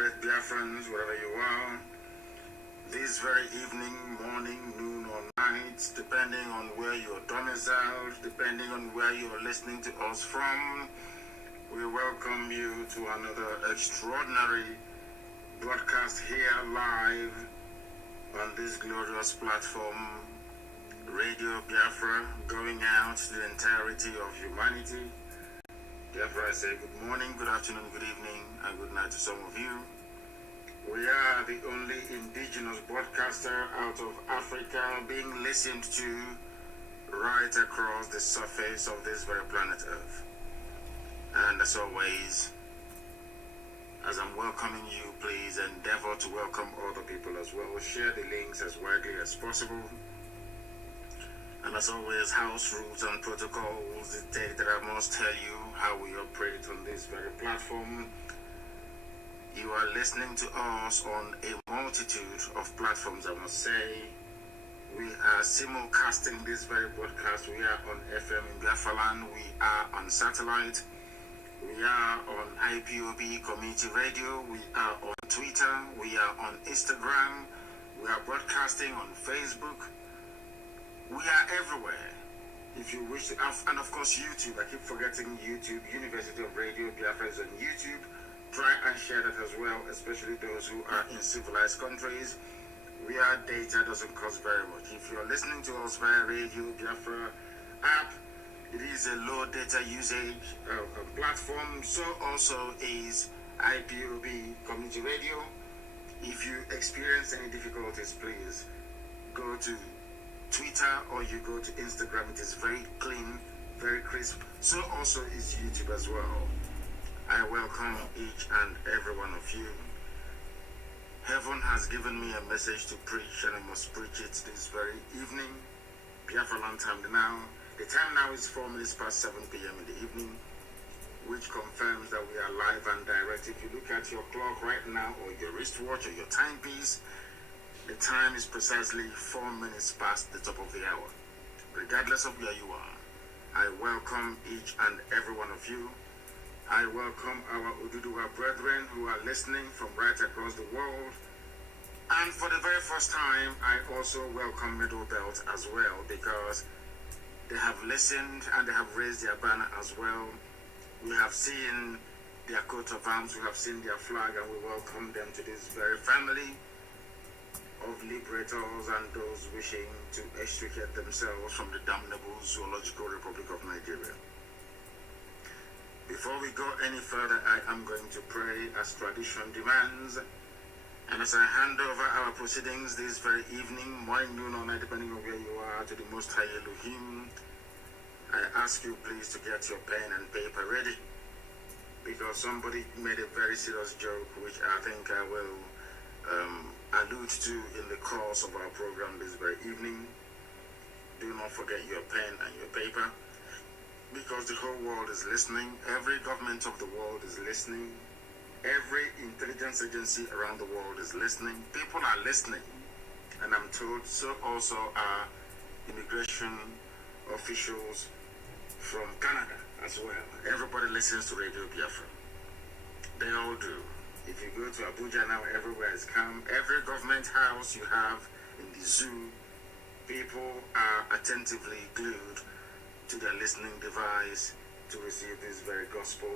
great Biafrans, wherever you are, this very evening, morning, noon, or night, depending on where you're domiciled, depending on where you're listening to us from, we welcome you to another extraordinary broadcast here live on this glorious platform, Radio Biafra, going out to the entirety of humanity. Therefore, I say good morning, good afternoon, good evening, and good night to some of you. We are the only indigenous broadcaster out of Africa being listened to right across the surface of this very planet Earth. And as always, as I'm welcoming you, please endeavor to welcome other people as well. Share the links as widely as possible. And as always, house rules and protocols dictate that I must tell you how we operate on this very platform. You are listening to us on a multitude of platforms, I must say. We are simulcasting this very broadcast. We are on FM in Biafra land. We are on satellite. We are on IPOB Community Radio. We are on Twitter. We are on Instagram. We are broadcasting on Facebook. We are everywhere. If you wish to, and of course YouTube. I keep forgetting YouTube. University of Radio Biafra is on YouTube. Try and share that as well, especially those who are in civilized countries where data doesn't cost very much. If you're listening to us via Radio Biafra app, it is a low data usage platform. So also is IPOB Community Radio. If you experience any difficulties, please go to Twitter or you go to Instagram. It is very clean, very crisp. So also is YouTube as well. I welcome each and every one of you. Heaven has given me a message to preach, and I must preach it this very evening. Biafra land time now. The time now is 4 minutes past 7 p.m. in the evening, which confirms that we are live and direct. If you look at your clock right now, or your wristwatch, or your timepiece, the time is precisely 4 minutes past the top of the hour. Regardless of where you are, I welcome each and every one of you. I welcome our Ududuwa brethren who are listening from right across the world. And for the very first time, I also welcome Middle Belt as well, because they have listened and they have raised their banner as well. We have seen their coat of arms, we have seen their flag, and we welcome them to this very family of liberators and those wishing to extricate themselves from the damnable Zoological Republic of Nigeria. Before we go any further, I am going to pray as tradition demands. And as I hand over our proceedings this very evening, morning, noon, or night, depending on where you are, to the Most High Elohim, I ask you please to get your pen and paper ready, because somebody made a very serious joke, which I think I will allude to in the course of our program this very evening. Do not forget your pen and your paper, because the whole world is listening. Every government of the world is listening. Every intelligence agency around the world is listening. People are listening, and I'm told so also are immigration officials from Canada as well. Everybody listens to Radio Biafra. They all do. If you go to Abuja now, everywhere is calm. Every government house you have in the zoo, people are attentively glued to their listening device to receive this very gospel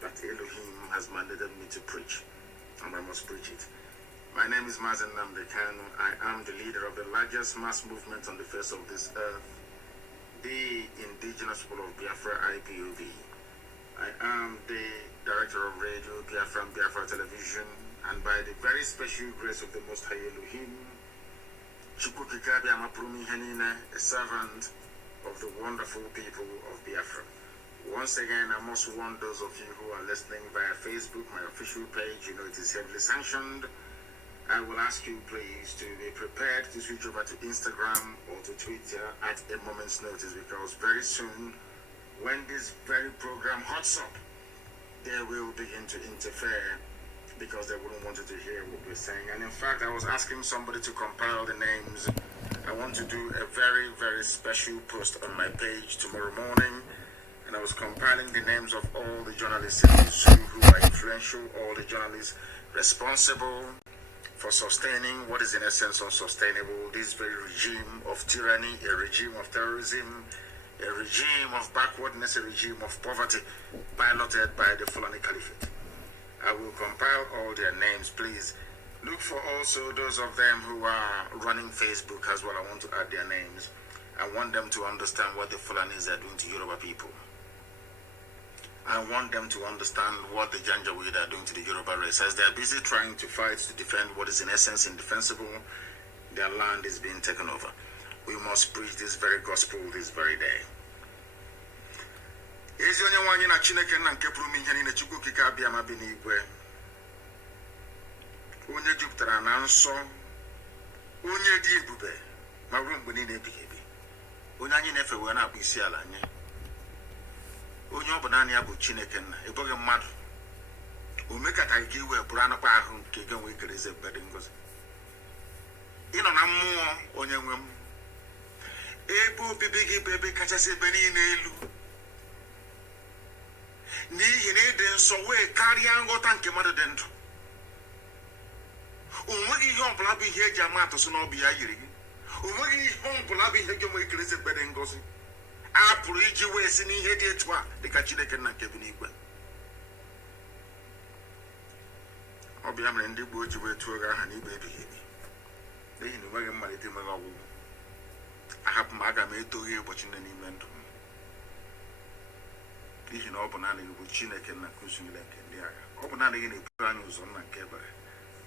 that Elohim has mandated me to preach, and I must preach it. My name is Mazi Nnamdi Kanu. I am the leader of the largest mass movement on the face of this earth, the indigenous people of Biafra, IPOB. I am the director of Radio Biafra and Biafra Television, and by the very special grace of the Most High Elohim, a servant of the wonderful people of Biafra. Once again, I must warn those of you who are listening via Facebook, my official page. You know it is heavily sanctioned. I will ask you please to be prepared to switch over to Instagram or to Twitter at a moment's notice, because very soon, when this very program hots up, they will begin to interfere, because they wouldn't want you to hear what we're saying. And in fact, I was asking somebody to compile the names. I want to do a very, very special post on my page tomorrow morning, and I was compiling the names of all the journalists in the zoo who are influential, all the journalists responsible for sustaining what is in essence unsustainable, this very regime of tyranny, a regime of terrorism, a regime of backwardness, a regime of poverty, piloted by the Fulani Caliphate. I will compile all their names, please. Look for also those of them who are running Facebook as well. I want to add their names. I want them to understand what the Fulanis are doing to Yoruba people. I want them to understand what the Janjaweed are doing to the Yoruba race. As they are busy trying to fight to defend what is in essence indefensible, their land is being taken over. We must preach this very gospel this very day. Ezi onye nwanyi na Chineke na nke pụrụ ihe niile Chukwu okike abịa ma bi n'igwe. Onye jupụtara na nsọ, onye dị ebube ma ruo mgbe niile ebighị ebi. Onye anyị na-efe wee na-akpụ isi ala nye. Onye ọ bụ naanị ya bụ Chineke nna, ịbụghị mmadụ. O mekataghị ka iwe bụrụ anụkwa ahụ nke ga-enwe ikere eze ebube dị ngọzi. Ịnọ na mmụọ onye nwe m. Ebe obibi gị bụ ebe kachasị ebe niile elu. N'ihi na ịdị nsọ wee karịa nghọta nke mmadụ dị ndụ. O nweghị ihe ọbụla bụ ihe eji ama atụ sị na ọ bụ ya yiri gị. O nweghị ihe ọbụla bụ ihe ga-enwe ikere eze ebube dị ngọzi. A pụrụ iji wee si n'ihe dị etu a dịka Chineke nna nke bi n'igwe. Ọ bịa mere ndị gboo ji wee tụọ gị aha n'igwe ebighị ebi. N'ihi na enweghị mmalite enweghị ọgwụgwụ. Ahapụ m aga m etoghị ụbọchị nne n'ime ndụ m. N'ihi na ọ bụ naanị gị bụ Chineke nna nke usu niile nke ndị agha. Ọ bụ naanị gị na-eburu anyị ụzọ nna nke ebere.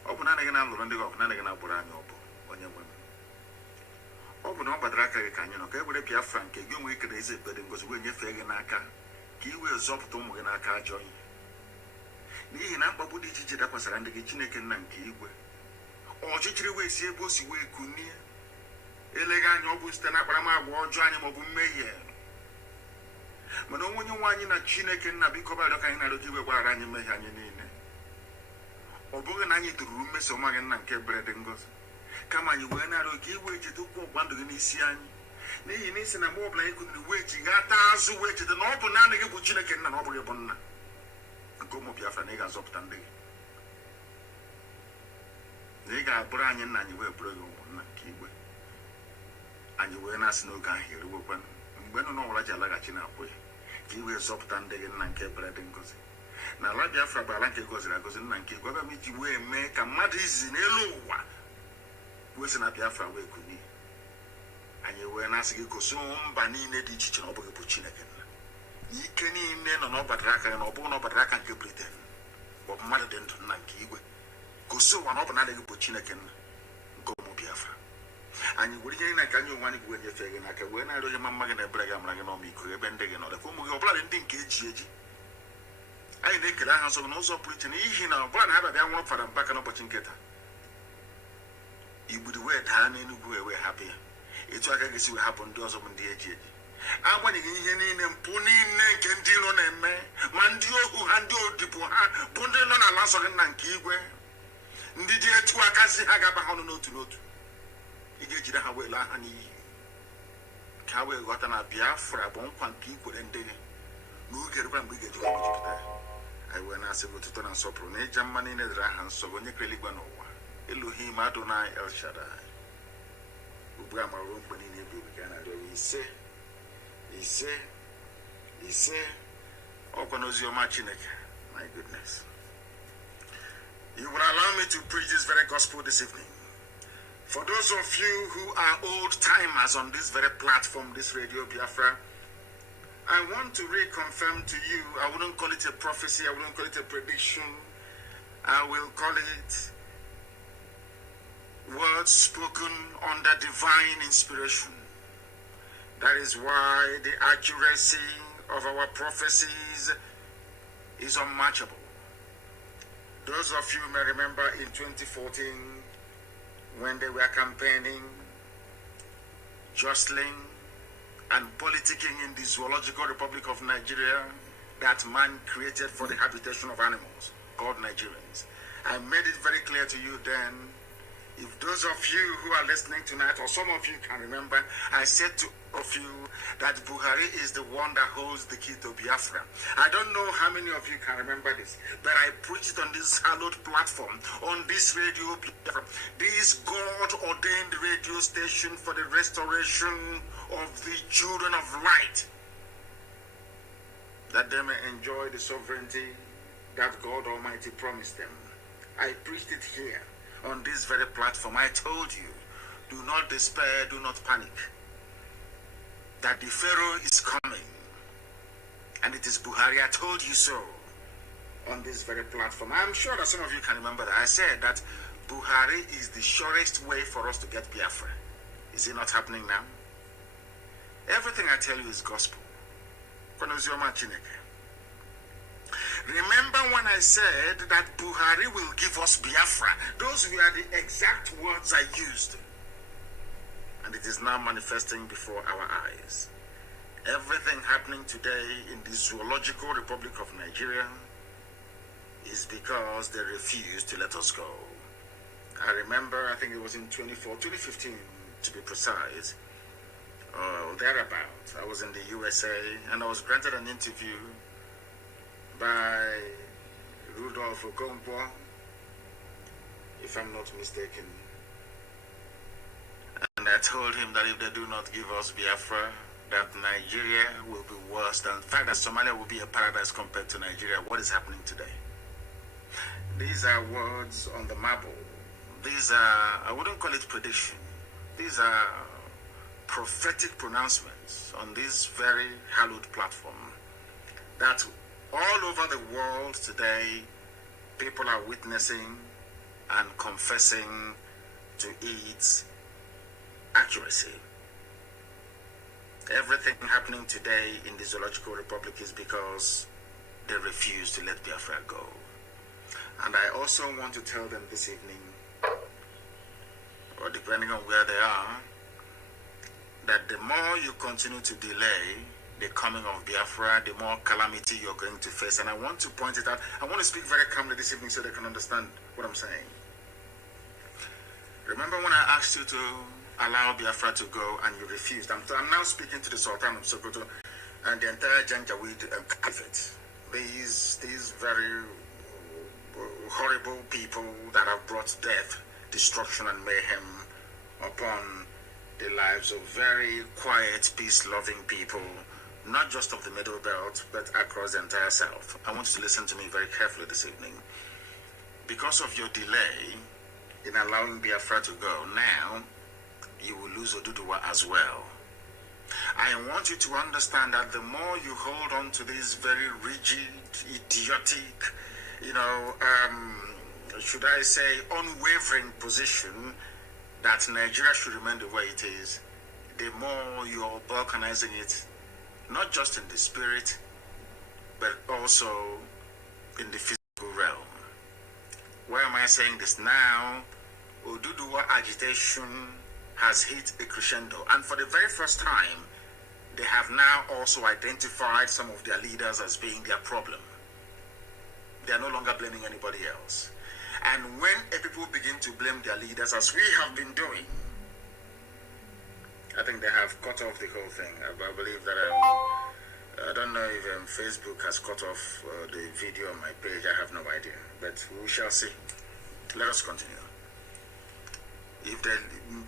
Ọ bụ naanị gị na-alụrụ ndị gị ọgụ, naanị gị na-agbụrụ anyị ọbụ onye nwe m. Ọ bụ na ọ gbadara aka gị ka anyị nọ ka e were Biafra nke gị onwe ikere eze ebube dị ngọzi wee nyefee gị n'aka ka i wee zọpụta ụmụ gị n'aka ajọ ihe. N'ihi na mkpagbu dị iche iche dakwasara ndị gị Chineke nna nke igwe. Ọchịchịrị wee si ebe o si wee kunie. Eleghị anya ọ bụ site na akparamagwa ọjọọ anyị maọbụ mmehie. Mana onwe nwe anyị na Chineke nna biko barịọ ka anyị na-arịọ gị iwe gbaghara anyị mmehie anyị niile. Ọ bụghị na anyị toruru mmeso ọma gị nna nke ebere dị ngọzi, kama anyị wee na-arịọ ka iwe cheta okwu ọgba ndụ gị n'isi anyị. N'ihi na isi na mgbe ọbụla anyị kụziri wee chighata azụ wee cheta na ọ bụ naanị gị bụ Chineke nna na ọ bụghị bụ nna nke ụmụ Biafra, na ị ga-azọpụta ndị gị, na ị ga-abụrụ anyị nna, anyị wee bụrụ gị ụmụnna nke igwe. Anyị wee na-asị n'oge ahụ eruwekwanụ mgbe nọ n'ọwara ji alaghachi na-akwụ ya ka i wee zọpụta ndị gị nna nke ebere dị ngọzi. Na ala Biafra bụ ala nke gọziri agọzi nna nke igwe, ebe m iji wee mee ka mmadụ izi n'elu ụwa wee si na Biafra wee kunie. Anyị wee na-asị gị gosi mba niile dị iche iche na ọ bụghị bụ Chineke nna. Ike niile nọ n'ọbadara aka gị na ọ bụghị n'ọbadara aka nke Britain ma ọ bụ mmadụ dị ndụ nna nke igwe. Gosi ụwa na ọ bụ naanị gị bụ Chineke nna nke ụmụ Biafra. Anyị were ihe na nke anyị onwe anyị wee nyefee gị n'aka wee na-arịọ gị ma mma gị na ebere gị amara gị n'ọmịiko ebe ndị gị nọ, lekwa ụmụ gị ọbụla dị ndị nke eji eji. Anyị na-ekele aha nsọ gị n'ụzọ pụrụ iche n'ihi na ọbụla na abịa nwụrụ fara mpaka n'ụbọchị nke taa. Igburu wee daa n'Enugwu wee hapụ ya. Etu aka ga-esi wee hapụ ndị ọzọ bụ ndị eji eji. Agbanyeghị ihe niile mpụ niile nke ndị iro na-eme, ma ndị ohu ha, ndị odibo ha bụ ndị nọ n'ala nsọ gị nna nke igwe. Ndị ji etu aka si ha ga-aba ha ọnụ n'otu n'otu. Ị ga-ejide ha wee laa ha n'iyi ka ha wee ghọta na Biafra bụ nkwa nke ikwere ndị gị n'oge rukwa mgbe ị ga-eji wee mejupụta ya. Anyị wee na-asị gị otuto na nsọpụrụ na ịja mma niile dịrị aha nsọ gị onye kere eluigwe n'ụwa, Elohim Adonai El Shaddai. Ugbu a ma ruo mgbe niile ebi ebi ka a na-arịọ ya ise ise ise. Ọkwa n'ozi ọma Chineke. My goodness. You will allow me to preach this very gospel this evening. For those of you who are old timers on this very platform, this Radio Biafra, I want to reconfirm to you, I wouldn't call it a prophecy, I wouldn't call it a prediction, I will call it words spoken under divine inspiration. That is why the accuracy of our prophecies is unmatchable. Those of you may remember in 2014, when they were campaigning, jostling, and politicking in the Zoological Republic of Nigeria that man created for the habitation of animals, called Nigerians. I made it very clear to you then, If those of you who are listening tonight, or some of you can remember, I said to all of you that Buhari is the one that holds the key to Biafra. I don't know how many of you can remember this, but I preached it on this hallowed platform, on this radio, this God-ordained radio station for the restoration of the children of light, that they may enjoy the sovereignty that God Almighty promised them. I preached it here on this very platform. I told you, do not despair, do not panic, that the Pharaoh is coming, and it is Buhari. I told you so on this very platform. I'm sure that some of you can remember that I said that Buhari is the surest way for us to get Biafra. Is it not happening now? Everything I tell you is gospel. Remember when I said that Buhari will give us Biafra? Those were the exact words I used. And it is now manifesting before our eyes. Everything happening today in the Zoological Republic of Nigeria is because they refuse to let us go. I remember, I think it was in 2015 to be precise, or thereabouts. I was in the USA and I was granted an interview by Rudolph Okonkwo, if I'm not mistaken. And I told him that if they do not give us Biafra, that Nigeria will be worse than, in fact, that Somalia will be a paradise compared to Nigeria. What is happening today? These are words on the marble. These are, I wouldn't call it prediction. These are prophetic pronouncements on this very hallowed platform, that all over the world today, people are witnessing and confessing to its accuracy. Everything happening today in the Zoological Republic is because they refuse to let Biafra go. And I also want to tell them this evening, or depending on where they are, that the more you continue to delay the coming of Biafra, the more calamity you're going to face. And I want to point it out. I want to speak very calmly this evening so they can understand what I'm saying. Remember when I asked you to allow Biafra to go and you refused? I'm now speaking to the Sultan of Sokoto and the entire Janjaweed Caliphate. These very horrible people that have brought death, destruction and mayhem upon the lives of very quiet, peace-loving people, not just of the Middle Belt, but across the entire South. I want you to listen to me very carefully this evening. Because of your delay in allowing Biafra to go, now you will lose Oduduwa as well. I want you to understand that the more you hold on to this very rigid, idiotic, should I say, unwavering position that Nigeria should remain the way it is, the more you're balkanizing it, not just in the spirit, but also in the physical realm. Why am I saying this now? Oduduwa agitation has hit a crescendo, and for the very first time, they have now also identified some of their leaders as being their problem. They are no longer blaming anybody else. And when people begin to blame their leaders, as we have been doing, I think they have cut off the whole thing. I believe that, I don't know if Facebook has cut off the video on my page. I have no idea, but we shall see. Let us continue. If they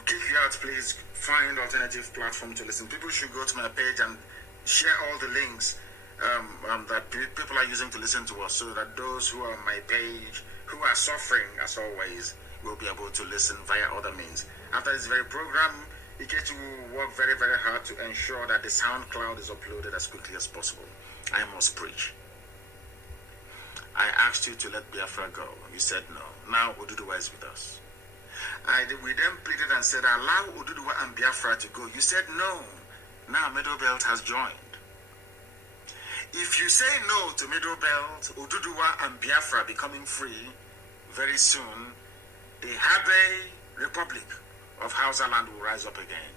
kick you out, please find alternative platform to listen. People should go to my page and share all the links that people are using to listen to us, so that those who are on my page, who are suffering as always, will be able to listen via other means. After this very program, Ikechi will work very, very hard to ensure that the SoundCloud is uploaded as quickly as possible. I must preach. I asked you to let Biafra go. You said no. Now Oduduwa is with us. We then pleaded and said, allow Oduduwa and Biafra to go. You said no. Now Middle Belt has joined. If you say no to Middle Belt, Oduduwa and Biafra becoming free very soon, the Habe Republic of Hausa land will rise up again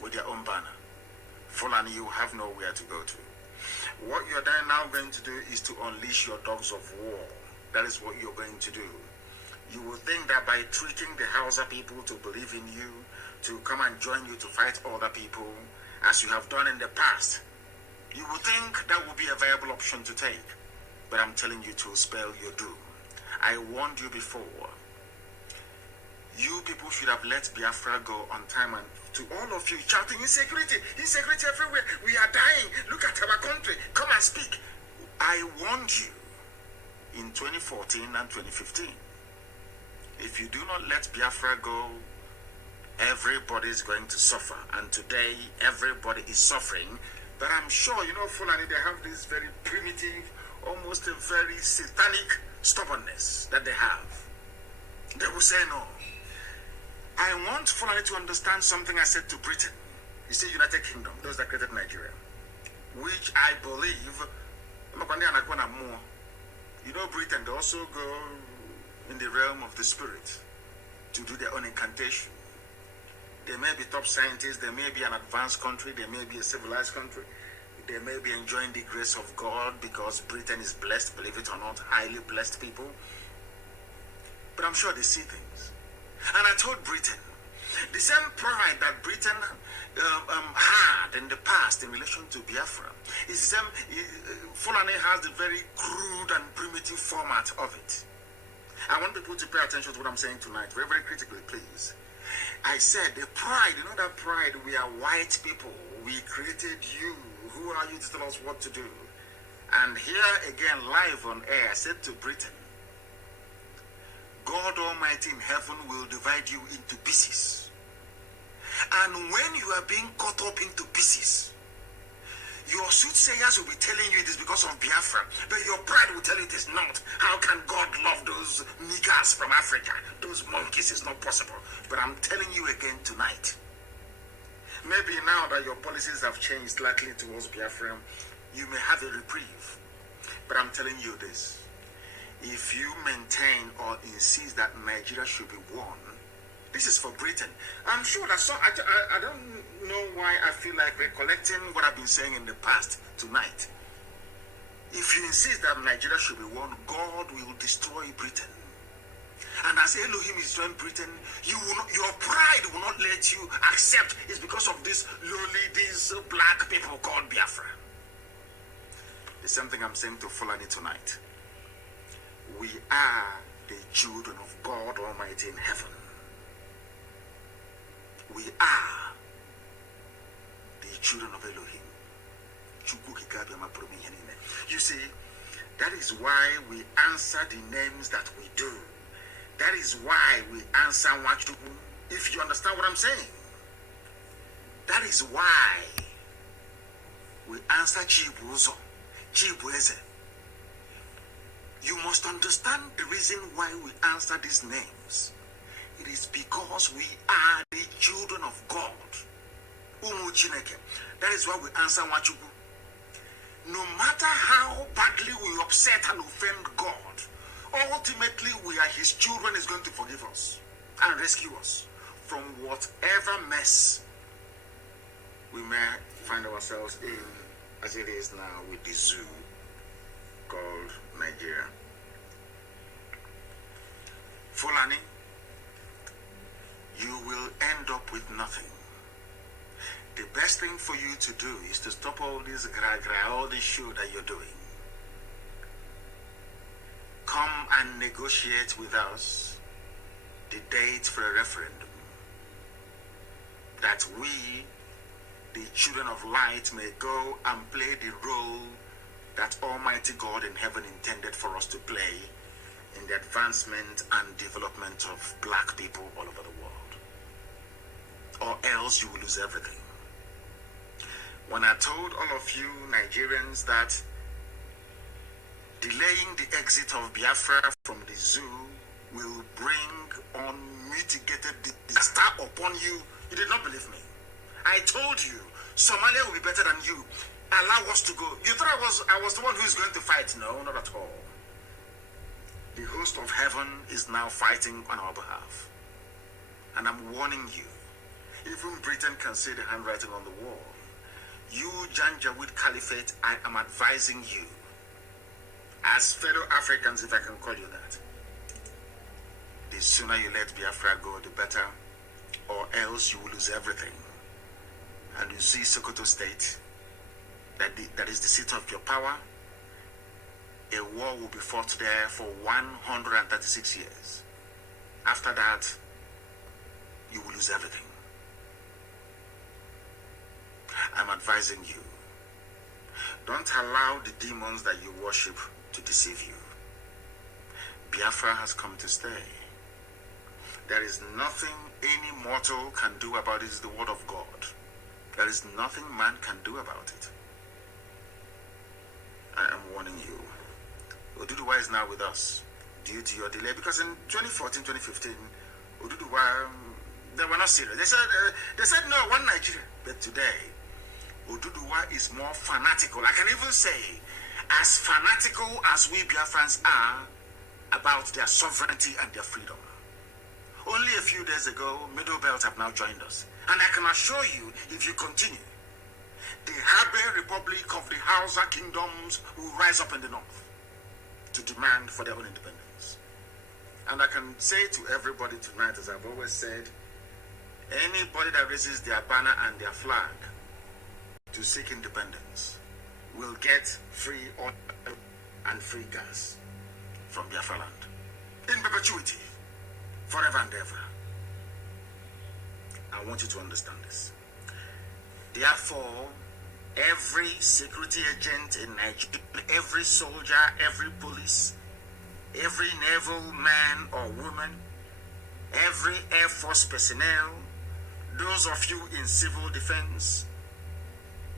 with their own banner. Fulani, you have nowhere to go to. What you're then now going to do is to unleash your dogs of war. That is what you're going to do. You will think that by treating the Hausa people to believe in you, to come and join you to fight other people, as you have done in the past, you will think that would be a viable option to take. But I'm telling you to spell your doom. I warned you before. You people should have let Biafra go on time, and to all of you shouting insecurity, insecurity everywhere, we are dying, look at our country, come and speak. I warned you in 2014 and 2015. If you do not let Biafra go, everybody is going to suffer. And today, everybody is suffering. But I'm sure, you know, Fulani, they have this very primitive, almost a very satanic stubbornness that they have. They will say no. I want Fulani to understand something I said to Britain. You see, United Kingdom, those that created Nigeria, which I believe, you know, Britain, they also go in the realm of the spirit to do their own incantation. They may be top scientists, they may be an advanced country, they may be a civilized country, they may be enjoying the grace of God because Britain is blessed, believe it or not, highly blessed people. But I'm sure they see things. And I told Britain, the same pride that Britain had in the past in relation to Biafra is the same. Fulani has the very crude and primitive format of it. I want people to pay attention to what I'm saying tonight, very, very critically, please. I said the pride, you know that pride, we are white people, we created you, who are you to tell us what to do? And here again, live on air, I said to Britain, God Almighty in heaven will divide you into pieces. And when you are being cut up into pieces, your soothsayers will be telling you it is because of Biafra, but your pride will tell you it is not. How can God love those niggers from Africa? Those monkeys is not possible. But I'm telling you again tonight, maybe now that your policies have changed slightly towards Biafra, you may have a reprieve. But I'm telling you this, if you maintain or insist that Nigeria should be won, this is for Britain. I'm sure that I don't know why I feel like recollecting what I've been saying in the past tonight. If you insist that Nigeria should be won, God will destroy Britain. And as Elohim is destroying Britain, your pride will not let you accept it's because of this lowly, these black people called Biafra. The same thing I'm saying to Fulani tonight. We are the children of God Almighty in heaven. We are the children of Elohim. You see, that is why we answer the names that we do. That is why we answer Wachuku. If you understand what I'm saying. That is why we answer Chibuzo, Chibueze. You must understand the reason why we answer these names. It is because we are the children of God. That is why we answer Wachuku. No matter how badly we upset and offend God, ultimately we are His children. Is going to forgive us and rescue us from whatever mess we may find ourselves in, as it is now with the zoo called Nigeria. Fulani, you will end up with nothing. The best thing for you to do is to stop all this all this show that you're doing. Come and negotiate with us the date for a referendum, that we, the children of light, may go and play the role that Almighty God in heaven intended for us to play in the advancement and development of black people all over the world. Or else you will lose everything. When I told all of you Nigerians that delaying the exit of Biafra from the zoo will bring unmitigated disaster upon you, you did not believe me. I told you Somalia will be better than you. Allow us to go. You thought I was the one who is going to fight? No, not at all. The host of heaven is now fighting on our behalf. And I'm warning you, even Britain can see the handwriting on the wall. You, Janjaweed Caliphate, I am advising you, as fellow Africans, if I can call you that, the sooner you let Biafra go, the better, or else you will lose everything. And you see Sokoto State, that is the seat of your power. A war will be fought there for 136 years. After that, you will lose everything. I'm advising you, don't allow the demons that you worship to deceive you. Biafra has come to stay. There is nothing any mortal can do about it. It's the word of God. There is nothing man can do about it. I am warning you. Oduduwa is now with us due to your delay, because in 2014, 2015, Oduduwa, they were not serious. They said no, one Nigeria. But today, Oduduwa is more fanatical. I can even say, as fanatical as we Biafrans are about their sovereignty and their freedom. Only a few days ago, Middle Belt have now joined us. And I can assure you, if you continue, the Habe Republic of the Hausa kingdoms will rise up in the north to demand for their own independence. And I can say to everybody tonight, as I've always said, anybody that raises their banner and their flag to seek independence will get free oil and free gas from Biafra land in perpetuity, forever and ever. I want you to understand this. Therefore, every security agent in Nigeria, every soldier, every police, every naval man or woman, every Air Force personnel, those of you in civil defense,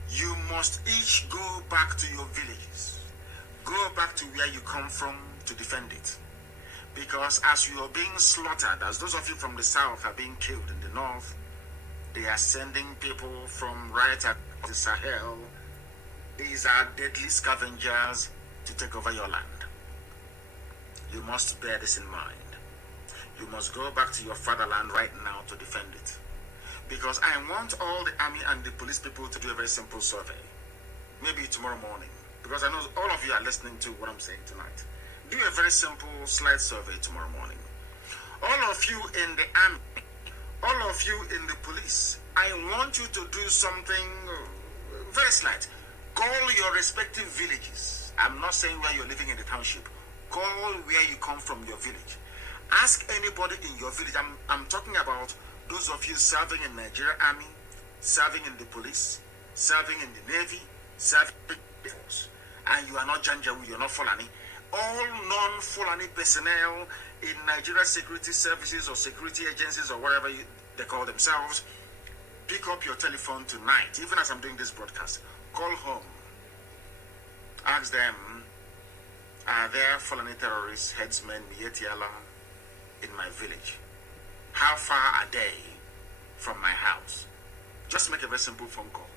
you must each go back to your villages. Go back to where you come from to defend it. Because as you are being slaughtered, as those of you from the south are being killed in the north, they are sending people from right at the Sahel. These are deadly scavengers to take over your land. You must bear this in mind. You must go back to your fatherland right now to defend it. Because I want all the army and the police people to do a very simple survey. Maybe tomorrow morning. Because I know all of you are listening to what I'm saying tonight. Do a very simple slide survey tomorrow morning. All of you in the army, all of you in the police, I want you to do something very slight. Call your respective villages. I'm not saying where you're living in the township. Call where you come from, your village. Ask anybody in your village. I'm talking about those of you serving in Nigeria Army, serving in the police, serving in the Navy, serving in the Force. And you are not Janjaweed, you're not Fulani. All non-Fulani personnel in Nigeria security services or security agencies or whatever they call themselves, pick up your telephone tonight, even as I'm doing this broadcast. Call home. Ask them, are there Fulani terrorists, headsmen, Yetiala in my village? How far are they from my house? Just make a very simple phone call.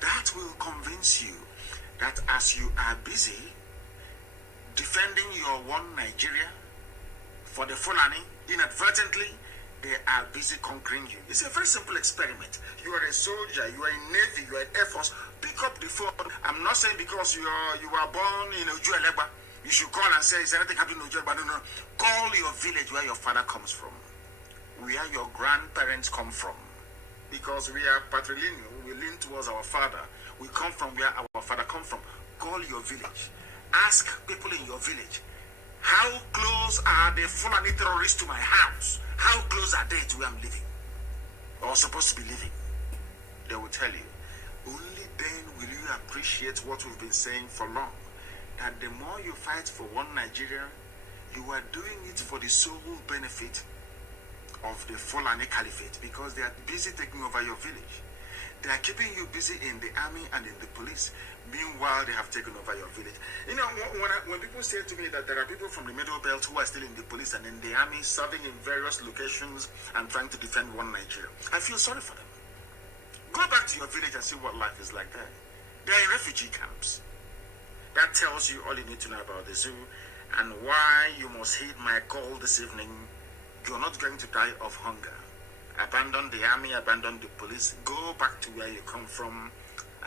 That will convince you that as you are busy defending your one Nigeria for the Fulani, inadvertently, they are busy conquering you. It's a very simple experiment. You are a soldier, you are in Navy, you are in Air Force. Pick up the phone. I'm not saying because you are born in Ojuelegba, you should call and say, is anything happening in Ojuelegba? No. Call your village where your father comes from, where your grandparents come from. Because we are patrilineal, we lean towards our father. We come from where our father comes from. Call your village. Ask people in your village, how close are the Fulani terrorists to my house? How close are they to where I'm living? Or supposed to be living? They will tell you. Only then will you appreciate what we've been saying for long. That the more you fight for one Nigeria, you are doing it for the sole benefit of the Fulani Caliphate, because they are busy taking over your village. They are keeping you busy in the army and in the police. Meanwhile, they have taken over your village. You know, when people say to me that there are people from the Middle Belt who are still in the police and in the army, serving in various locations and trying to defend one Nigeria, I feel sorry for them. Go back to your village and see what life is like there. They are in refugee camps. That tells you all you need to know about the zoo and why you must heed my call this evening. You're not going to die of hunger. Abandon the army, abandon the police. Go back to where you come from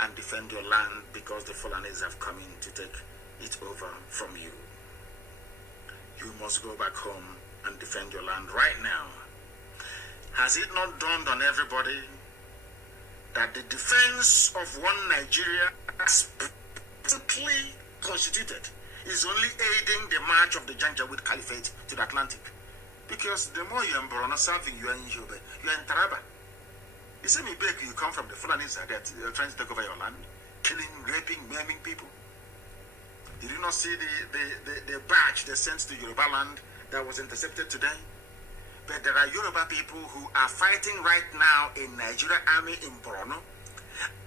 and defend your land, because the Fulanis have come in to take it over from you. You must go back home and defend your land right now. Has it not dawned on everybody that the defense of one Nigeria simply constituted is only aiding the march of the Janjaweed Caliphate to the Atlantic? Because the more you're in Borno serving, you are in Yobe, you are in Taraba. The same Ibek, you come from the Fulanis that are trying to take over your land, killing, raping, maiming people. Did you not see the badge they sent to Yoruba land that was intercepted today? But there are Yoruba people who are fighting right now in Nigeria army in Borno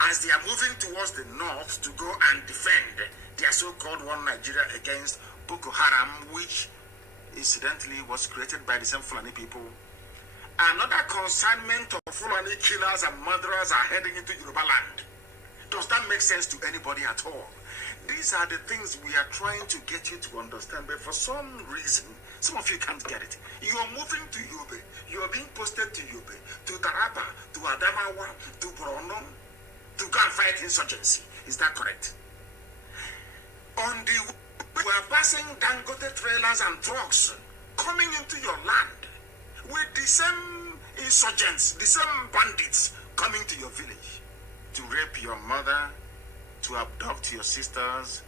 as they are moving towards the north to go and defend their so-called one Nigeria against Boko Haram, which incidentally was created by the same Fulani people. Another consignment of Fulani killers and murderers are heading into Yoruba land. Does that make sense to anybody at all? These are the things we are trying to get you to understand, but for some reason, some of you can't get it. You are moving to Yobe. You are being posted to Yobe, to Taraba, to Adamawa, to Borno, to go and fight insurgency. Is that correct? On the way, we are passing Dangote trailers and trucks coming into your land with the same insurgents, the same bandits coming to your village to rape your mother, to abduct your sisters,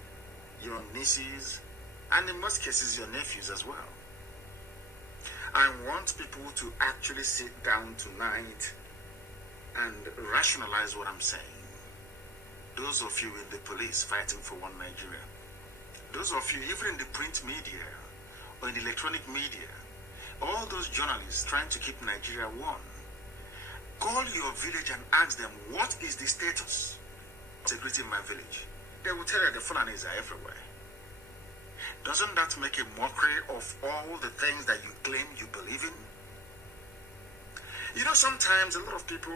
your nieces, and in most cases your nephews as well. I want people to actually sit down tonight and rationalize what I'm saying. Those of you in the police fighting for one Nigeria, those of you even in the print media or in the electronic media, all those journalists trying to keep Nigeria one, call your village and ask them, what is the status of security in my village? They will tell you the Fulanis are everywhere. Doesn't that make a mockery of all the things that you claim you believe in? You know, sometimes a lot of people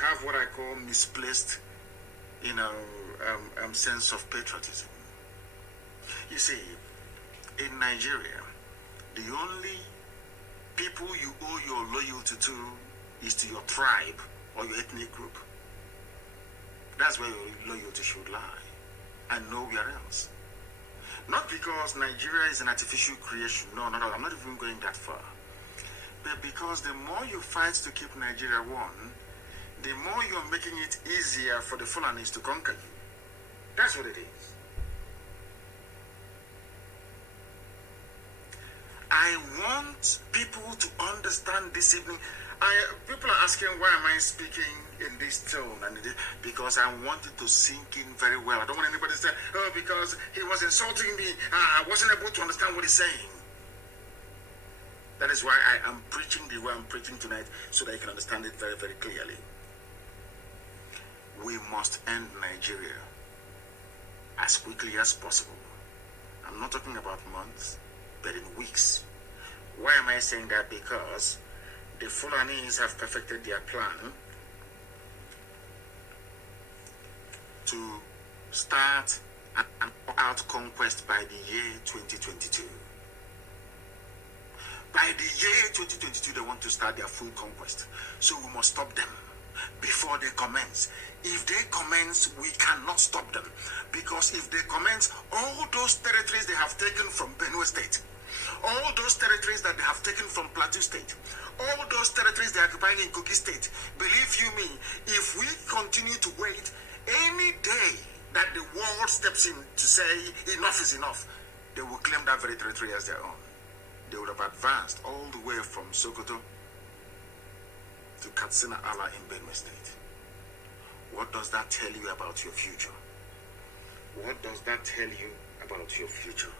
have what I call misplaced, sense of patriotism. You see, in Nigeria, the only people you owe your loyalty to is to your tribe or your ethnic group. That's where your loyalty should lie, and nowhere else. Not because Nigeria is an artificial creation. No, I'm not even going that far. But because the more you fight to keep Nigeria one, the more you're making it easier for the Fulanis to conquer you. That's what it is. I want people to understand this evening. People are asking, why am I speaking in this tone? And because I want it to sink in very well. I don't want anybody to say, oh, because he was insulting me, I wasn't able to understand what he's saying. That is why I am preaching the way I'm preaching tonight, so that you can understand it very, very clearly. We must end Nigeria as quickly as possible. I'm not talking about months, but in weeks. Why am I saying that? Because the Fulanis have perfected their plan to start an out conquest by the year 2022. By the year 2022, they want to start their full conquest. So we must stop them before they commence. If they commence, we cannot stop them. Because if they commence, all those territories they have taken from Benue State, all those territories that they have taken from Plateau State, all those territories they are occupying in Kogi State, believe you me, if we continue to wait, any day that the world steps in to say enough is enough, they will claim that very territory as their own. They would have advanced all the way from Sokoto to Katsina Ala in Benue State. What does that tell you about your future? What does that tell you about your future?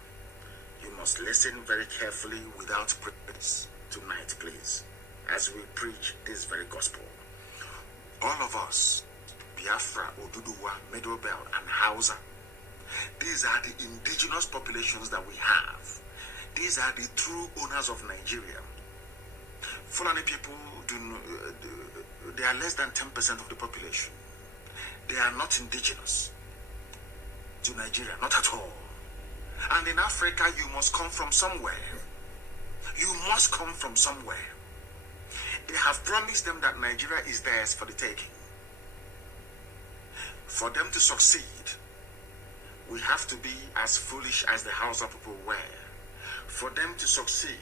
You must listen very carefully without prejudice tonight, please, as we preach this very gospel. All of us, Biafra, Oduduwa, Middle Belt, and Hausa, these are the indigenous populations that we have. These are the true owners of Nigeria. Fulani people, they are less than 10% of the population. They are not indigenous to Nigeria, not at all. And in Africa, you must come from somewhere. You must come from somewhere. They have promised them that Nigeria is theirs for the taking. For them to succeed, we have to be as foolish as the Hausa people were. For them to succeed,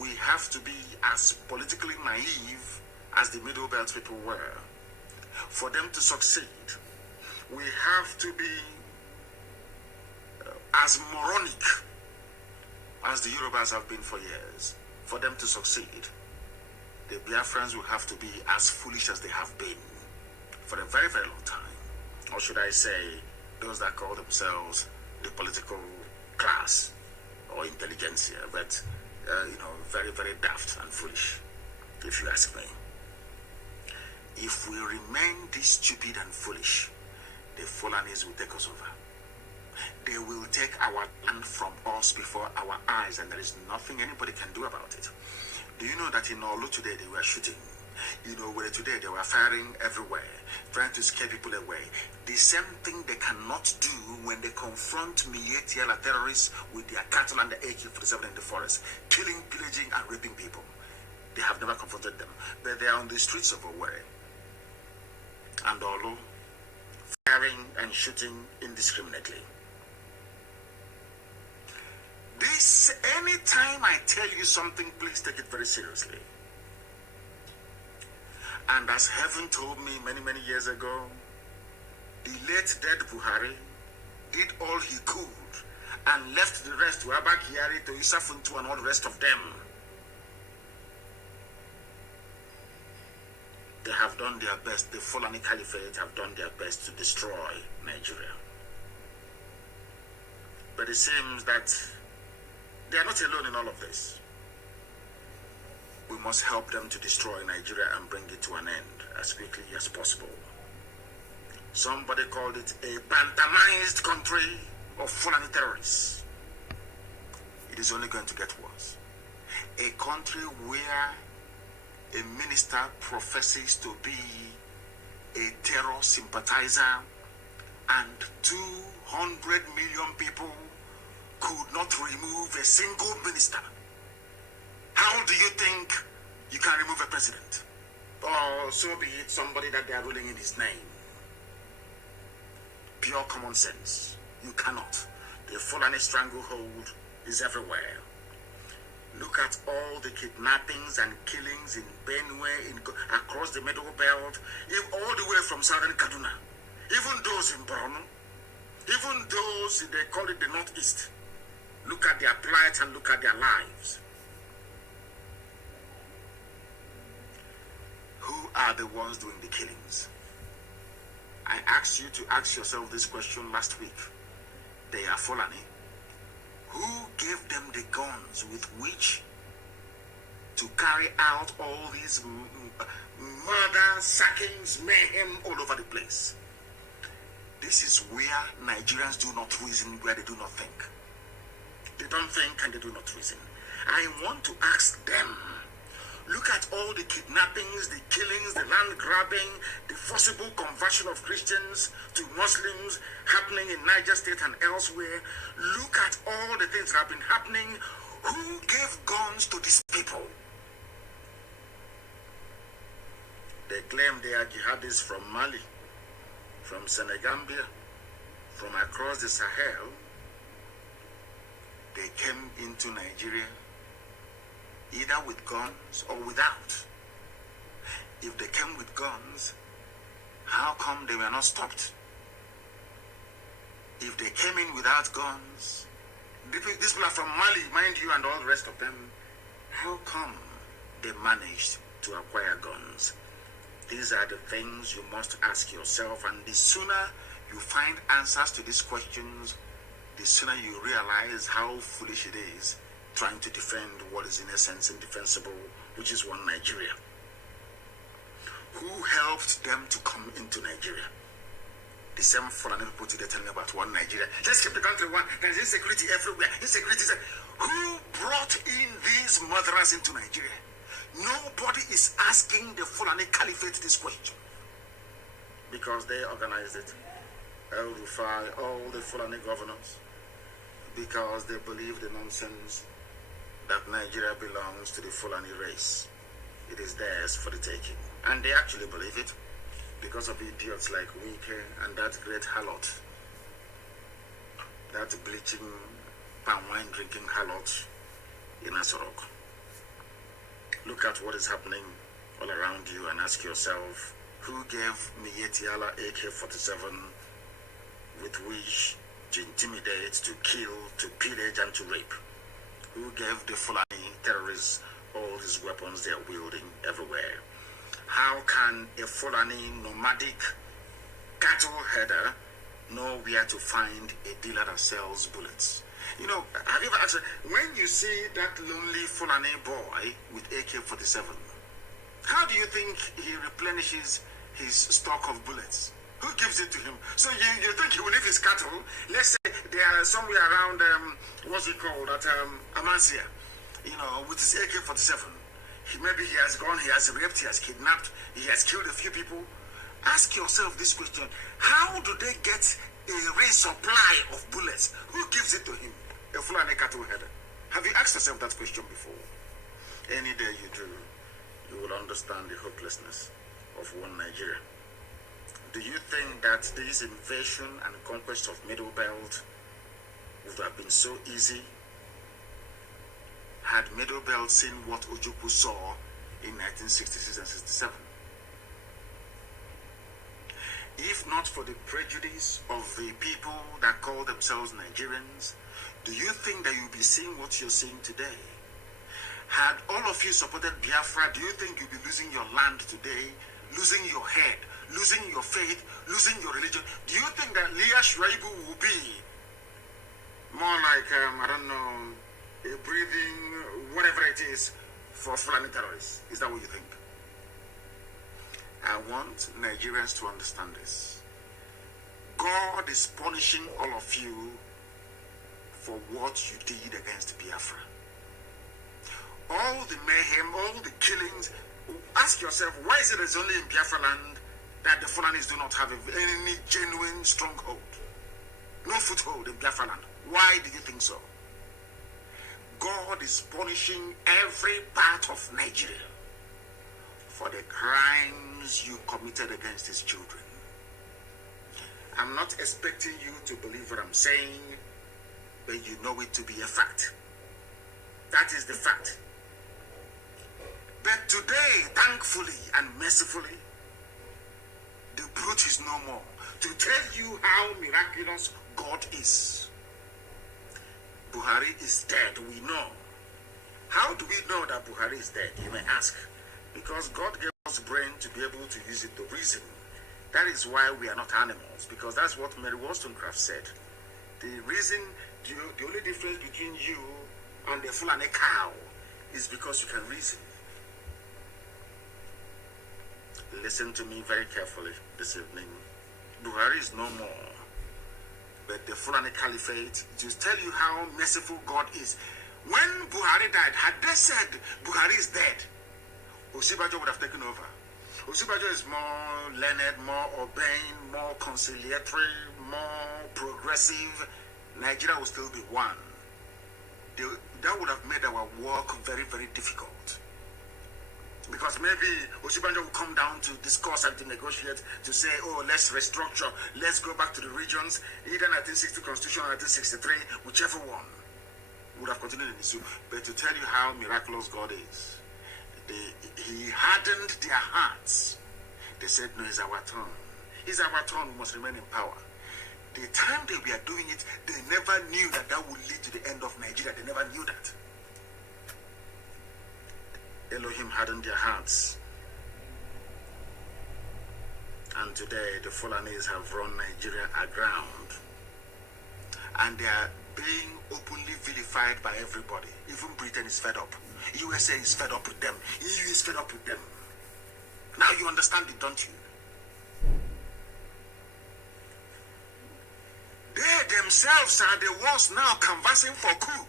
we have to be as politically naive as the Middle Belt people were. For them to succeed, we have to be as moronic as the Yorubas have been for years. For them to succeed, the Biafrans will have to be as foolish as they have been for a very, very long time. Or should I say, those that call themselves the political class or intelligentsia, but very, very daft and foolish, if you ask me. If we remain this stupid and foolish, the Fulanis will take us over. They will take our land from us before our eyes, and there is nothing anybody can do about it. Do you know that in Olu today they were shooting? Where today they were firing everywhere, trying to scare people away. The same thing they cannot do when they confront Mietiala terrorists with their cattle and the AK-47 in the forest, killing, pillaging, and raping people. They have never confronted them, but they are on the streets of Owerri and Olu, firing and shooting indiscriminately. This, anytime I tell you something, please take it very seriously. And as heaven told me many, many years ago, the late dead Buhari did all he could and left the rest to Abba Kyari, to Isafuntu, and all the rest of them. They have done their best. The Fulani Caliphate have done their best to destroy Nigeria. But it seems that they are not alone in all of this. We must help them to destroy Nigeria and bring it to an end as quickly as possible. Somebody called it a pantomized country of Fulani terrorists. It is only going to get worse. A country where a minister professes to be a terror sympathizer and 200 million people could not remove a single minister. How do you think you can remove a president? Or so be it somebody that they are ruling in his name. Pure common sense. You cannot. The Fulani stranglehold is everywhere. Look at all the kidnappings and killings in Benue, across the Middle Belt, all the way from southern Kaduna. Even those in Borno, even those, they call it the Northeast. Look at their plight and look at their lives. Who are the ones doing the killings? I asked you to ask yourself this question last week. They are Fulani. Who gave them the guns with which to carry out all these murder, sackings, mayhem all over the place? This is where Nigerians do not reason, where they do not think. They don't think and they do not reason. I want to ask them, look at all the kidnappings, the killings, the land grabbing, the forcible conversion of Christians to Muslims happening in Niger State and elsewhere. Look at all the things that have been happening. Who gave guns to these people? They claim they are jihadists from Mali, from Senegambia, from across the Sahel. They came into Nigeria either with guns or without. If they came with guns, how come they were not stopped? If they came in without guns, these people are from Mali, mind you, and all the rest of them, how come they managed to acquire guns? These are the things you must ask yourself, and the sooner you find answers to these questions, the sooner you realize how foolish it is trying to defend what is in essence indefensible, which is one Nigeria. Who helped them to come into Nigeria? The same Fulani people today telling me about one Nigeria. Let's keep the country one. There's insecurity everywhere. Insecurity. Who brought in these murderers into Nigeria? Nobody is asking the Fulani Caliphate this question. Because they organized it. El Rufai, all the Fulani governors. Because they believe the nonsense that Nigeria belongs to the Fulani race. It is theirs for the taking. And they actually believe it because of idiots like Wike and that great harlot, that bleaching, palm wine drinking harlot, in Asorok. Look at what is happening all around you and ask yourself, who gave Mietiala AK-47 with which to intimidate, to kill, to pillage, and to rape? Who gave the Fulani terrorists all these weapons they are wielding everywhere? How can a Fulani nomadic cattle header know where to find a dealer that sells bullets? You know, have you ever asked, when you see that lonely Fulani boy with AK-47, how do you think he replenishes his stock of bullets? Who gives it to him? So you think he will leave his cattle? Let's say they are somewhere around, what's it called, at Amancia, you know, with his AK-47. Maybe he has gone, he has raped, he has kidnapped, he has killed a few people. Ask yourself this question: how do they get a resupply of bullets? Who gives it to him? A Fulani cattle header. Have you asked yourself that question before? Any day you do, you will understand the hopelessness of one Nigeria. Do you think that this invasion and conquest of Middle Belt would have been so easy had Middle Belt seen what Ojukwu saw in 1966 and 67? If not for the prejudice of the people that call themselves Nigerians, do you think that you'll be seeing what you're seeing today? Had all of you supported Biafra, do you think you'll be losing your land today, losing your head, losing your faith, losing your religion? Do you think that Leah Shuaibu will be more like, I don't know, a breathing, whatever it is, for Fulani terrorists? Is that what you think? I want Nigerians to understand this. God is punishing all of you for what you did against Biafra. All the mayhem, all the killings. Ask yourself, why is it it's only in Biafra land that the Fulanis do not have any genuine stronghold? No foothold in Biafra land. Why do you think so? God is punishing every part of Nigeria for the crimes you committed against his children. I'm not expecting you to believe what I'm saying, but you know it to be a fact. That is the fact. But today, thankfully and mercifully, the brute is no more. To tell you how miraculous God is. Buhari is dead, we know. How do we know that Buhari is dead, you may ask? Because God gave us brain to be able to use it to reason. That is why we are not animals, because that's what Mary Wollstonecraft said. The reason, the only difference between you and the Fulani cow is because you can reason. Listen to me very carefully this evening. Buhari is no more. But the Fulani Caliphate, to tell you how merciful God is. When Buhari died, had they said Buhari is dead, Osibajo would have taken over. Osibajo is more learned, more urbane, more conciliatory, more progressive. Nigeria will still be one. That would have made our work very, very difficult. Because maybe Osibajo will come down to discuss and to negotiate, to say, oh, let's restructure, let's go back to the regions, either 1960 Constitution or 1963, whichever one would have continued in issue. But to tell you how miraculous God is, he hardened their hearts. They said, no, it's our turn. It's our turn, we must remain in power. The time they were doing it, they never knew that that would lead to the end of Nigeria. They never knew that. Elohim hardened their hearts. And today, the Fulanis have run Nigeria aground. And they are being openly vilified by everybody. Even Britain is fed up. USA is fed up with them. EU is fed up with them. Now you understand it, don't you? They themselves are the ones now canvassing for coup.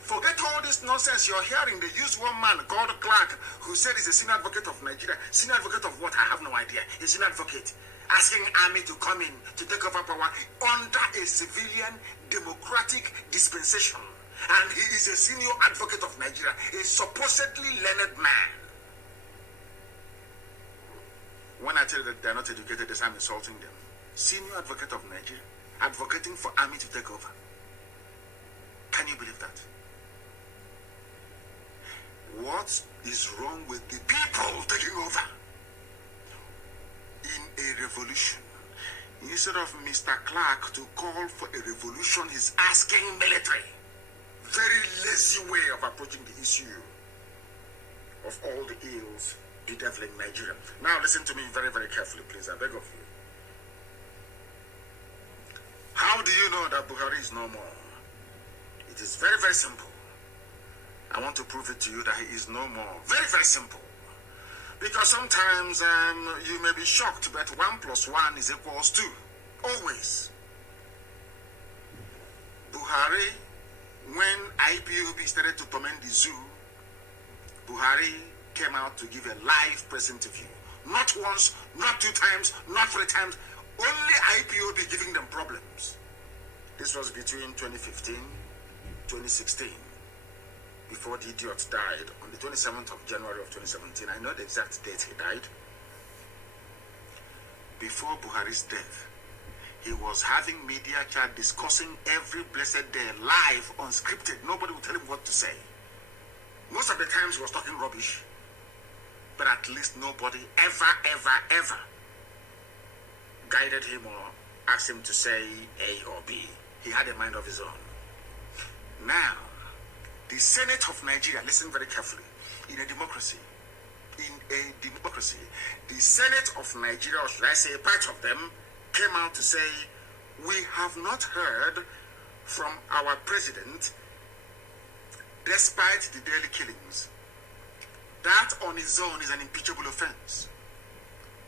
Forget all this nonsense you're hearing. They use one man called Clark, who said he's a senior advocate of Nigeria. Senior advocate of what? I have no idea. He's a senior advocate. Asking army to come in to take over power under a civilian democratic dispensation. And he is a senior advocate of Nigeria, a supposedly learned man. When I tell you that they're not educated, I'm insulting them. Senior advocate of Nigeria, advocating for army to take over. Can you believe that? What is wrong with the people taking over? In a revolution, instead of Mr. Clark to call for a revolution, he's asking military. Very lazy way of approaching the issue of all the ills bedeviling Nigeria. Now listen to me very, very carefully, please. I beg of you. How do you know that Buhari is no more? It is very, very simple. I want to prove it to you that he is no more. Very, very simple. Because sometimes you may be shocked, but 1 + 1 is equals 2. Always. Buhari, when IPOB started to torment the zoo, Buhari came out to give a live press interview. Not once, not 2 times, not 3 times. Only IPOB giving them problems. This was between 2015, 2016. Before the idiot died on the 27th of January of 2017. I know the exact date he died. Before Buhari's death, he was having media chat discussing every blessed day live, unscripted. Nobody would tell him what to say. Most of the times he was talking rubbish, but at least nobody ever guided him or asked him to say A or B. He had a mind of his own. Now, the Senate of Nigeria, listen very carefully, in a democracy, the Senate of Nigeria, or should I say a part of them, came out to say, we have not heard from our president despite the daily killings. That on its own is an impeachable offense.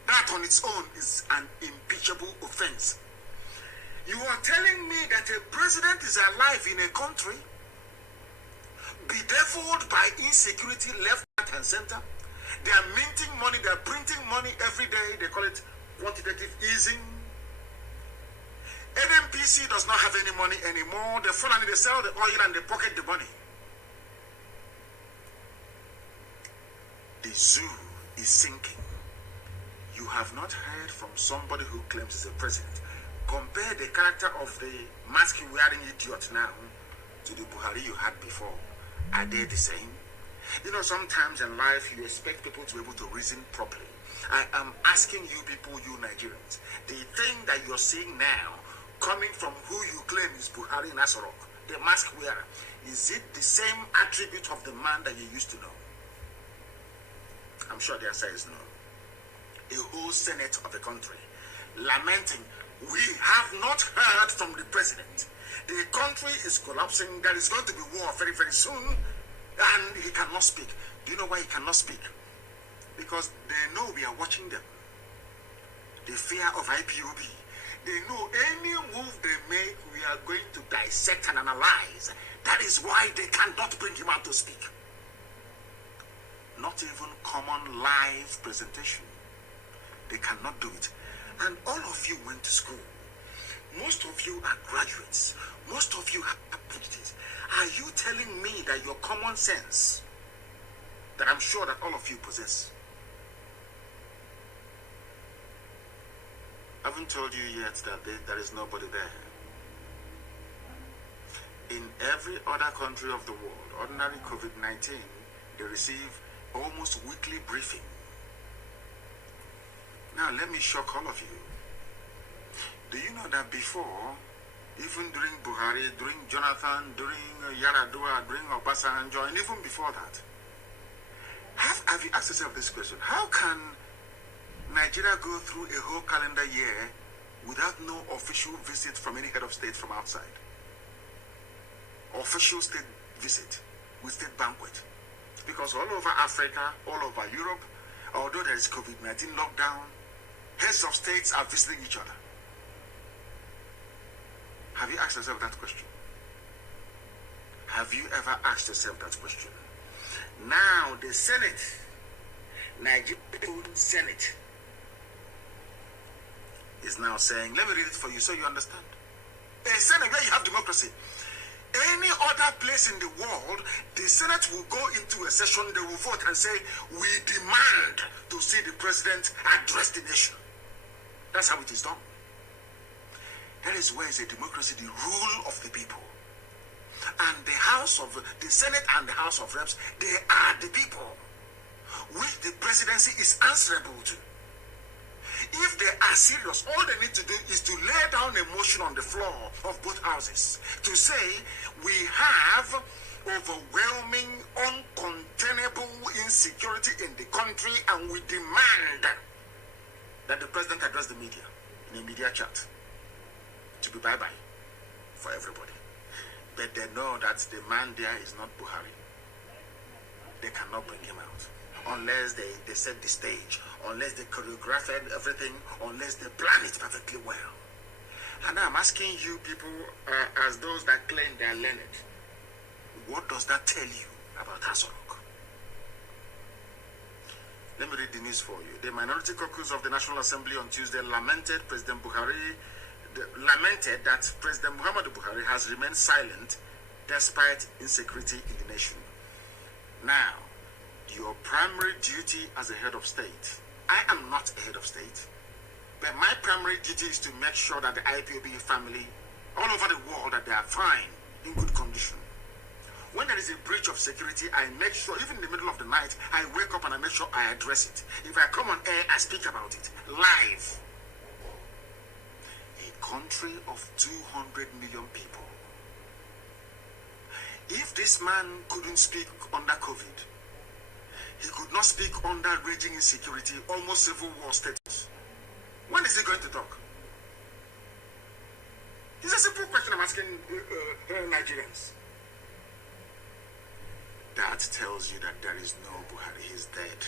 That on its own is an impeachable offense. You are telling me that a president is alive in a country bedeviled by insecurity left, right, and center? They are minting money, they are printing money every day. They call it quantitative easing. NMPC does not have any money anymore. They fall and they sell the oil and they pocket the money. The zoo is sinking. You have not heard from somebody who claims he's a president. Compare the character of the mask-wearing idiot now to the Buhari you had before. Are they the same? You know, sometimes in life you expect people to be able to reason properly. I am asking you people, you Nigerians, the thing that you're seeing now coming from who you claim is Buhari Nasarok, the mask wearer, is it the same attribute of the man that you used to know? I'm sure the answer is no. A whole Senate of the country lamenting, we have not heard from the president. The country is collapsing. There is going to be war very, very soon. And he cannot speak. Do you know why he cannot speak? Because they know we are watching them. The fear of IPOB. They know any move they make, we are going to dissect and analyze. That is why they cannot bring him out to speak. Not even common live presentation. They cannot do it. And all of you went to school. Most of you are graduates. Most of you have put it. Are you telling me that your common sense, that I'm sure that all of you possess? I haven't told you yet that there is nobody there. In every other country of the world, ordinary COVID-19, they receive almost weekly briefing. Now, let me shock all of you. Do you know that before, even during Buhari, during Jonathan, during Yaradua, during Obasanjo, and even before that, have you asked yourself this question? How can Nigeria go through a whole calendar year without no official visit from any head of state from outside? Official state visit with state banquet. Because all over Africa, all over Europe, although there is COVID-19 lockdown, heads of states are visiting each other. Have you asked yourself that question? Have you ever asked yourself that question? Now the Senate, Nigerian Senate, is now saying, let me read it for you so you understand. A Senate where you have democracy. Any other place in the world, the Senate will go into a session, they will vote and say, we demand to see the president address the nation. That's how it is done. That is where is a democracy, the rule of the people. And the Senate and the House of Reps, they are the people. presidency is answerable to. If they are serious, all they need to do is to lay down a motion on the floor of both houses to say we have overwhelming, uncontainable insecurity in the country, and we demand that the president address the media in a media chat to be bye-bye for everybody. But they know that the man there is not Buhari. They cannot bring him out unless they set the stage, unless they choreograph everything, unless they plan it perfectly well. And I'm asking you people, as those that claim they are learned, what does that tell you about Asorok? Let me read the news for you. The Minority Caucus of the National Assembly on Tuesday lamented that President Muhammadu Buhari has remained silent despite insecurity in the nation. Now, your primary duty as a head of state, I am not a head of state, but my primary duty is to make sure that the IPOB family all over the world, that they are fine, in good condition. When there is a breach of security, I make sure, even in the middle of the night, I wake up and I make sure I address it. If I come on air, I speak about it live. A country of 200 million people. If this man couldn't speak under COVID, he could not speak under raging insecurity, almost civil war status, when is he going to talk? It's a simple question I'm asking Nigerians. That tells you that there is no Buhari, he's dead.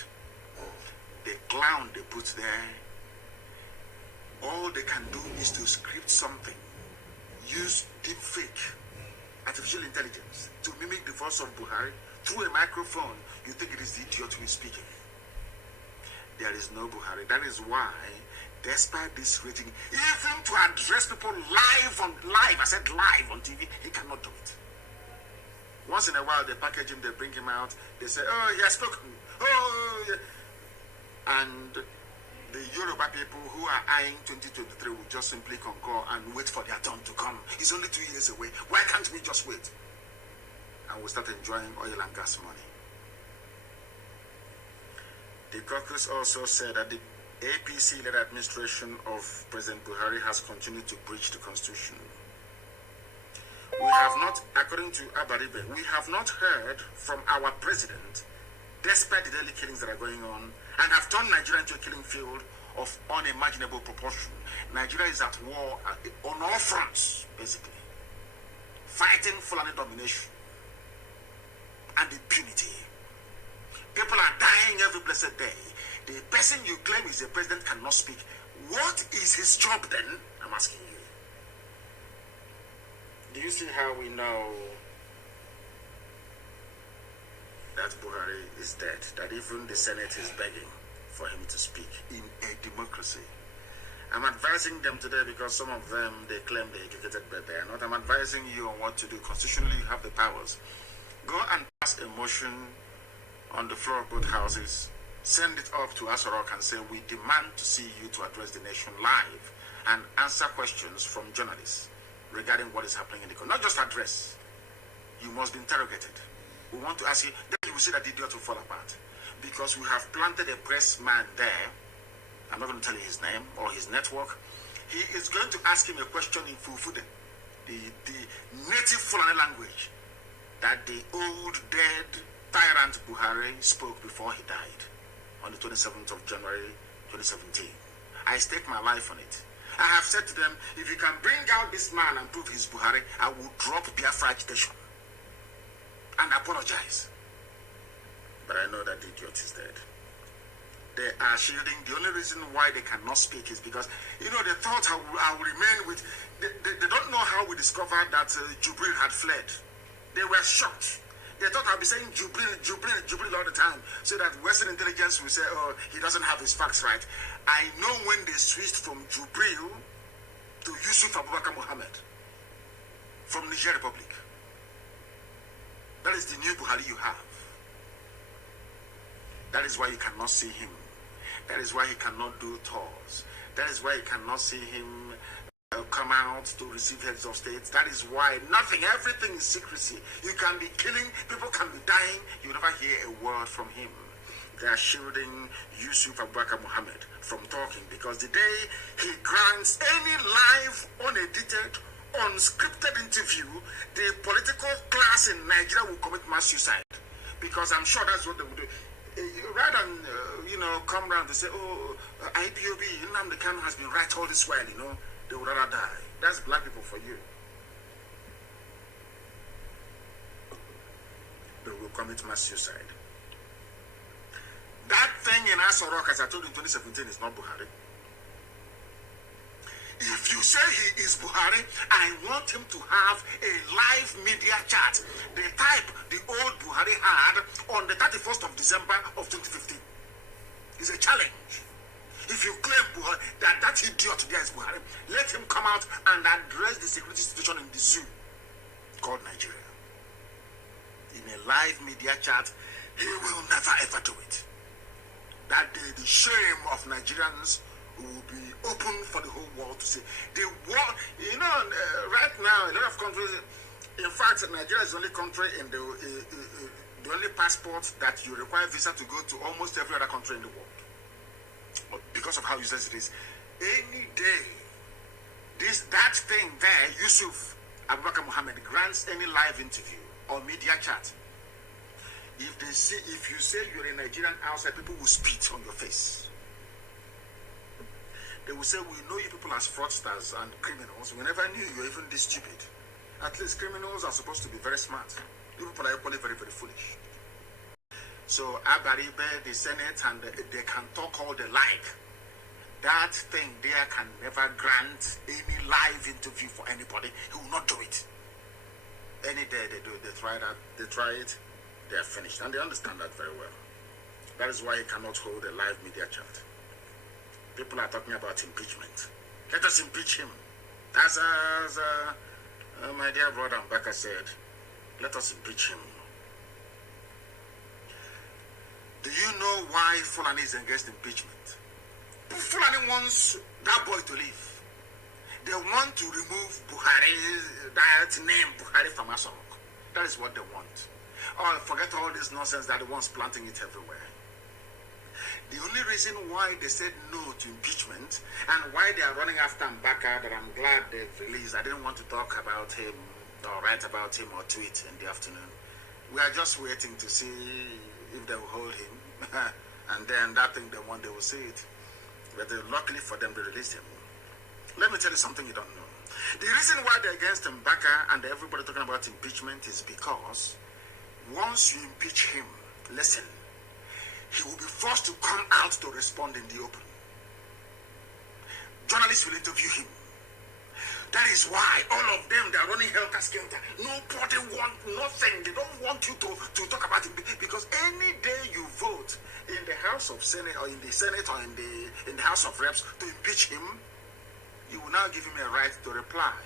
The clown they put there, all they can do is to script something, use deep fake, artificial intelligence to mimic the voice of Buhari through a microphone. You think it is the idiot who is speaking. There is no Buhari. That is why, despite this rating, even to address people live, I said live on TV, he cannot do it. Once in a while, they package him, they bring him out, they say, oh, he has spoken. Oh, yeah. And the Yoruba people who are eyeing 2023 will just simply concur and wait for their turn to come. It's only 2 years away. Why can't we just wait? And we'll start enjoying oil and gas money. The caucus also said that the APC-led administration of President Buhari has continued to breach the constitution. We have not, according to Abaribe, we have not heard from our president, despite the daily killings that are going on, and have turned Nigeria into a killing field of unimaginable proportion. Nigeria is at war on all fronts, basically, fighting Fulani domination and impunity. People are dying every blessed day. The person you claim is a president cannot speak. What is his job then? I'm asking you. Do you see how we know that Buhari is dead? That even the Senate is begging for him to speak in a democracy. I'm advising them today because some of them, they claim they're educated, but they are not. I'm advising you on what to do. Constitutionally, you have the powers. Go and pass a motion on the floor of both houses. Send it up to Asorok and say, we demand to see you to address the nation live and answer questions from journalists regarding what is happening in the country. Not just address. You must be interrogated. We want to ask you, then you will see that the idiot will fall apart. Because we have planted a press man there. I'm not going to tell you his name or his network. He is going to ask him a question in Fufude, the native Fulani language that the old dead tyrant Buhari spoke before he died on the 27th of January 2017. I stake my life on it. I have said to them, if you can bring out this man and prove he's Buhari, I will drop Biafra agitation and apologize. But I know that the idiot is dead. They are shielding. The only reason why they cannot speak is because, they thought I will remain with... They don't know how we discovered that Jubril had fled. They were shocked. They thought I'd be saying Jubril all the time, so that Western intelligence will say, oh, he doesn't have his facts right. I know when they switched from Jubril to Yusuf Abubakar Mohammed from Niger Republic. That is the new Buhari you have. That is why you cannot see him. That is why he cannot do tours. That is why you cannot see him come out to receive heads of state. That is why everything is secrecy. You can be killing, people can be dying, you never hear a word from him. they are shielding Yusuf Abubakar Mohammed from talking, because the day he grants any live, unedited, unscripted interview, the political class in Nigeria will commit mass suicide, because I'm sure that's what they would do. Rather than come around and say, oh, IPOB Nnamdi Kanu has been right all this while, they would rather die. That's black people for you. They will commit mass suicide. That thing in Asorok, as I told you in 2017, is not Buhari. If you say he is Buhari, I want him to have a live media chat, the type the old Buhari had on the 31st of December of 2015. It's a challenge. If you claim Buhari, that idiot there is Buhari, let him come out and address the security situation in the zoo called Nigeria. In a live media chat, he will never ever do it. That day, the shame of Nigerians will be open for the whole world to see. The war, right now, a lot of countries, in fact, Nigeria is the only country in the only passport that you require visa to go to almost every other country in the world, because of how useless it is. Any day, that thing there, Yusuf Abubakar Mohammed grants any live interview or media chat. If you say you're a Nigerian outside, people will spit on your face. They will say, we know you people as fraudsters and criminals. We never knew you were even this stupid. At least criminals are supposed to be very smart. You people are equally very, very foolish. So Abaribe, the Senate, and they can talk all they like. That thing there can never grant any live interview for anybody. He will not do it. Any day they do, they try it, they are finished. And they understand that very well. That is why he cannot hold a live media chat. People are talking about impeachment. Let us impeach him. As my dear brother Mbaka said, let us impeach him. Do you know why Fulani is against impeachment? Fulani wants that boy to leave. They want to remove Buhari, that name Buhari from Asorok. That is what they want. Oh, forget all this nonsense that they want planting it everywhere. The only reason why they said no to impeachment and why they are running after Mbaka, that I'm glad they've released. I didn't want to talk about him or write about him or tweet in the afternoon. We are just waiting to see if they will hold him. And then that thing they want, they will see it. But luckily for them, they released him. Let me tell you something you don't know. The reason why they're against Mbaka and everybody talking about impeachment is because once you impeach him, listen, he will be forced to come out to respond in the open. Journalists will interview him. That is why all of them, they are running helter-skelter. Nobody wants nothing. They don't want you to talk about it, because any day you vote in the House of Senate or in the Senate or in the House of Reps to impeach him, you will now give him a right to reply.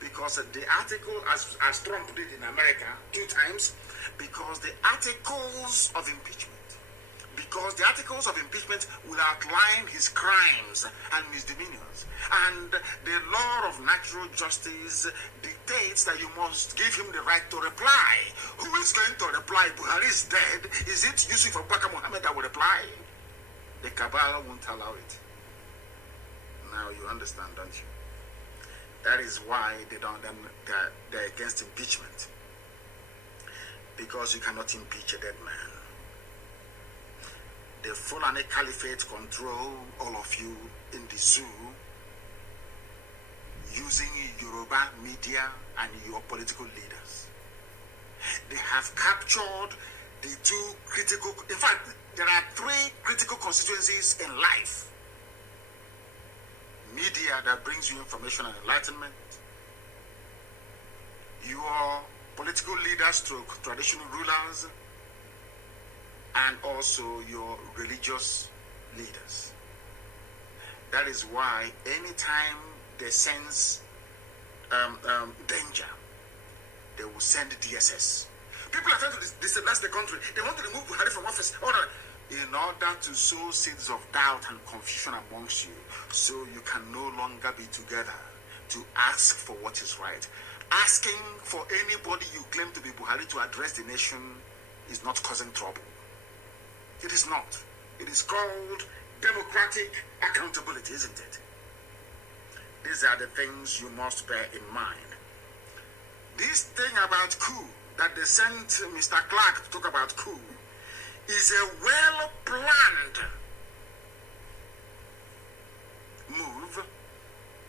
Because the article, as Trump did in America 2 times, because the articles of impeachment will outline his crimes and misdemeanors. And the law of natural justice dictates that you must give him the right to reply. Who is going to reply? Buhari is dead. Is it Yusuf Abubakar Mohammed that will reply? The cabal won't allow it. Now you understand, don't you? That is why they're against impeachment. Because you cannot impeach a dead man. The Fulani Caliphate control all of you in the zoo using Yoruba media and your political leaders. They have captured the 2 critical, in fact, there are 3 critical constituencies in life. Media that brings you information and enlightenment. Your political leaders stroke traditional rulers, and also your religious leaders. That is why anytime they sense danger, they will send DSS. People are trying to destabilize the country. They want to remove Buhari from office in order to sow seeds of doubt and confusion amongst you, so you can no longer be together to ask for what is right. Asking for anybody you claim to be Buhari to address the nation is not causing trouble. It is not. It is called democratic accountability, isn't it? These are the things you must bear in mind. This thing about coup that they sent Mr. Clark to talk about coup is a well-planned move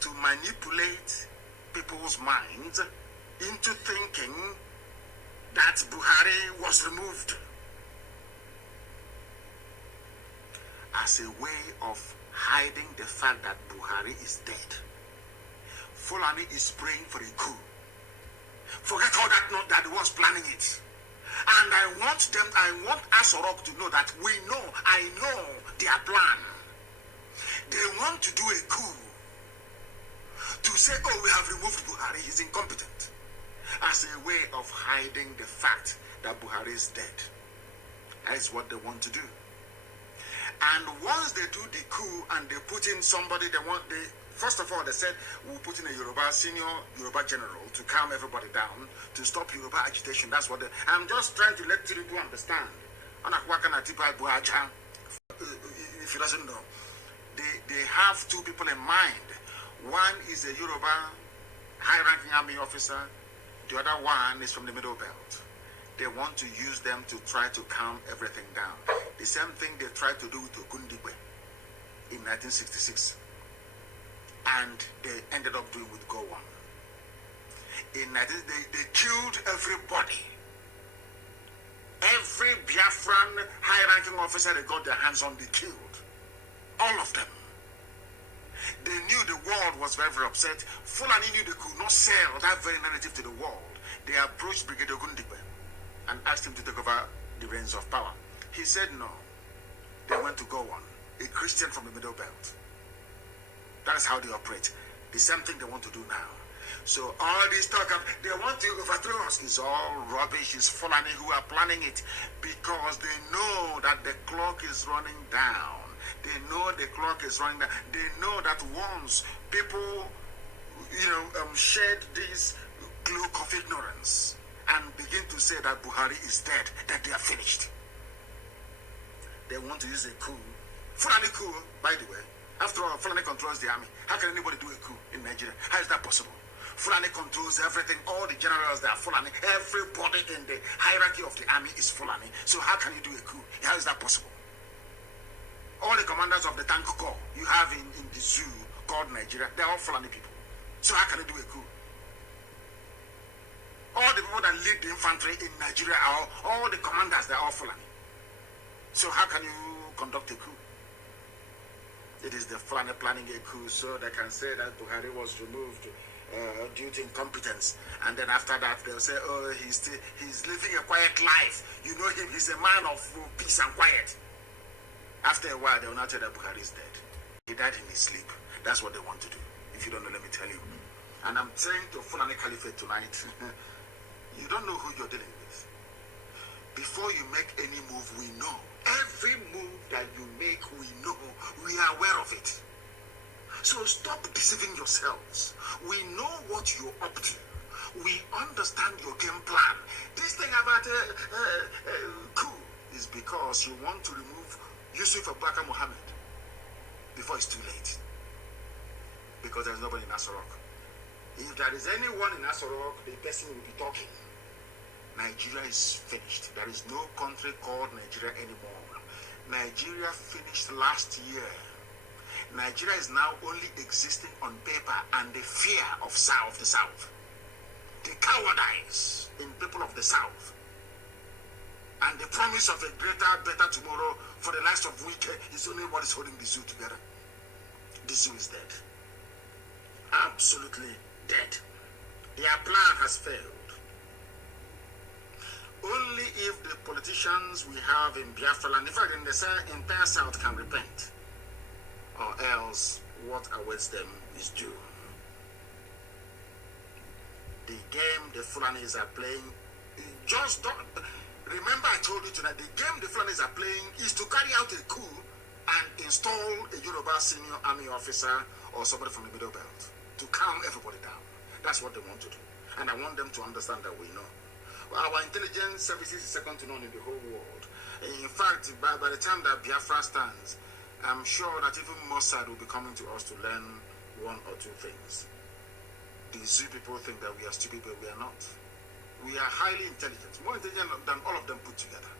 to manipulate people's minds into thinking that Buhari was removed as a way of hiding the fact that Buhari is dead. Fulani is praying for a coup. Forget all that, not that was planning it. And I want Asorok to know that I know their plan. They want to do a coup to say, oh, we have removed Buhari, he's incompetent, as a way of hiding the fact that Buhari is dead. That is what they want to do. And once they do the coup and they put in somebody, first of all, they said, we'll put in a senior Yoruba general to calm everybody down, to stop Yoruba agitation. That's what I'm just trying to let people understand. If you doesn't know, they have two people in mind. One is a Yoruba high-ranking army officer. The other one is from the Middle Belt. They want to use them to try to calm everything down. The same thing they tried to do with Ogundigwe in 1966. And they ended up doing with Gowon. They killed everybody. Every Biafran high-ranking officer they got their hands on, they killed. All of them. They knew the world was very, very upset. Fulani knew they could not sell that very narrative to the world. They approached Brigadier Ogundigwe and asked him to take over the reins of power. He said no. They went to Gowon, a Christian from the Middle Belt. That is how they operate. The same thing they want to do now. So all this talk of they want to overthrow us is all rubbish. It's Fulani who are planning it because they know that the clock is running down. They know the clock is running down. They know that once people, shed this cloak of ignorance and begin to say that Buhari is dead, that they are finished. They want to use a coup. Fulani coup, by the way. After all, Fulani controls the army. How can anybody do a coup in Nigeria? How is that possible? Fulani controls everything. All the generals that are Fulani. Everybody in the hierarchy of the army is Fulani. So how can you do a coup? How is that possible? All the commanders of the tank corps you have in the zoo called Nigeria, they're all Fulani people. So how can you do a coup? All the people that lead the infantry in Nigeria are all the commanders, they're all Fulani. So how can you conduct a coup? It is the Fulani planning a coup so they can say that Buhari was removed due to incompetence. And then after that, they'll say, oh, he's living a quiet life. You know him, he's a man of peace and quiet. After a while, they will not tell that Buhari is dead. He died in his sleep. That's what they want to do. If you don't know, let me tell you. And I'm saying to Fulani Caliphate tonight, you don't know who you're dealing with. Before you make any move, we know. Every move that you make, we know. We are aware of it. So stop deceiving yourselves. We know what you're up to. We understand your game plan. This thing about coup is because you want to remove Yusuf Abubakar Mohammed before it's too late. Because there's nobody in Asorok. If there is anyone in Asorok, the person will be talking. Nigeria is finished. There is no country called Nigeria anymore. Nigeria finished last year. Nigeria is now only existing on paper and the fear of the South. The cowardice in people of the South. And the promise of a greater, better tomorrow for the likes of Wike is only what is holding the zoo together. The zoo is dead. Absolutely dead. Their plan has failed. Only if the politicians we have in Biafra and in fact in the entire South can repent, or else what awaits them is doom. The game the Fulanis are playing, just don't remember I told you tonight, the game the Fulanis are playing is to carry out a coup and install a Yoruba senior army officer or somebody from the Middle Belt to calm everybody down. That's what they want to do. And I want them to understand that we know. Our intelligence services is second to none in the whole world. In fact, by the time that Biafra stands, I'm sure that even Mossad will be coming to us to learn one or two things. The Zoo people think that we are stupid, but we are not. We are highly intelligent, more intelligent than all of them put together.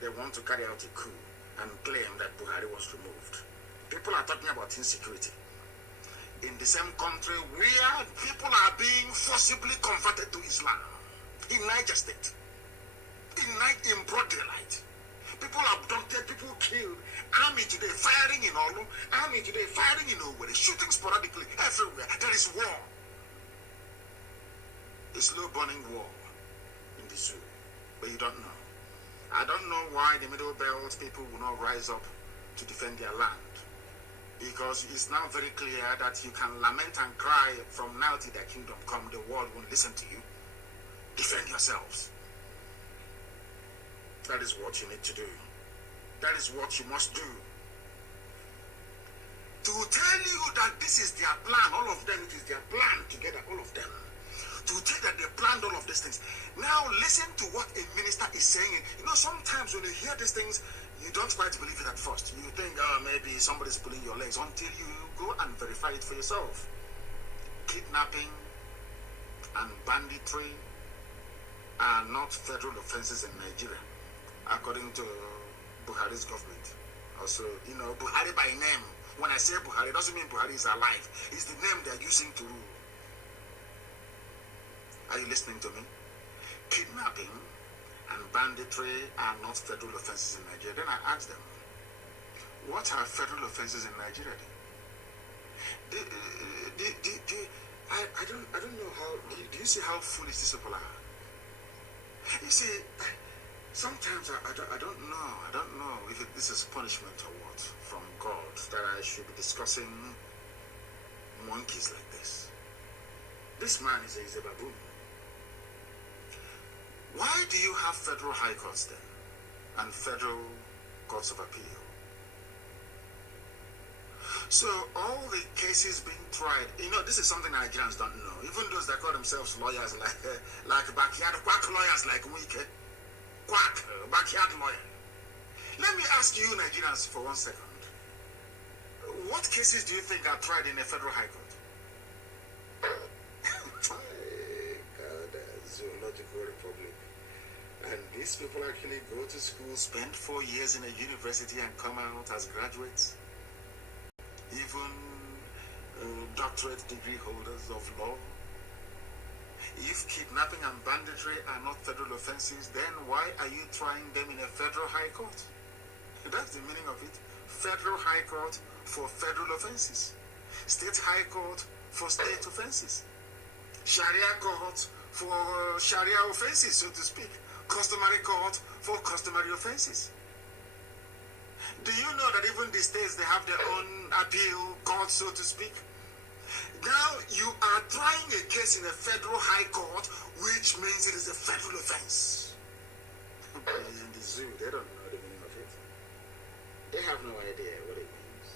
They want to carry out a coup and claim that Buhari was removed. People are talking about insecurity. In the same country where people are being forcibly converted to Islam, in Niger State, in broad daylight. People abducted, people killed. Army today firing in Olu, army today firing in Owerri, shooting sporadically everywhere. There is war. A slow burning war in the zoo. But you don't know. I don't know why the Middle Belt people will not rise up to defend their land. Because it's now very clear that you can lament and cry from now till their kingdom come. The world won't listen to you. Defend yourselves. That is what you need to do. That is what you must do. To tell you that this is their plan, all of them, it is their plan together, all of them. To tell that they planned all of these things. Now listen to what a minister is saying. You know, sometimes when you hear these things, you don't quite believe it at first. You think, oh, maybe somebody's pulling your legs, until you go and verify it for yourself. Kidnapping and banditry are not federal offenses in Nigeria, according to Buhari's government. Also, you know, Buhari by name. When I say Buhari, it doesn't mean Buhari is alive. It's the name they're using to rule. Are you listening to me? Kidnapping and banditry are not federal offenses in Nigeria. Then I asked them, what are federal offenses in Nigeria? I don't know how. Do you see how foolish these people are? You see, sometimes I don't know if this is punishment or what from God that I should be discussing monkeys like this. This man is a baboon. Why do you have federal high courts then and federal courts of appeal? So all the cases being tried, you know, this is something Nigerians don't know. Even those that call themselves lawyers, like backyard quack lawyers like Wike, quack backyard lawyer. Let me ask you Nigerians for 1 second. What cases do you think are tried in a federal high court? Zoological Republic. And these people actually go to school, spend 4 years in a university and come out as graduates. Even doctorate degree holders of law. If kidnapping and banditry are not federal offenses, then why are you trying them in a federal high court? That's the meaning of it. Federal high court for federal offenses. State high court for state offenses. Sharia court for Sharia offenses, so to speak. Customary court for customary offenses. Do you know that even the states, they have their own appeal court, so to speak? Now you are trying a case in a federal high court, which means it is a federal offense. But in the zoo, they don't know the meaning of it. They have no idea what it means.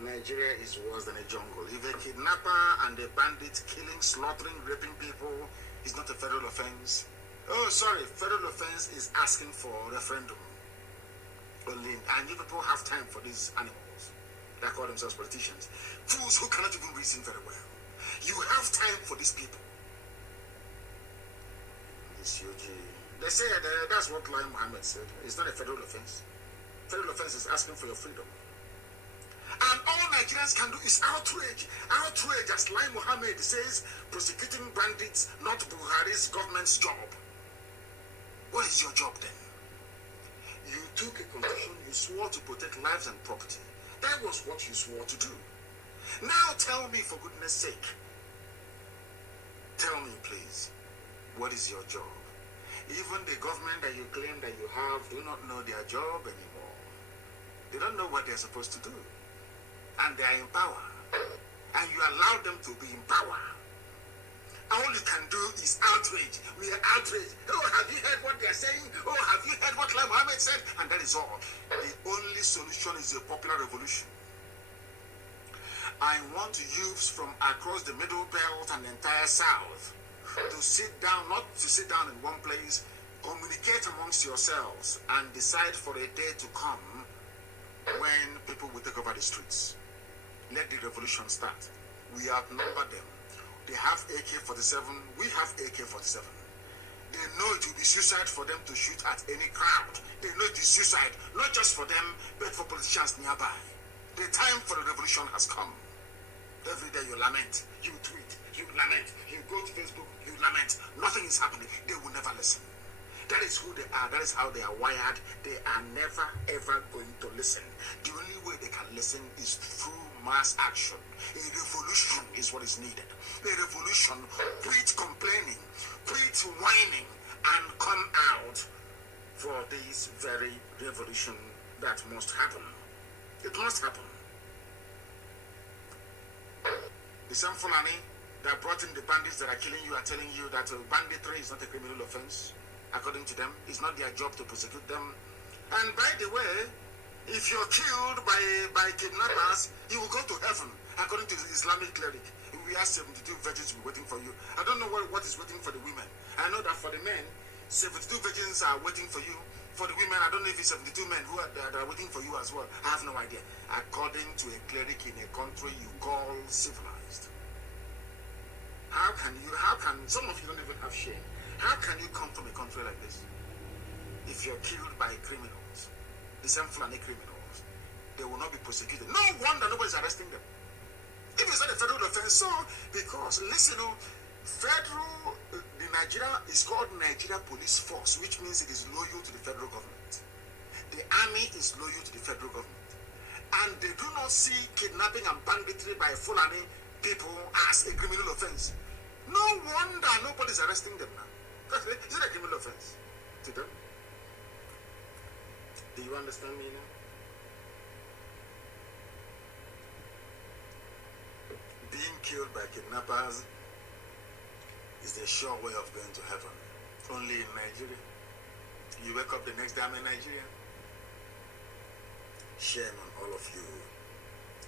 Nigeria is worse than a jungle. If a kidnapper and a bandit killing, slaughtering, raping people is not a federal offense. Oh, sorry, federal offense is asking for a referendum. Only, and you people have time for these animals that call themselves politicians. Fools who cannot even reason very well. You have time for these people. This UG. They said that's what Lai Mohammed said. It's not a federal offense. Federal offense is asking for your freedom. And all Nigerians can do is outrage. Outrage, as Lai Mohammed says, prosecuting bandits, not Buhari's government's job. What is your job then? You took a condition, you swore to protect lives and property. That was what you swore to do. Now tell me, for goodness sake, tell me please, what is your job? Even the government that you claim that you have do not know their job anymore. They don't know what they're supposed to do. And they are in power. And you allow them to be in power. All you can do is outrage. We are outraged. Oh, have you heard what they are saying? Oh, have you heard what Lai Mohammed said? And that is all. The only solution is a popular revolution. I want youths from across the Middle Belt and the entire South to sit down, not to sit down in one place, Communicate amongst yourselves and decide for a day to come when people will take over the streets. Let the revolution start. We outnumber them. They have AK-47. We have AK-47. They know it will be suicide for them to shoot at any crowd. They know it is suicide, not just for them, but for politicians nearby. The time for the revolution has come. Every day you lament, you tweet, you lament, you go to Facebook, you lament. Nothing is happening. They will never listen. That is who they are. That is how they are wired. They are never, ever going to listen. The only way they can listen is through mass action. A revolution is what is needed. A revolution. Quit complaining, quit whining, and come out for this very revolution that must happen. It must happen. The same Fulani that brought in the bandits that are killing you are telling you that banditry is not a criminal offense. According to them, it's not their job to prosecute them. And by the way, if you're killed by kidnappers, you will go to heaven, according to the Islamic cleric. We have 72 virgins waiting for you. I don't know what is waiting for the women. I know that for the men, 72 virgins are waiting for you. For the women, I don't know if it's 72 men who are waiting for you as well. I have no idea. According to a cleric in a country you call civilized. How can some of you don't even have shame? How can you come from a country like this? If you're killed by criminals, the same Fulani criminals, they will not be prosecuted. No wonder nobody's arresting them. If it's not a federal offense, so because listen, the Nigeria is called Nigeria Police Force, which means it is loyal to the federal government. The army is loyal to the federal government, and they do not see kidnapping and banditry by Fulani people as a criminal offense. No wonder nobody's arresting them now. Is it a criminal offense to them? Do you understand me now? Being killed by kidnappers is the sure way of going to heaven. Only in Nigeria. You wake up the next day, I'm in Nigeria. Shame on all of you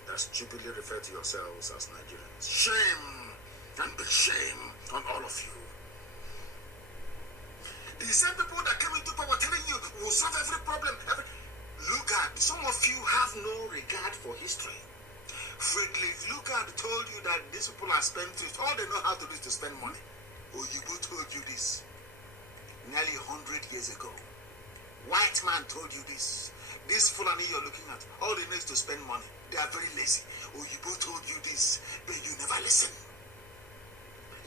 that stupidly refer to yourselves as Nigerians. Shame and big shame on all of you. The same people that came into power telling you we'll solve every problem. Look at, some of you have no regard for history. Friedrich Lugard told you that these people are spendthrift. All they know how to do is to spend money. OBI-IGBO told you this nearly 100 years ago. White man told you this. This Fulani you're looking at, all they know is to spend money. They are very lazy. OBI-IGBO told you this, but you never listen.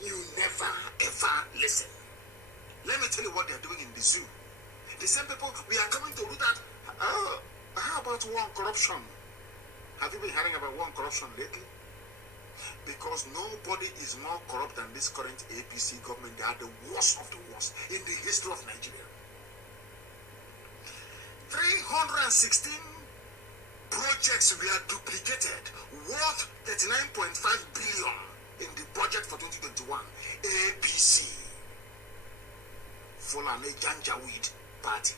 You never ever listen. Let me tell you what they are doing in the zoo. The same people, we are coming to do that. How about war and corruption? Have you been hearing about war and corruption lately? Because nobody is more corrupt than this current APC government. They are the worst of the worst in the history of Nigeria. 316 projects were duplicated, worth 39.5 billion in the budget for 2021. APC. Fulani Janjaweed Party.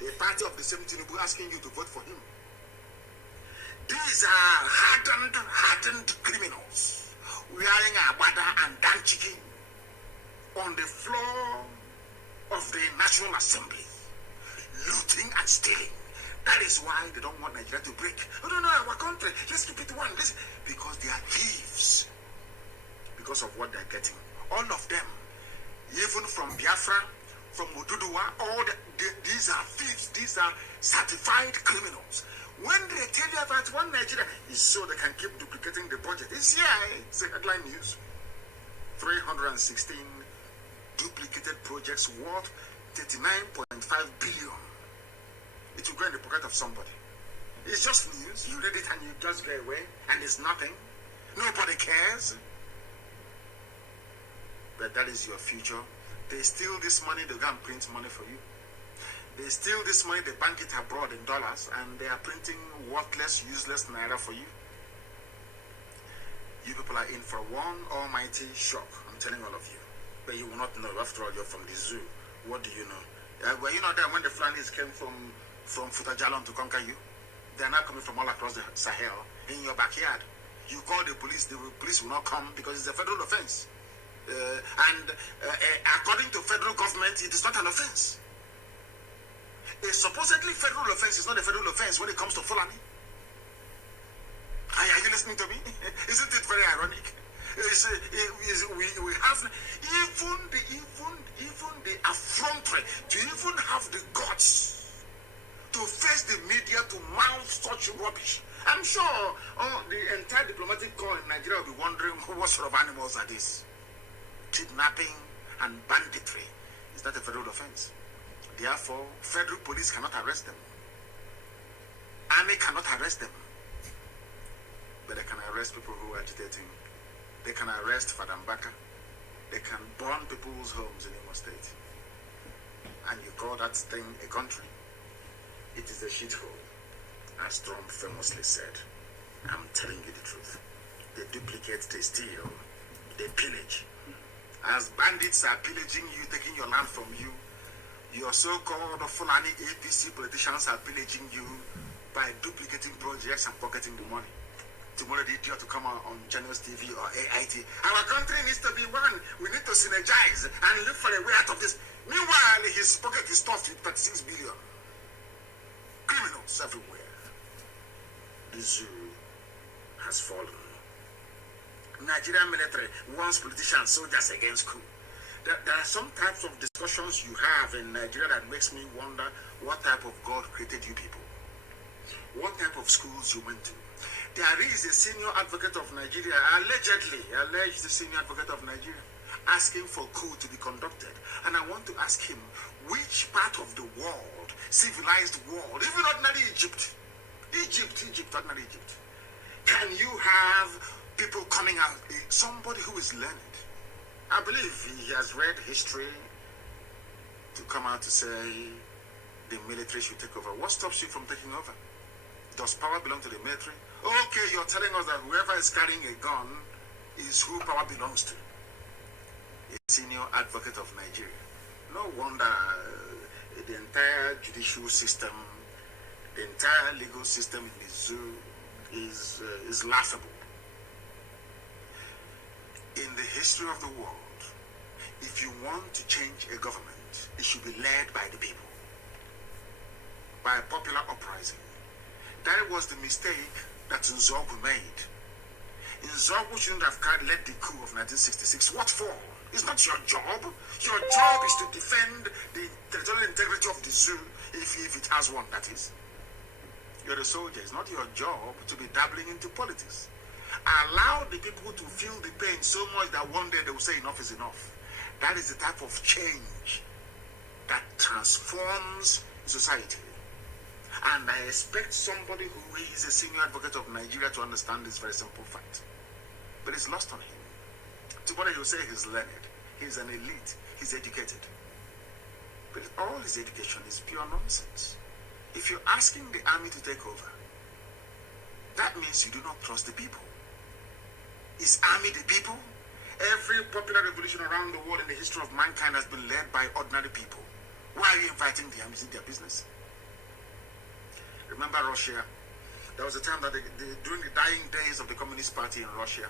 The party of the same Tinubu asking you to vote for him. These are hardened criminals wearing agbada and danchiki on the floor of the National Assembly, looting and stealing. That is why they don't want Nigeria to break. Oh, no, our country, let's keep it one. Because they are thieves. Because of what they're getting. All of them. Even from Biafra, from Oduduwa, these are thieves. These are certified criminals. When they tell you about one Nigeria, it's so they can keep duplicating the budget. It's a headline news. 316 duplicated projects worth 39.5 billion. It will go in the pocket of somebody. It's just news. You read it and you just go away, and it's nothing. Nobody cares. But that is your future. They steal this money, they go and print money for you. They steal this money, they bank it abroad in dollars, and they are printing worthless, useless naira for you. You people are in for one almighty shock. I'm telling all of you. But you will not know. After all, you're from the zoo. What do you know? Were you not there when the Fulanis came from Futajalon to conquer you? They are now coming from all across the Sahel in your backyard. You call the police will not come because it's a federal offense. According to federal government, it is not an offense. A supposedly federal offense is not a federal offense when it comes to Fulani. Are you listening to me? Isn't it very ironic? We have even the effrontery to even have the guts to face the media to mouth such rubbish. I'm sure the entire diplomatic corps in Nigeria will be wondering what sort of animals are these. Kidnapping and banditry is not a federal offense. Therefore, federal police cannot arrest them. Army cannot arrest them. But they can arrest people who are agitating. They can arrest Fadam Baka. They can burn people's homes in Imo State. And you call that thing a country? It is a shithole, as Trump famously said. I'm telling you the truth. They duplicate, they steal, they pillage. As bandits are pillaging you, taking your land from you, your so-called Fulani APC politicians are pillaging you by duplicating projects and pocketing the money. Tomorrow the idiot to come on Channels TV or AIT. Our country needs to be one. We need to synergize and look for a way out of this. Meanwhile, his pocket is stuffed with 36 billion. Criminals everywhere. The zoo has fallen. Nigerian military wants politicians, soldiers against coup. There are some types of discussions you have in Nigeria that makes me wonder what type of God created you people. What type of schools you went to. There is a senior advocate of Nigeria, alleged the senior advocate of Nigeria, asking for coup to be conducted. And I want to ask him, which part of the world, civilized world, even ordinary Egypt, ordinary Egypt, can you have people coming out, somebody who is learned? I believe he has read history to come out to say the military should take over. What stops you from taking over? Does power belong to the military? Okay, you're telling us that whoever is carrying a gun is who power belongs to. A senior advocate of Nigeria. No wonder the entire judicial system, the entire legal system in the zoo is laughable. In the history of the world, if you want to change a government, it should be led by the people, by popular uprising. That was the mistake that Nzogu made. Nzogu shouldn't have led the coup of 1966. What for? It's not your job. Your job is to defend the territorial integrity of the zoo, if it has one, that is. You're a soldier. It's not your job to be dabbling into politics. Allow the people to feel the pain so much that one day they will say enough is enough. That is the type of change that transforms society. And I expect somebody who is a senior advocate of Nigeria to understand this very simple fact. But it's lost on him. Tomorrow he'll say he's learned, he's an elite, he's educated. But all his education is pure nonsense. If you're asking the army to take over, that means you do not trust the people. Is army the people? Every popular revolution around the world in the history of mankind has been led by ordinary people. Why are you inviting the army? Is it their business? Remember Russia? There was a time that during the dying days of the Communist Party in Russia,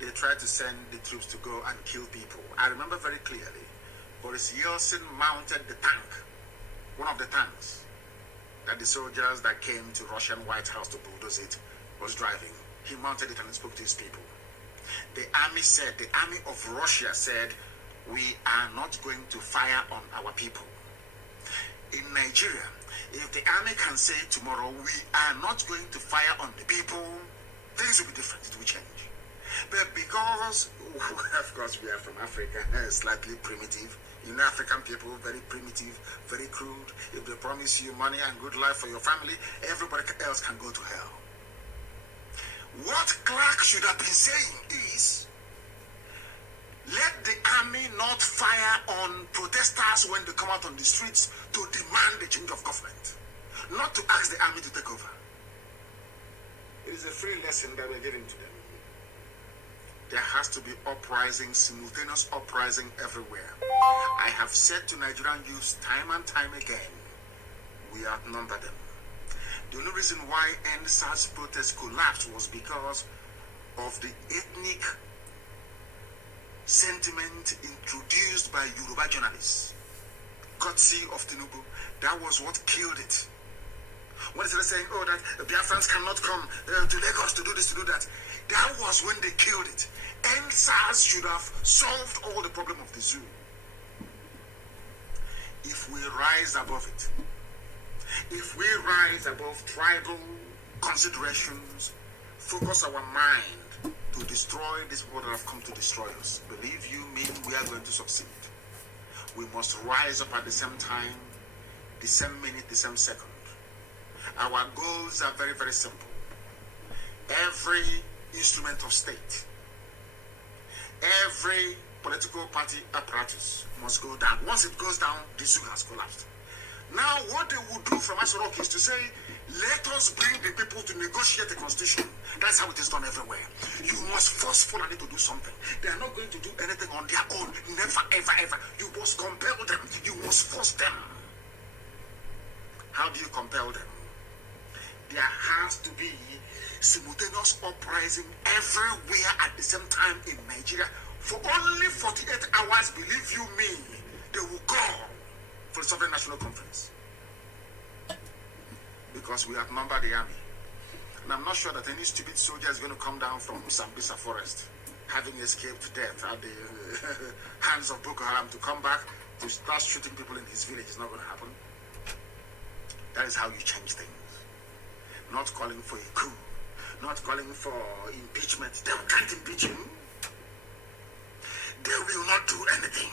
they tried to send the troops to go and kill people. I remember very clearly, Boris Yeltsin mounted the tank, one of the tanks, that the soldiers that came to Russian White House to bulldoze it was driving. He mounted it and spoke to his people. The army of Russia said, we are not going to fire on our people. In Nigeria, if the army can say tomorrow, we are not going to fire on the people, things will be different, it will change. But because, of course, we are from Africa, slightly primitive. You know, African people, very primitive, very crude. If they promise you money and good life for your family, everybody else can go to hell. What Clark should have been saying is, let the army not fire on protesters when they come out on the streets to demand a change of government, not to ask the army to take over. It is a free lesson that we're giving to them. There has to be uprising, simultaneous uprising everywhere. I have said to Nigerian youths time and time again, we outnumber them. The only reason why NSAS protests collapsed was because of the ethnic sentiment introduced by Yoruba journalists, courtesy of Tinubu. That was what killed it. When they started saying, oh, that Biafrans cannot come to Lagos to do this, to do that, that was when they killed it. NSAS should have solved all the problem of the zoo. If we rise above it, if we rise above tribal considerations, focus our mind to destroy these people that have come to destroy us, believe you me, we are going to succeed. We must rise up at the same time, the same minute, the same second. Our goals are very, very simple. Every instrument of state, every political party apparatus must go down. Once it goes down, the zoo has collapsed. Now, what they would do from Asorok is to say, let us bring the people to negotiate the constitution. That's how it is done everywhere. You must force Fulani to do something. They are not going to do anything on their own. Never, ever, ever. You must compel them. You must force them. How do you compel them? There has to be simultaneous uprising everywhere at the same time in Nigeria. For only 48 hours, believe you me, they will call for the Sovereign National Conference. Because we outnumber the army. And I'm not sure that any stupid soldier is going to come down from Sambisa forest, having escaped death at the hands of Boko Haram, to come back to start shooting people in his village. It's not going to happen. That is how you change things. Not calling for a coup, not calling for impeachment. They can't impeach him. They will not do anything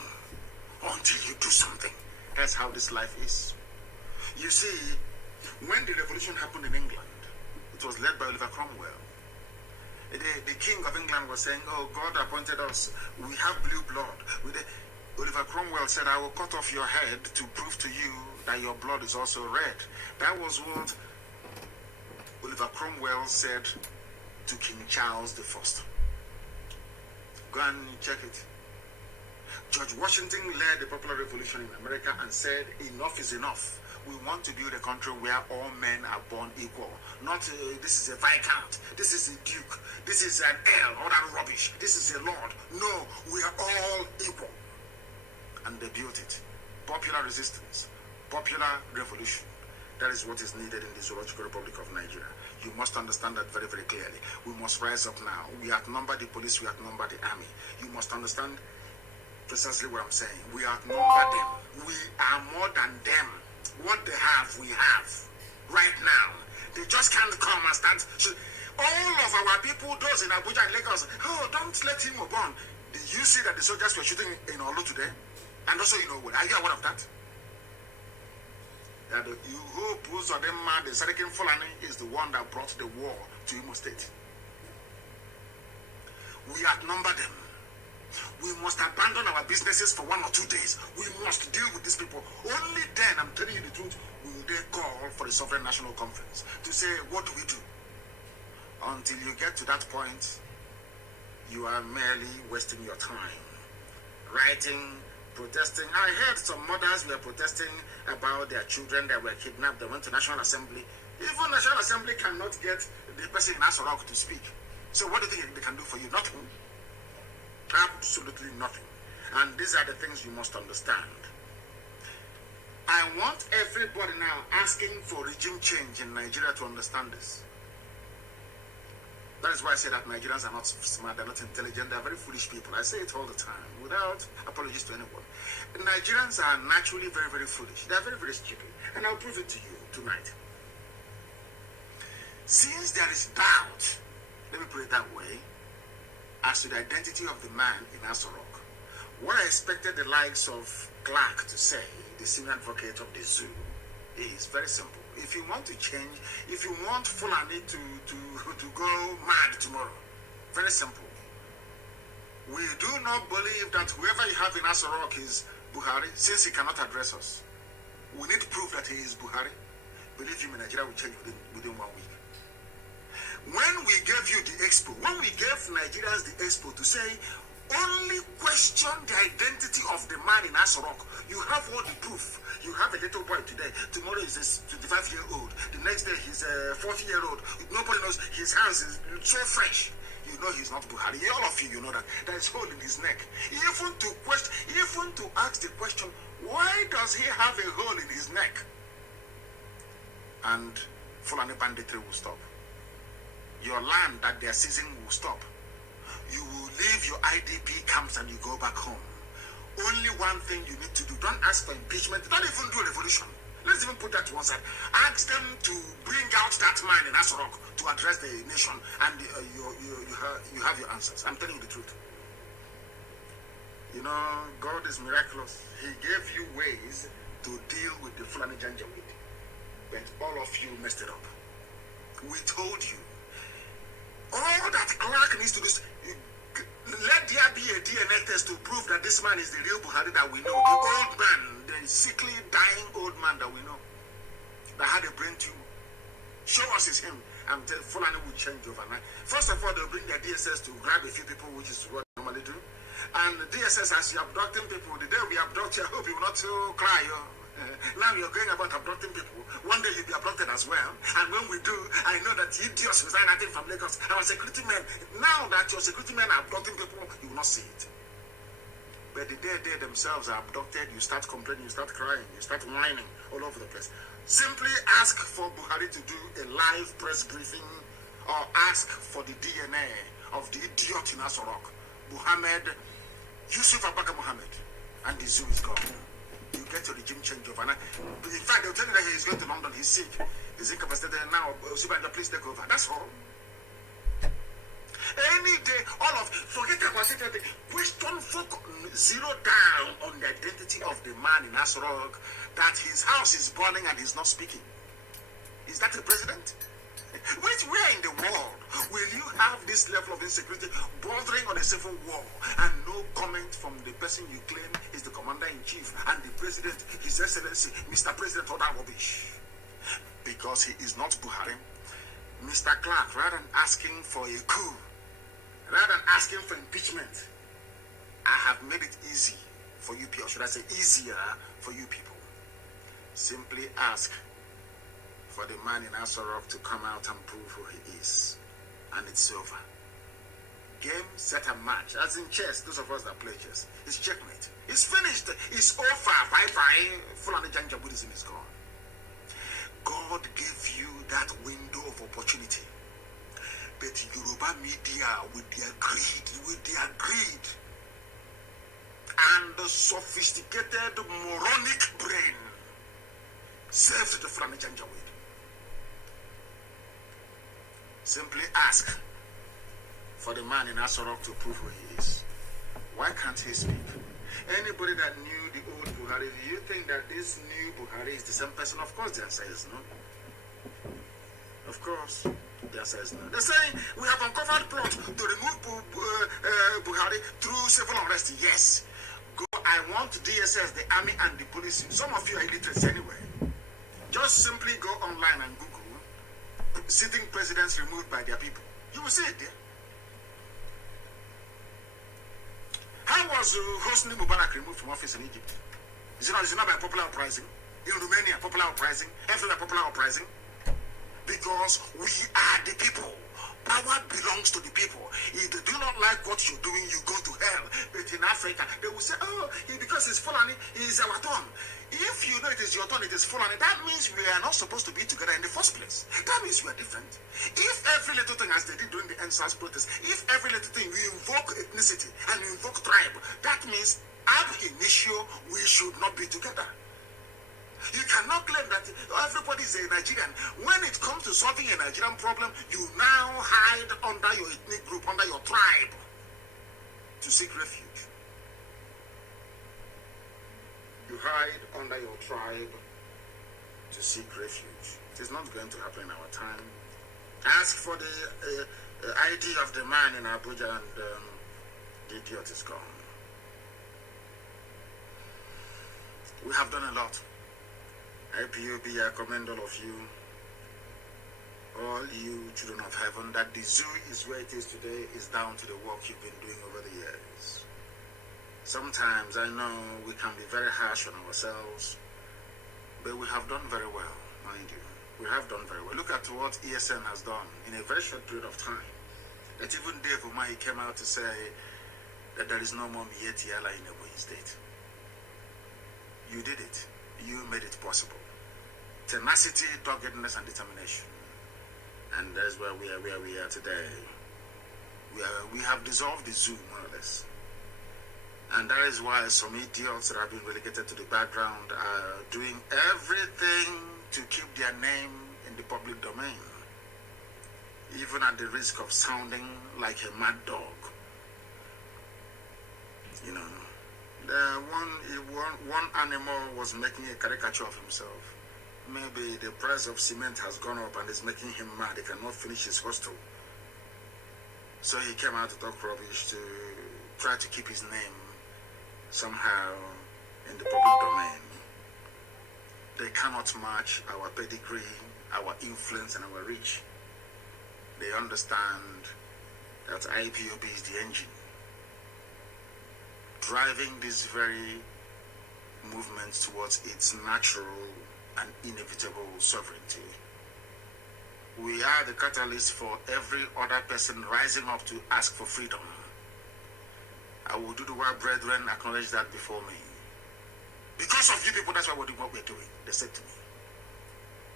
until you do something. That's how this life is. You see, when the revolution happened in England, it was led by Oliver Cromwell. The king of England was saying, oh, God appointed us. We have blue blood. Oliver Cromwell said, I will cut off your head to prove to you that your blood is also red. That was what Oliver Cromwell said to King Charles I. Go and check it. George Washington led the popular revolution in America and said, enough is enough. We want to build a country where all men are born equal. Not this is a viscount, this is a duke, this is an earl, all that rubbish. This is a lord. No, we are all equal. And they built it. Popular resistance, popular revolution. That is what is needed in the Zoological Republic of Nigeria. You must understand that very, very clearly. We must rise up now. We outnumber the police, we outnumber the army. You must understand precisely what I'm saying. We outnumber them. We are more than them. What they have, we have. Right now. They just can't come and start. All of our people, those in Abuja and Lagos, oh, don't let him burn. Did you see that the soldiers were shooting in Olu today? And also, you know what? Are you aware of that? That you hope Uzodema, the Sadikin Fulani, is the one that brought the war to Imo State. We outnumber them. We must abandon our businesses for 1 or 2 days. We must deal with these people. Only then, I'm telling you the truth, will they call for the Sovereign National Conference to say, what do we do? Until you get to that point, you are merely wasting your time. Writing, protesting. I heard some mothers were protesting about their children that were kidnapped. They went to National Assembly. Even National Assembly cannot get the person in Asorok to speak. So what do you think they can do for you? Nothing. Absolutely nothing. And these are the things you must understand. I want everybody now asking for regime change in Nigeria to understand this. That is why I say that Nigerians are not smart, they're not intelligent, they're very foolish people. I say it all the time, without apologies to anyone. Nigerians are naturally very, very foolish. They're very, very stupid. And I'll prove it to you tonight. Since there is doubt, let me put it that way, as to the identity of the man in Asorok, what I expected the likes of Clark to say, the senior advocate of the zoo, is very simple. If you want to change, if you want Fulani to go mad tomorrow, very simple. We do not believe that whoever you have in Asorok is Buhari, since he cannot address us. We need proof that he is Buhari. Believe you me, Nigeria will change within 1 week. When we gave you the expo, when we gave Nigerians the expo to say, only question the identity of the man in Asorok, you have all the proof. You have a little boy today, tomorrow is a 25-year-old, the next day he's a 40-year-old. Nobody knows, his hands is so fresh. you know he's not Buhari. All of you, you know that there is hole in his neck. Even to ask the question, why does he have a hole in his neck? And Fulani banditry will stop. Your land that they are seizing will stop. You will leave your IDP camps and you go back home. Only one thing you need to do. Don't ask for impeachment. Don't even do a revolution. Let's even put that to one side. Ask them to bring out that man in Asorok to address the nation, and you have your answers. I'm telling you the truth. You know, God is miraculous. He gave you ways to deal with the Fulani Janjaweed, but all of you messed it up. We told you. All that Clark needs to do is let there be a DNA test to prove that this man is the real Buhari that we know. The old man, the sickly, dying old man that we know, that had a brain tumor. Show us is him. I'm telling you, Fulani will change overnight. First of all, they'll bring their DSS to grab a few people, which is what they normally do. And the DSS, as you're abducting people, the day we abduct you, I hope you will not cry. Now you're going about abducting people. One day you'll be abducted as well. And when we do, I know that idiots resign nothing from Lagos. Our security men, now that your security men are abducting people, you will not see it. But the day they themselves are abducted, you start complaining, you start crying, you start whining all over the place. Simply ask for Buhari to do a live press briefing, or ask for the DNA of the idiot in Asorok, Muhammad, Yusuf Abaka Muhammad, and the zoo is gone. You get your regime changeover. In fact, they'll tell you that he's going to London, he's sick, he's incapacitated now. Subanja, please take over. That's all. Any day, forget capacity. Question folk zero down on the identity of the man in Asorok, that his house is burning and he's not speaking. Is that the president? Where in the world will you have this level of insecurity bordering on a civil war and no comment from the person you claim is the commander-in-chief and the president, his excellency, Mr. President, all that rubbish? Because he is not Buhari. Mr. Clark, rather than asking for a coup, rather than asking for impeachment, I have made it easy for you people, or should I say easier for you people. Simply ask for the man in Asorok to come out and prove who he is. And it's over. Game, set, and match. As in chess, those of us that play chess, it's checkmate. It's finished. It's over. Bye-bye. Fulani Janja Buddhism is gone. God gave you that window of opportunity. But Yoruba media, with their greed, and the sophisticated moronic brain, saved the Fulani Janjaweed. Simply ask for the man in Asorok to prove who he is. Why can't he speak? Anybody that knew the old Buhari, do you think that this new Buhari is the same person? Of course the answer is no. Of course the answer is no. They're saying we have uncovered plot to remove Buhari through civil unrest. Yes. I want DSS, the army and the police. Some of you are illiterate anyway. Just simply go online and Google sitting presidents removed by their people. You will see it there. How was Hosni Mubarak removed from office in Egypt? Is it not by popular uprising? In Romania, popular uprising? Everywhere, popular uprising? Because we are the people. Power belongs to the people. If they do not like what you're doing, you go to hell. But in Africa, they will say, oh, because it's Fulani, it's our turn. If you know it is your turn, it is Fulani, that means we are not supposed to be together in the first place. That means we are different. If every little thing, as they did during the NSAS protest, if every little thing we invoke ethnicity and we invoke tribe, that means ab initio, we should not be together. You cannot claim that everybody is a Nigerian. When it comes to solving a Nigerian problem, you now hide under your ethnic group, under your tribe, to seek refuge. You hide under your tribe to seek refuge. It is not going to happen in our time. Ask for the ID of the man in Abuja and the idiot is gone. We have done a lot. IPOB, I commend all of you, all you children of heaven, that the zoo is where it is today is down to the work you've been doing over the years. Sometimes I know we can be very harsh on ourselves, but we have done very well, mind you. We have done very well. Look at what ESN has done in a very short period of time. That even Dave Umahi came out to say that there is no more Mietiala in Ebonyi State. You did it. You made it possible. Tenacity, doggedness, and determination. And that's where we are today. We have dissolved the zoo, more or less. And that is why some idiots that have been relegated to the background are doing everything to keep their name in the public domain, even at the risk of sounding like a mad dog. You know, one animal was making a caricature of himself. Maybe the price of cement has gone up and is making him mad. He cannot finish his hostel. So he came out to talk rubbish to try to keep his name somehow in the public domain. They cannot match our pedigree, our influence, and our reach. They understand that IPOB is the engine driving this very movement towards its natural and inevitable sovereignty. We are the catalyst for every other person rising up to ask for freedom. I will do the word brethren acknowledge that before me. Because of you people, that's why we're doing what we're doing. They said to me,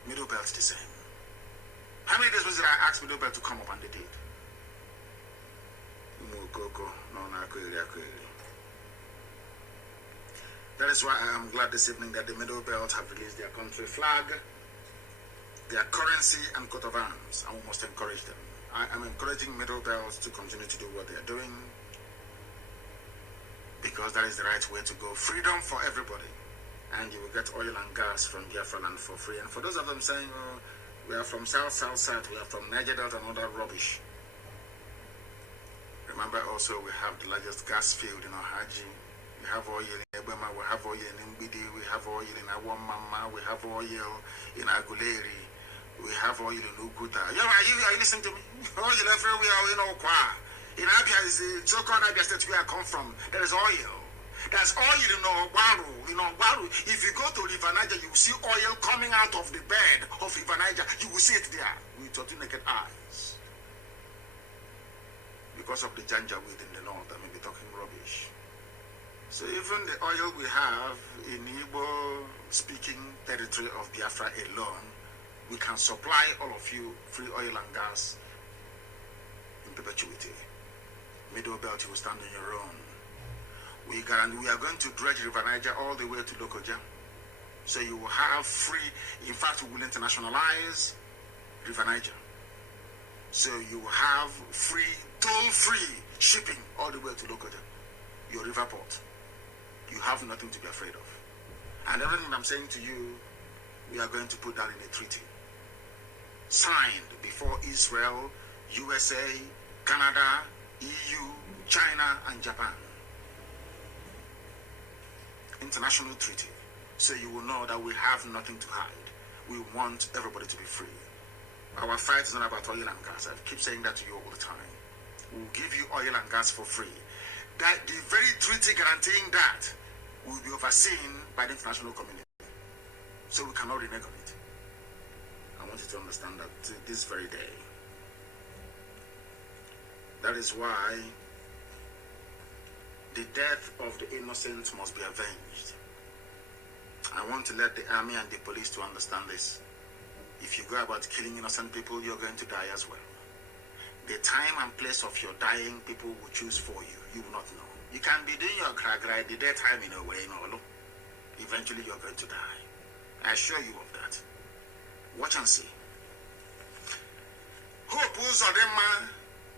Middle Belt the same. How many days was it I asked Middle Belt to come up and they did? That is why I am glad this evening that the Middle Belt have released their country flag, their currency and coat of arms, and we must encourage them. I am encouraging Middle Belt to continue to do what they are doing, because that is the right way to go. Freedom for everybody. And you will get oil and gas from Biafra land for free. And for those of them saying, oh, we are from South, we are from Niger Delta and all that rubbish. Remember also we have the largest gas field in Ohaji. We have oil in Ebema, we have oil in Mbidi, we have oil in Awamama, we have oil in Aguleri, we have oil in Ukuta. You know, are you listening to me? Oil everywhere, you know, in Abia, is the so-called Abia state where I come from, there is oil. There's oil in Ogbaru. You know, Ogbaru, if you go to River Niger, you will see oil coming out of the bed of River Niger. You will see it there with your two naked eyes. Because of the janjaweed in the north, I may be talking rubbish. So even the oil we have in Igbo-speaking territory of Biafra alone, we can supply all of you free oil and gas in perpetuity. Middle Belt, you will stand on your own. We are going to dredge River Niger all the way to Lokoja. So you will have free, in fact, we will internationalize River Niger. So you will have free, toll-free shipping all the way to Lokoja, your river port. You have nothing to be afraid of. And everything I'm saying to you, we are going to put that in a treaty. Signed before Israel, USA, Canada, EU, China, and Japan. International treaty. So you will know that we have nothing to hide. We want everybody to be free. Our fight is not about oil and gas. I keep saying that to you all the time. We'll give you oil and gas for free. That the very treaty guaranteeing that will be overseen by the international community. So we cannot renege on it. I want you to understand that this very day. That is why the death of the innocent must be avenged. I want to let the army and the police to understand this. If you go about killing innocent people, you're going to die as well. The time and place of your dying, people will choose for you. You will not know. You can be doing your gra-gra the daytime in a way, eventually you're going to die. I assure you of that. Watch and see. Hope Uzodema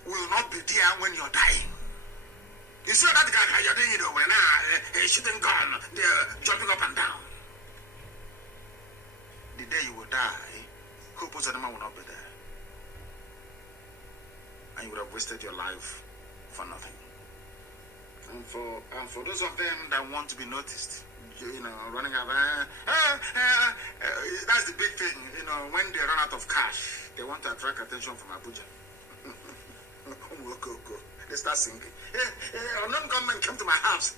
will not be there when you're dying. You see that guy you're doing it when shooting gun, they're jumping up and down. The day you will die, Hope Uzodema will not be there. And you would have wasted your life for nothing. And for those of them that want to be noticed, running around, that's the big thing. When they run out of cash, they want to attract attention from Abuja. Go. They start singing. Unknown government came to my house.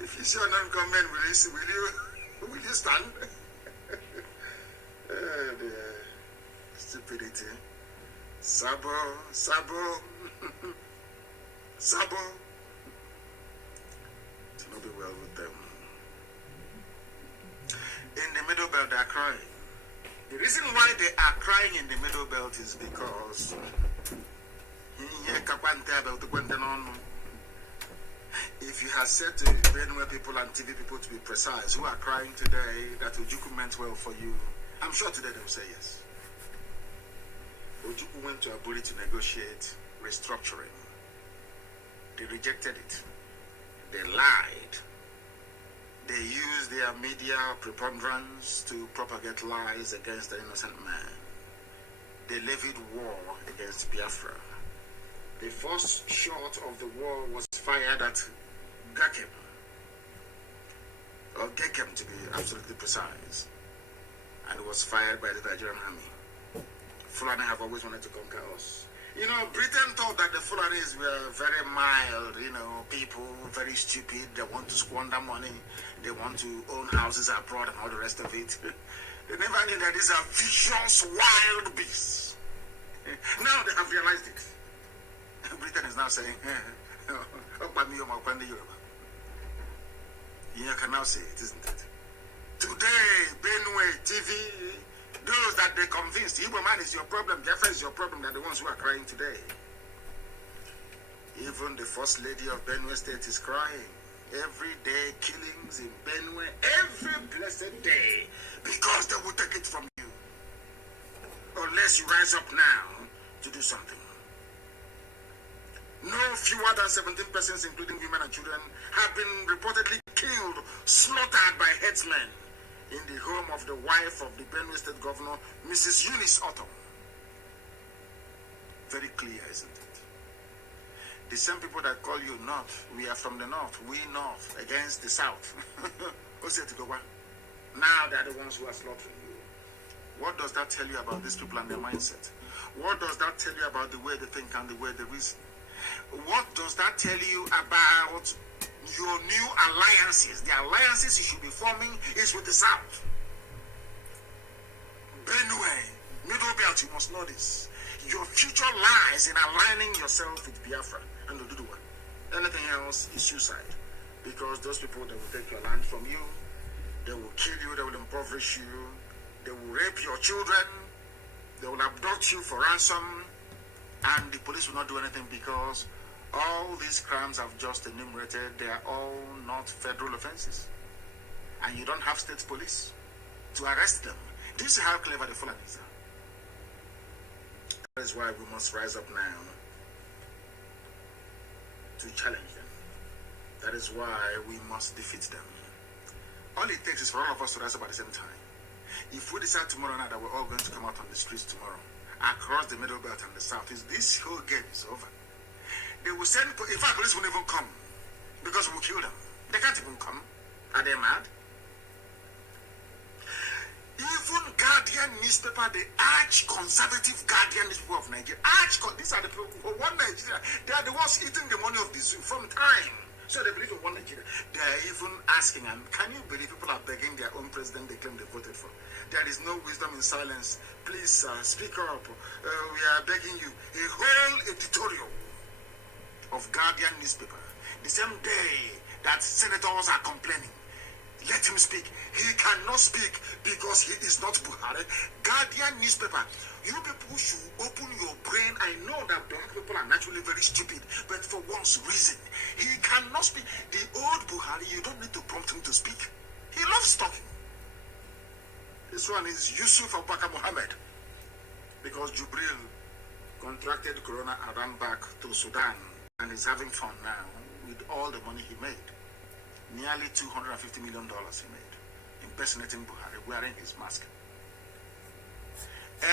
If you see unknown government, will you stand? Stupidity. it. Sabo, Sabo, Sabo. It will not be well with them. In the Middle Belt, they are crying. The reason why they are crying in the Middle Belt is because if you had said to Benue people and TV people, to be precise, who are crying today, that Ojukwu meant well for you, I'm sure today they will say yes. Ojukwu went to Aburi to negotiate restructuring. They rejected it. They lied. They used their media preponderance to propagate lies against the innocent man. They levied war against Biafra. The first shot of the war was fired at Gakem, or Gekem to be absolutely precise, and it was fired by the Nigerian army. Fulani have always wanted to conquer us. You know, Britain thought that the Fulanis were very mild, people, very stupid. They want to squander money. They want to own houses abroad and all the rest of it. They never knew that these are vicious, wild beasts. Now they have realized it. Britain is now saying, you can now say it, isn't it? Today, Benue, TV, those that they convinced, Igbo man is your problem, Biafra is your problem, they're the ones who are crying today. Even the First Lady of Benue State is crying. Every day, killings in Benue, every blessed day, because they will take it from you. Unless you rise up now to do something. No fewer than 17 persons, including women and children, have been reportedly killed, slaughtered by headsmen in the home of the wife of the Benue State Governor, Mrs. Eunice Otto. Very clear, isn't it? The same people that call you North, we are from the North, we North, against the South. Now they're the ones who are slaughtering you. What does that tell you about these people and their mindset? What does that tell you about the way they think and the way they reason? What does that tell you about your new alliances? The alliances you should be forming is with the South. Benue, Middle Belt, you must know this. Your future lies in aligning yourself with Biafra and Oduduwa. Anything else is suicide. Because those people, they will take your land from you, they will kill you, they will impoverish you, they will rape your children, they will abduct you for ransom, and the police will not do anything because all these crimes I've just enumerated, they are all not federal offenses. And you don't have state police to arrest them. This is how clever the Fulanis are. That is why we must rise up now to challenge them. That is why we must defeat them. All it takes is for all of us to rise up at the same time. If we decide tomorrow night that we're all going to come out on the streets tomorrow, across the Middle Belt and the South, this whole game is over. They will send, in fact, police won't even come because we'll kill them. They can't even come. Are they mad? Even Guardian newspaper, the arch-conservative Guardian newspaper of Nigeria, these are the people who want Nigeria. They are the ones eating the money of this from time. So they believe in one Nigeria. They are even asking, and can you believe people are begging their own president they claim they voted for? There is no wisdom in silence. Please speak up. We are begging you. A whole editorial of Guardian newspaper. The same day that senators are complaining. Let him speak. He cannot speak because he is not Buhari. Guardian newspaper. You people should open your brain. I know that black people are naturally very stupid, but for once reason. He cannot speak. The old Buhari, you don't need to prompt him to speak. He loves talking. This one is Yusuf Abubakar Mohammed. Because Jubril contracted corona and ran back to Sudan and is having fun now with all the money he made. Nearly $250 million he made, impersonating Buhari, wearing his mask.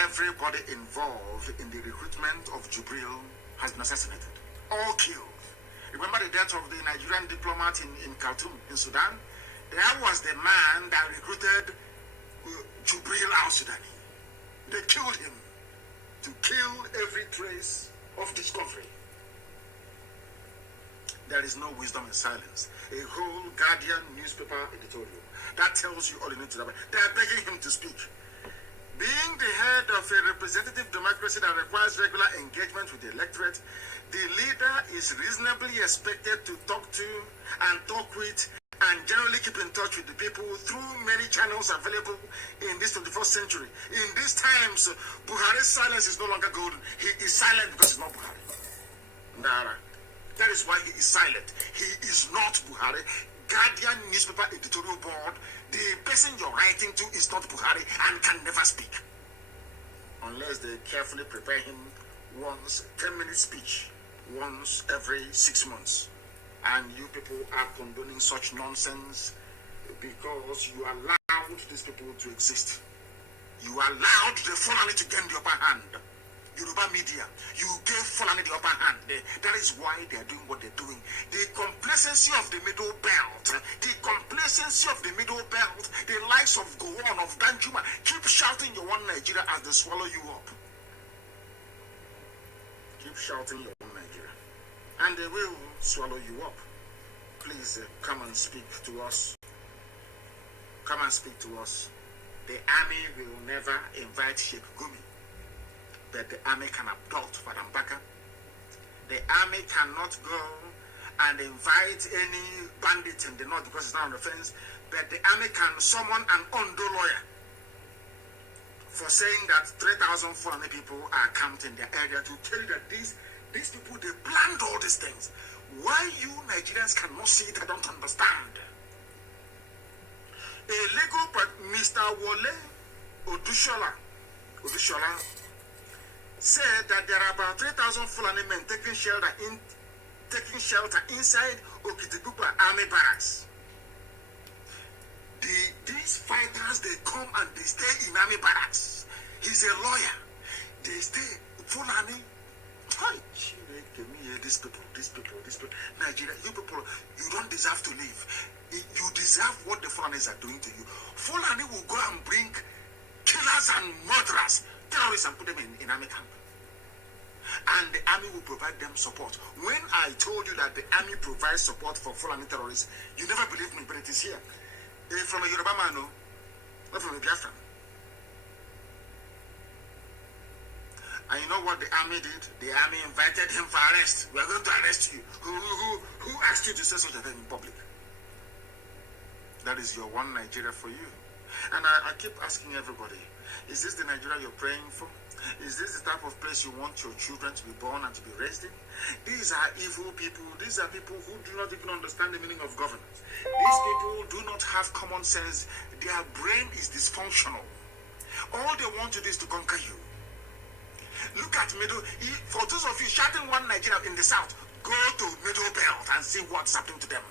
Everybody involved in the recruitment of Jubril has been assassinated, all killed. Remember the death of the Nigerian diplomat in Khartoum, in Sudan? That was the man that recruited Jubril al-Sudani. They killed him to kill every trace of discovery. There is no wisdom in silence. A whole Guardian newspaper editorial that tells you all you need to know. They are begging him to speak. Being the head of a representative democracy that requires regular engagement with the electorate, the leader is reasonably expected to talk to and talk with and generally keep in touch with the people through many channels available in this 21st century. In these times, Buhari's silence is no longer golden. He is silent because he's not Buhari. Nara. That is why he is silent. He is not Buhari. Guardian newspaper editorial board, the person you're writing to is not Buhari and can never speak. Unless they carefully prepare him once, 10-minute speech, once every 6 months. And you people are condoning such nonsense because you allowed these people to exist. You allowed the Fulani to gain the upper hand. Yoruba media, you gave Fulani the upper hand. That is why they are doing what they're doing. The complacency of the middle belt, the likes of Gowon, of Danjuma, keep shouting your one Nigeria as they swallow you up. Keep shouting your one Nigeria. And they will swallow you up. Please come and speak to us. Come and speak to us. The army will never invite Sheikh Gumi. That the army can abduct Madam Baka. The army cannot go and invite any bandit in the north because it's not an offense, but the army can summon an Ondo lawyer for saying that 3,000 Fulani people are camped in their area to tell you that these people, they planned all these things. Why you Nigerians cannot see it, I don't understand. A legal but Mr. Wole Odushola said that there are about 3,000 Fulani men taking shelter inside Okitipupa Army Barracks. These fighters, they come and they stay in Army Barracks. He's a lawyer. They stay Fulani. These people, Nigeria, you people, you don't deserve to live. You deserve what the Fulanis are doing to you. Fulani will go and bring killers and murderers, terrorists, and put them in army camp. And the army will provide them support. When I told you that the army provides support for Fulani terrorists, you never believed me, but it is here. From a Yoruba man, no? Not from a Biafran. And you know what the army did? The army invited him for arrest. We are going to arrest you. Who asked you to say such a thing in public? That is your one Nigeria for you. And I keep asking everybody, is this the Nigeria you're praying for? Is this the type of place you want your children to be born and to be raised in? These are evil people. These are people who do not even understand the meaning of governance. These people do not have common sense. Their brain is dysfunctional. All they want to do is to conquer you. Look at Middle. For those of you shouting one Nigeria in the south, go to Middle Belt and see what's happening to them.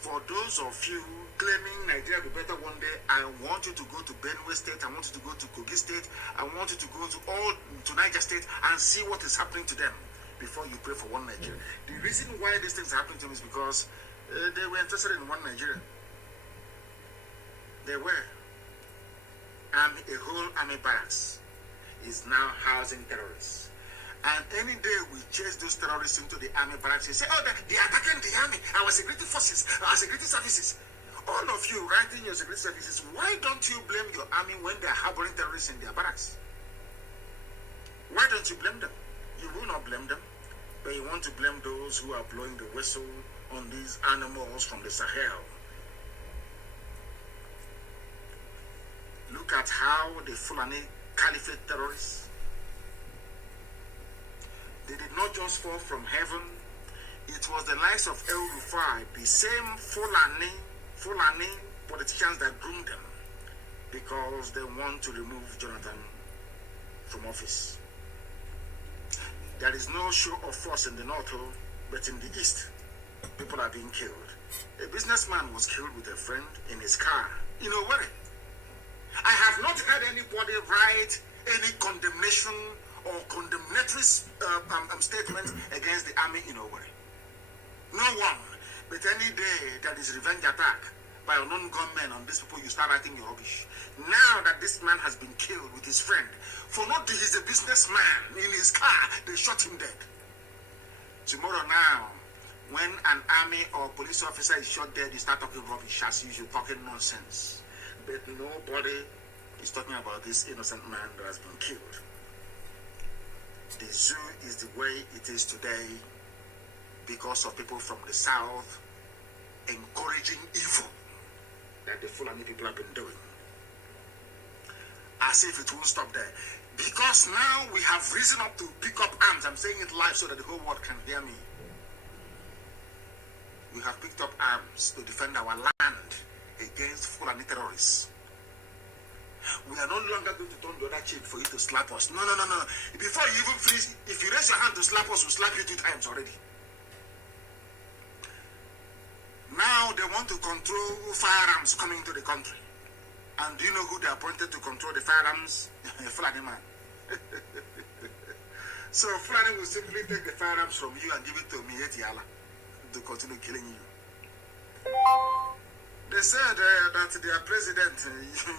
For those of you claiming Nigeria will be better one day, I want you to go to Benue State, I want you to go to Kogi State, I want you to go to Niger State and see what is happening to them before you pray for one Nigeria. The reason why these things are happening to them is because they were interested in one Nigeria. They were. A whole army barracks is now housing terrorists. And any day we chase those terrorists into the army barracks, you say, oh, they're attacking the army, our security forces, our security services. All of you writing your security services, why don't you blame your army when they're harboring terrorists in their barracks? Why don't you blame them? You will not blame them, but you want to blame those who are blowing the whistle on these animals from the Sahel. Look at how the Fulani Caliphate terrorists, they did not just fall from heaven. It was the likes of El Rufai, the same Fulani politicians that groomed them, because they want to remove Jonathan from office. There is no show of force in the north, but in the east, people are being killed. A businessman was killed with a friend in his car in Owerri. I have not heard anybody write any condemnation or condemnatory statement against the army in Owerri. No one. But any day that is revenge attack by unknown gunmen on these people, you start writing your rubbish. Now that this man has been killed with his friend, for not he's a businessman in his car, they shot him dead. Tomorrow now, when an army or police officer is shot dead, you start talking rubbish as usual, talking nonsense. But nobody He's talking about this innocent man that has been killed. The zoo is the way it is today because of people from the south encouraging evil that the Fulani people have been doing. As if it won't stop there. Because now we have risen up to pick up arms. I'm saying it live so that the whole world can hear me. We have picked up arms to defend our land against Fulani terrorists. We are no longer going to turn the other cheek for you to slap us. No. Before you even finish, if you raise your hand to slap us, we'll slap you 2 times already. Now they want to control firearms coming to the country. And do you know who they appointed to control the firearms? Fulani man. So Fulani will simply take the firearms from you and give it to me, Etiala, to continue killing you. They said that their president,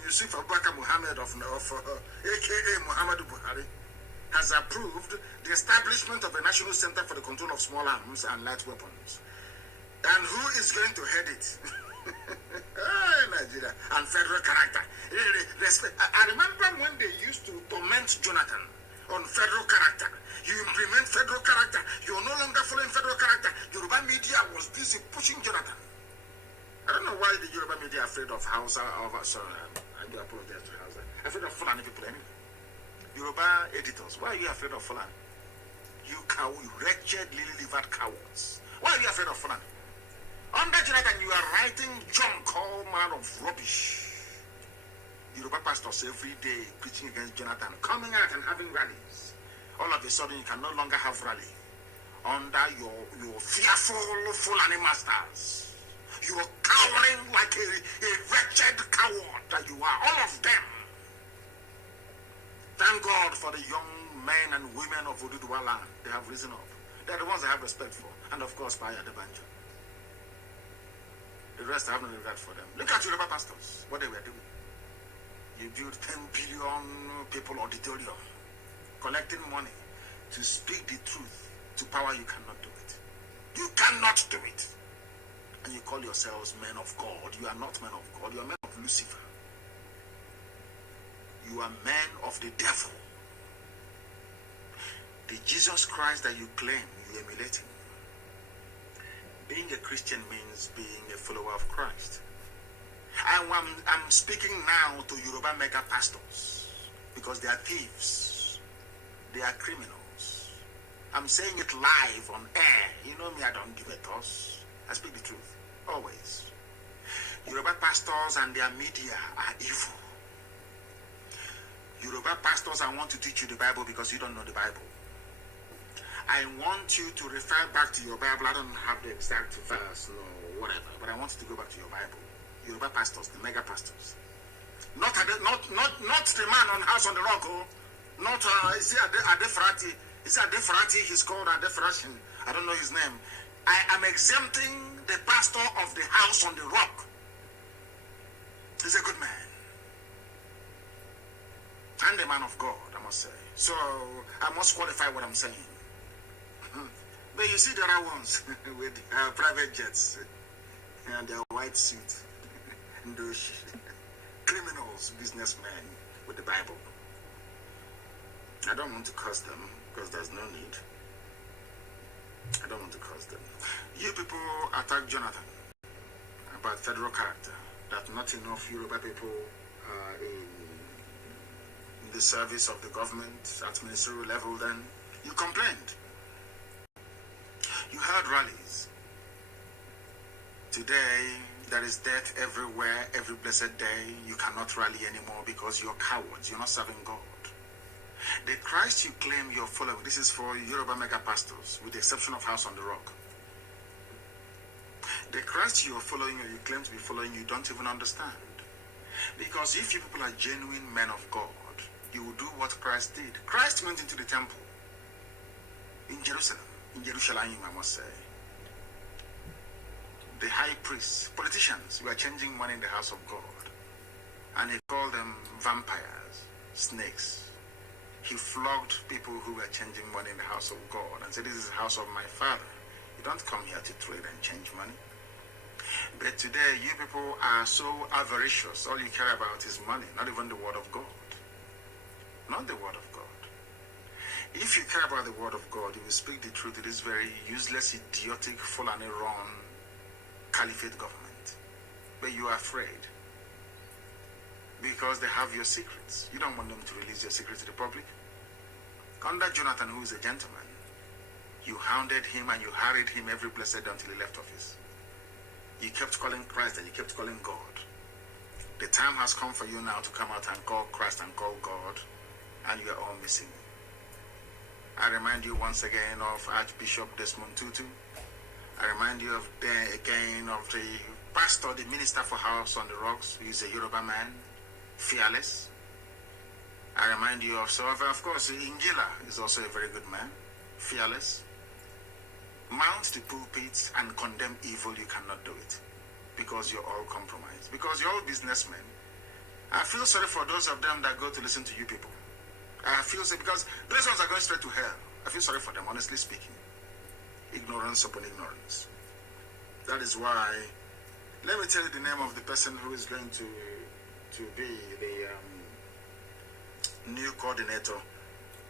Yusuf Abubakar Muhammad of aka Muhammadu Buhari, has approved the establishment of a national center for the control of small arms and light weapons. And who is going to head it? Nigeria and federal character. I remember when they used to torment Jonathan on federal character. You implement federal character. You're no longer following federal character. Yoruba media was busy pushing Jonathan. I don't know why the Yoruba media are afraid of Hausa. I do apologize to Hausa. Afraid of Fulani people anyway. Yoruba editors, why are you afraid of Fulani? You wretched, lily-livered cowards. Why are you afraid of Fulani? Under Jonathan, you are writing junk, all manner of rubbish. Yoruba pastors every day preaching against Jonathan, coming out and having rallies. All of a sudden, you can no longer have rally under your fearful Fulani masters. You are cowering like a wretched coward that you are, all of them. Thank God for the young men and women of Oduduwa land. They have risen up. They are the ones I have respect for. And of course, Paya the Banjo. The rest I have no regard for them. Look at Yoruba pastors, what they were doing. You build 10 billion people auditorium, collecting money to speak the truth to power. You cannot do it. You cannot do it. And you call yourselves men of God. You are not men of God. You are men of Lucifer. You are men of the devil. The Jesus Christ that you claim, you emulate him. Being a Christian means being a follower of Christ. I'm speaking now to Yoruba mega pastors because they are thieves. They are criminals. I'm saying it live on air. You know me, I don't give a toss. I speak the truth, always. Yoruba pastors and their media are evil. Yoruba pastors, I want to teach you the Bible because you don't know the Bible. I want you to refer back to your Bible. I don't have the exact verse, no, whatever, but I want you to go back to your Bible. Yoruba pastors, the mega pastors. Not the man on House on the Rock, not, is it Adefrati? Is it Adefrati? He's called Adefrashin. I don't know his name. I am exempting the pastor of the House on the Rock. He's a good man. And a man of God, I must say. So, I must qualify what I'm saying. But you see the other ones with private jets and their white suit. Those criminals, businessmen with the Bible. I don't want to curse them because there's no need. I don't want to curse them. You people attack Jonathan about federal character, that not enough Yoruba people are in the service of the government at ministerial level. Then you complained. You had rallies. Today, there is death everywhere, every blessed day. You cannot rally anymore because you're cowards. You're not serving God. The Christ you claim you're following, this is for Yoruba mega pastors, with the exception of House on the Rock. The Christ you're following or you claim to be following, you don't even understand. Because if you people are genuine men of God, you will do what Christ did. Christ went into the temple in Jerusalem, I must say. The high priests, politicians, were changing money in the house of God. And he called them vampires, snakes. He flogged people who were changing money in the house of God and said, this is the house of my father. You don't come here to trade and change money. But today, you people are so avaricious. All you care about is money, not even the word of God. Not the word of God. If you care about the word of God, you will speak the truth to this very useless, idiotic, Fulani-run caliphate government. But you are afraid because they have your secrets. You don't want them to release your secrets to the public. Under Jonathan, who is a gentleman, you hounded him and you harried him every blessed day until he left office. You kept calling Christ and you kept calling God. The time has come for you now to come out and call Christ and call God, and you are all missing. I remind you once again of Archbishop Desmond Tutu. I remind you again of the pastor, the minister for House on the Rocks. He's a Yoruba man, fearless. I remind you of, of course, Ingila is also a very good man, fearless. Mount the pulpits and condemn evil, you cannot do it because you're all compromised, because you're all businessmen. I feel sorry for those of them that go to listen to you people. I feel sorry because those ones are going straight to hell. I feel sorry for them, honestly speaking. Ignorance upon ignorance. That is why, let me tell you the name of the person who is going to be the new coordinator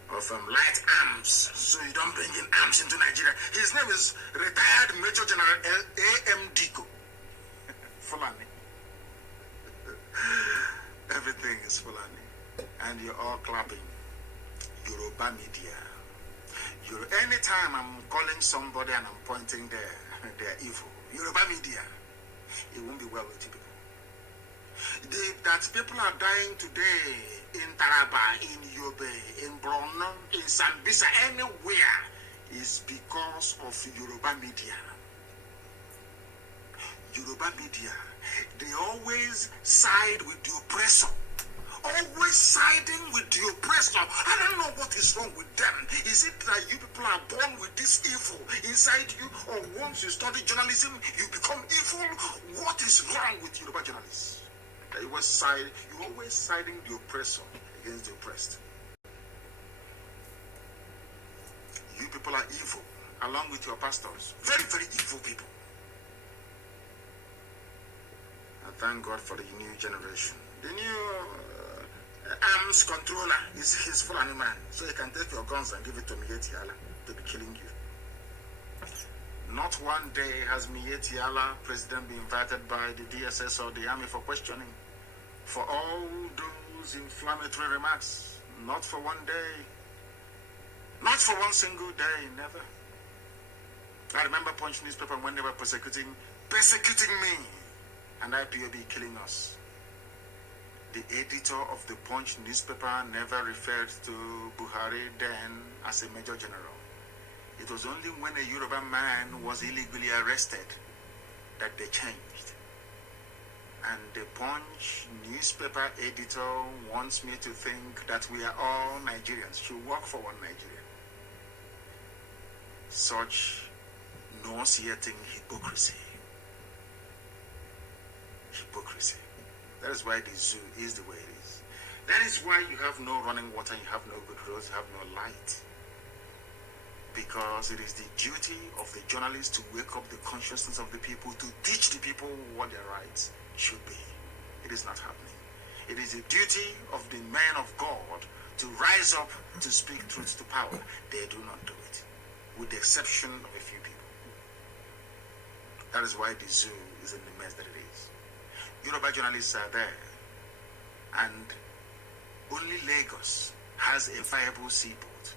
of light arms, so you don't bring in arms into Nigeria. His name is retired Major General A.M. Diko. Fulani. Everything is Fulani. And you're all clapping. Yoruba media. Anytime I'm calling somebody and I'm pointing they're evil. Yoruba media. It won't be well with you people. That people are dying today in Taraba, in Yobe, in Borno, in Sambisa, anywhere, is because of Yoruba media. Yoruba media, they always side with the oppressor. Always siding with the oppressor. I don't know what is wrong with them. Is it that you people are born with this evil inside you, or once you study journalism, you become evil? What is wrong with Yoruba journalists? You're always siding the oppressor against the oppressed. You people are evil, along with your pastors. Very, very evil people. I thank God for the new generation. The new arms controller is his Fulani man, so he can take your guns and give it to Miyetti Allah to be killing you. Not one day has Miyetti Allah, president, been invited by the DSS or the army for questioning for all those inflammatory remarks. Not for one day. Not for one single day, never. I remember Punch newspaper when they were persecuting me, and IPOB killing us. The editor of the Punch newspaper never referred to Buhari then as a major general. It was only when a Yoruba man was illegally arrested that they changed. And the Punch newspaper editor wants me to think that we are all Nigerians, should work for one Nigeria. Such nauseating hypocrisy. Hypocrisy. That is why the zoo is the way it is. That is why you have no running water, you have no good roads, you have no light. Because it is the duty of the journalists to wake up the consciousness of the people, to teach the people what their rights should be. It is not happening. It is the duty of the men of God to rise up to speak truth to power. They do not do it, with the exception of a few people. That is why the zoo is in the mess that it is. Yoruba journalists are there, and only Lagos has a viable seaport,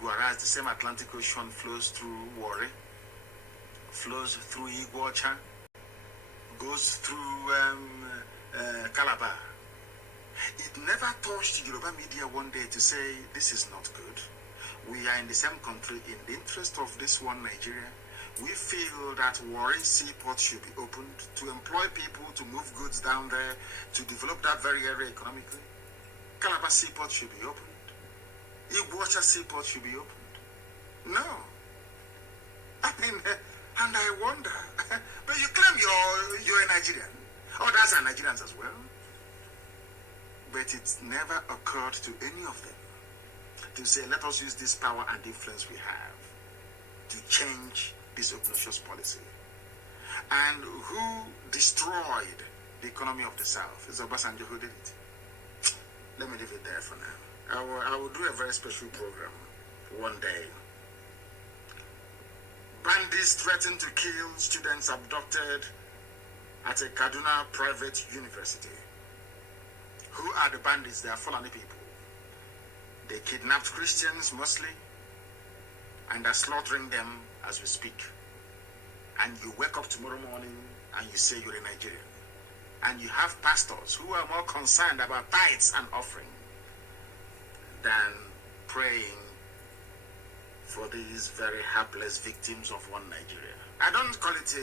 whereas the same Atlantic Ocean flows through Warri, flows through Iguacha, goes through Calabar. It never touched Yoruba media one day to say, this is not good. We are in the same country. In the interest of this one Nigeria, we feel that Warri Seaport should be opened to employ people to move goods down there, to develop that very area economically. Calabar Seaport should be opened. Iguacha Seaport should be opened. No. I mean, and I wonder, but you claim you're a Nigerian. Others are Nigerians as well. But it never occurred to any of them to say, let us use this power and influence we have to change this obnoxious policy. And who destroyed the economy of the South? It's Obasanjo who did it. Let me leave it there for now. I will do a very special program one day. Bandits threaten to kill students abducted at a Kaduna private university. Who are the bandits? They are Fulani people. They kidnapped Christians mostly and are slaughtering them as we speak. And you wake up tomorrow morning and you say you're a Nigerian. And you have pastors who are more concerned about tithes and offering than praying for these very hapless victims of one Nigeria. I don't call it,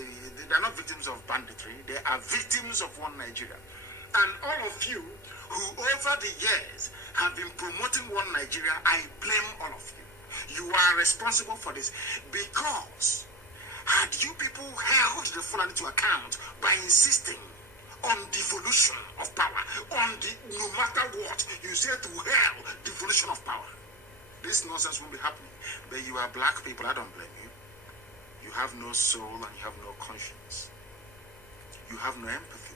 they're not victims of banditry, they are victims of one Nigeria. And all of you who over the years have been promoting one Nigeria, I blame all of you. You are responsible for this because had you people held the Fulani to account by insisting on devolution of power, no matter what, you say to hell, devolution of power, this nonsense won't be happening. But you are black people, I don't blame you. You have no soul and you have no conscience. You have no empathy.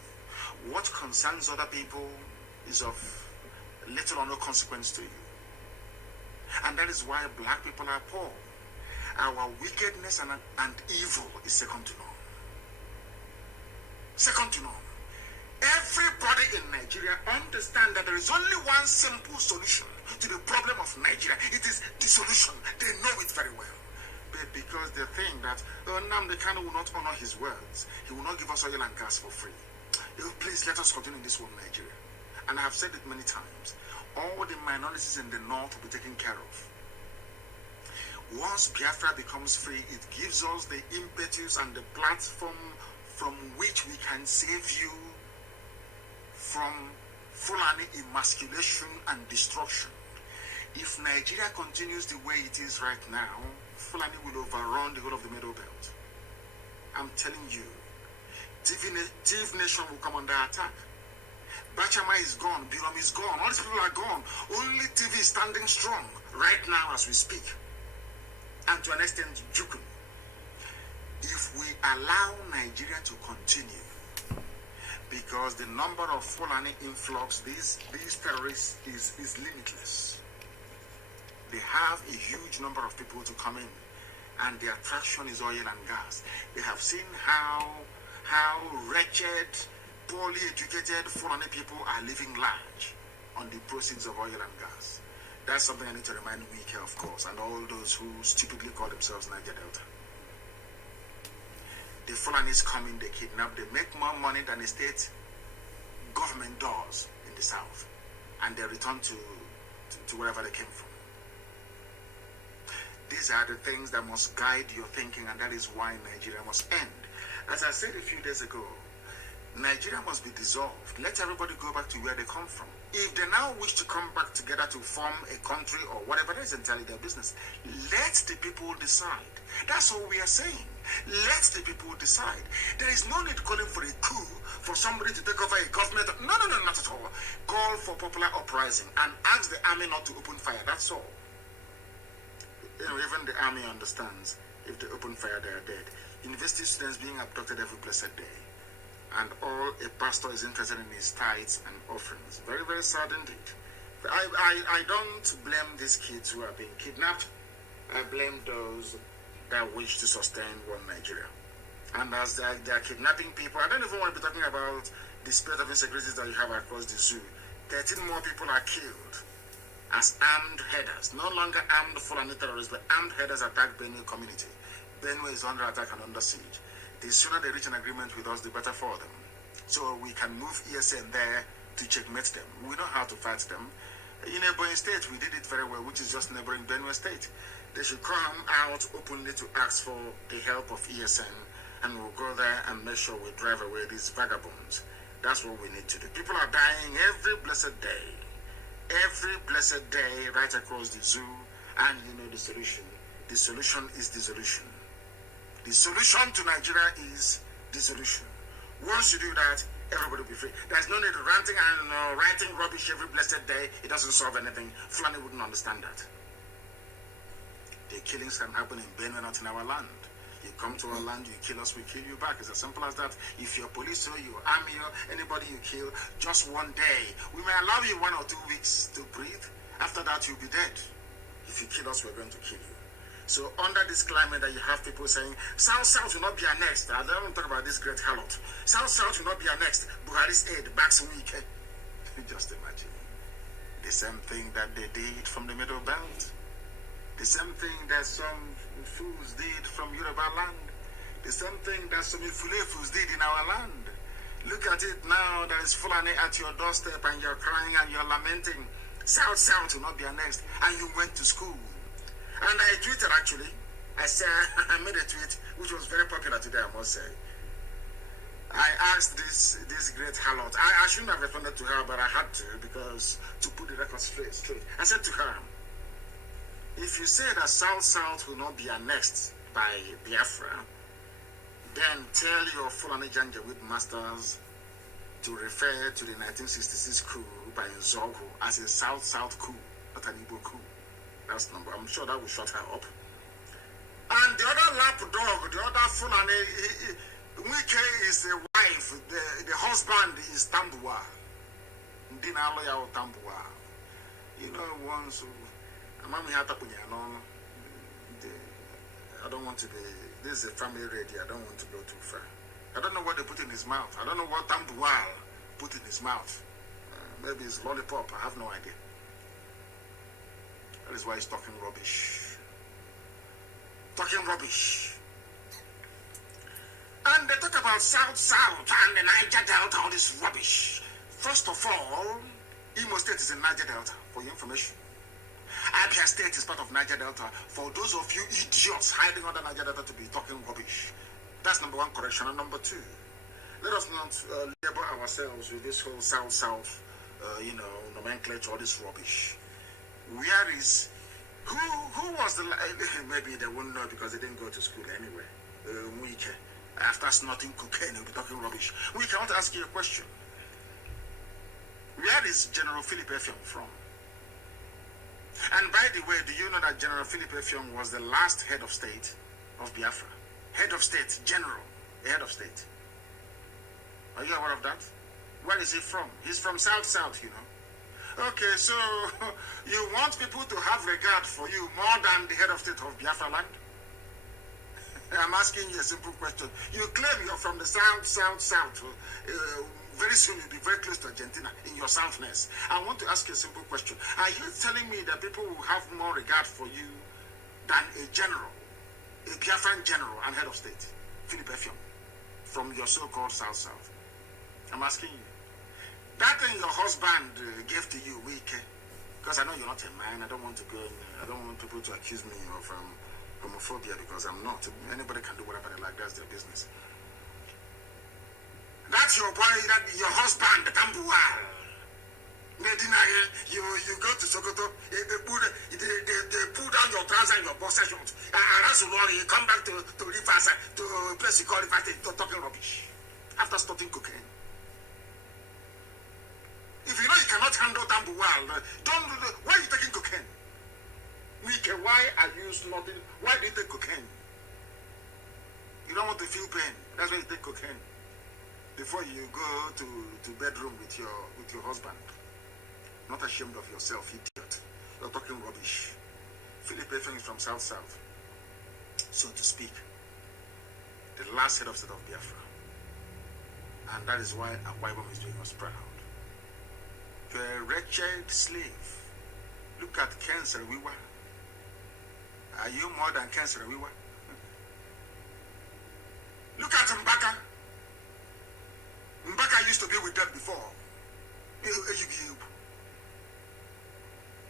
What concerns other people is of little or no consequence to you. And that is why black people are poor. Our wickedness and evil is second to none. Second to none. Everybody in Nigeria understands that there is only one simple solution to the problem of Nigeria. It is dissolution. They know it very well. But because they think that Nnamdi Kanu will not honor his words, he will not give us oil and gas for free. Please let us continue in this one Nigeria. And I have said it many times. All the minorities in the north will be taken care of. Once Biafra becomes free, it gives us the impetus and the platform from which we can save you from Fulani emasculation and destruction. If Nigeria continues the way it is right now, Fulani will overrun the whole of the Middle Belt. I'm telling you, Tiv Nation will come under attack. Bachama is gone, Birom is gone, all these people are gone. Only TV is standing strong right now as we speak. And to an extent, Jukun. If we allow Nigeria to continue, because the number of Fulani influx, these terrorists is limitless. They have a huge number of people to come in, and the attraction is oil and gas. They have seen how wretched, poorly educated Fulani people are living large on the proceeds of oil and gas. That's something I need to remind Wike, of course, and all those who stupidly call themselves Niger Delta. The Fulanis come in, they kidnap, they make more money than the state government does in the south, and they return to wherever they came from. These are the things that must guide your thinking, and that is why Nigeria must end. As I said a few days ago, Nigeria must be dissolved. Let everybody go back to where they come from. If they now wish to come back together to form a country or whatever, that is entirely their business. Let the people decide. That's all we are saying. Let the people decide. There is no need calling for a coup, for somebody to take over a government. No, not at all. Call for popular uprising and ask the army not to open fire. That's all. Even the army understands if they open fire, they are dead. University students being abducted every blessed day. And all a pastor is interested in his tithes and offerings. Very, very sad indeed. I don't blame these kids who are being kidnapped. I blame those that wish to sustain one Nigeria. And as they are kidnapping people, I don't even want to be talking about the spread of insecurities that you have across the zoo. 13 more people are killed as armed headers. No longer armed Fulani terrorists, but armed headers attack Benue community. Benue is under attack and under siege. The sooner they reach an agreement with us, the better for them. So we can move ESN there to checkmate them. We know how to fight them. In Ebonyi State, we did it very well, which is just neighboring Benue State. They should come out openly to ask for the help of ESN, and we'll go there and make sure we drive away these vagabonds. That's what we need to do. People are dying every blessed day. Every blessed day right across the zoo, and you know the solution. The solution is dissolution. The solution to Nigeria is dissolution. Once you do that, everybody will be free. There's no need ranting and writing rubbish every blessed day. It doesn't solve anything. Fulani wouldn't understand that. The killings can happen in Benue, not in our land. You come to our land, you kill us, we kill you back. It's as simple as that. If you're police or your army or anybody you kill, just one day. We may allow you 1 or 2 weeks to breathe. After that, you'll be dead. If you kill us, we're going to kill you. So under this climate that you have people saying, South will not be annexed. I don't want to talk about this great harlot. South will not be annexed. Buhari's aid backs weak. Just imagine. The same thing that they did from the Middle Belt. The same thing that some fools did from Yoruba land. The same thing that some Ifulefus did in our land. Look at it now that is Fulani at your doorstep and you're crying and you're lamenting. South will not be annexed. And you went to school. And I tweeted actually. I said, I made a tweet which was very popular today, I must say. I asked this great harlot. I shouldn't have responded to her, but I had to because to put the record straight. I said to her, if you say that South will not be annexed by Biafra, then tell your Fulani Janjaweed masters to refer to the 1966 coup by Nzogu as a South coup, not an Igbo coup. That's number. I'm sure that will shut her up. And the other lapdog, the other Fulani, Wike is the wife, the husband is Tambua. Ndina loya Tambua. You know, once I don't want to be, this is a family radio, I don't want to go too far. I don't know what they put in his mouth. I don't know what Tambua put in his mouth. Maybe it's lollipop, I have no idea. That is why he's talking rubbish. Talking rubbish. And they talk about South and the Niger Delta, all this rubbish. First of all, Imo State is in Niger Delta, for your information. Abia State is part of Niger Delta. For those of you idiots hiding under Niger Delta to be talking rubbish. That's number one correction. And number two, let us not label ourselves with this whole South, nomenclature, all this rubbish. Where is, who was the, maybe they won't know because they didn't go to school anyway. After snorting cocaine, he'll be talking rubbish. We cannot ask you a question. Where is General Philip Effiong from? And by the way, do you know that General Philip Effiong was the last head of state of Biafra? Head of state, general, head of state. Are you aware of that? Where is he from? He's from South, you know. Okay, so you want people to have regard for you more than the head of state of Biafra land? I'm asking you a simple question. You claim you're from the South. Very soon you'll be very close to Argentina in your Southness. I want to ask you a simple question. Are you telling me that people will have more regard for you than a general, a Biafran general and head of state, Philip Effiong, from your so-called South? I'm asking you. That thing your husband gave to you, because I know you're not a man. I don't want people to accuse me of homophobia because I'm not. Anybody can do whatever they like. That's their business. That's your boy, your husband, the Tambua. You go to Sokoto, they pull down your trousers and your boxer shorts. And you come back to Rivers, to a place you call Rivers, to talking rubbish. After starting cocaine. If you know you cannot handle Tambua, why are you taking cocaine? Why are you snorting? Why do you take cocaine? You don't want to feel pain. That's why you take cocaine. Before you go to bedroom with your husband. Not ashamed of yourself, idiot. You're talking rubbish. Philip Effiong is from South, so to speak. The last head of state of Biafra. And that is why Akwa is doing us proud. You're a wretched slave. Look at Ken Sarawiwa. Are you more than Ken Sarawiwa? Look at Mbaka. Mbaka used to be with them before.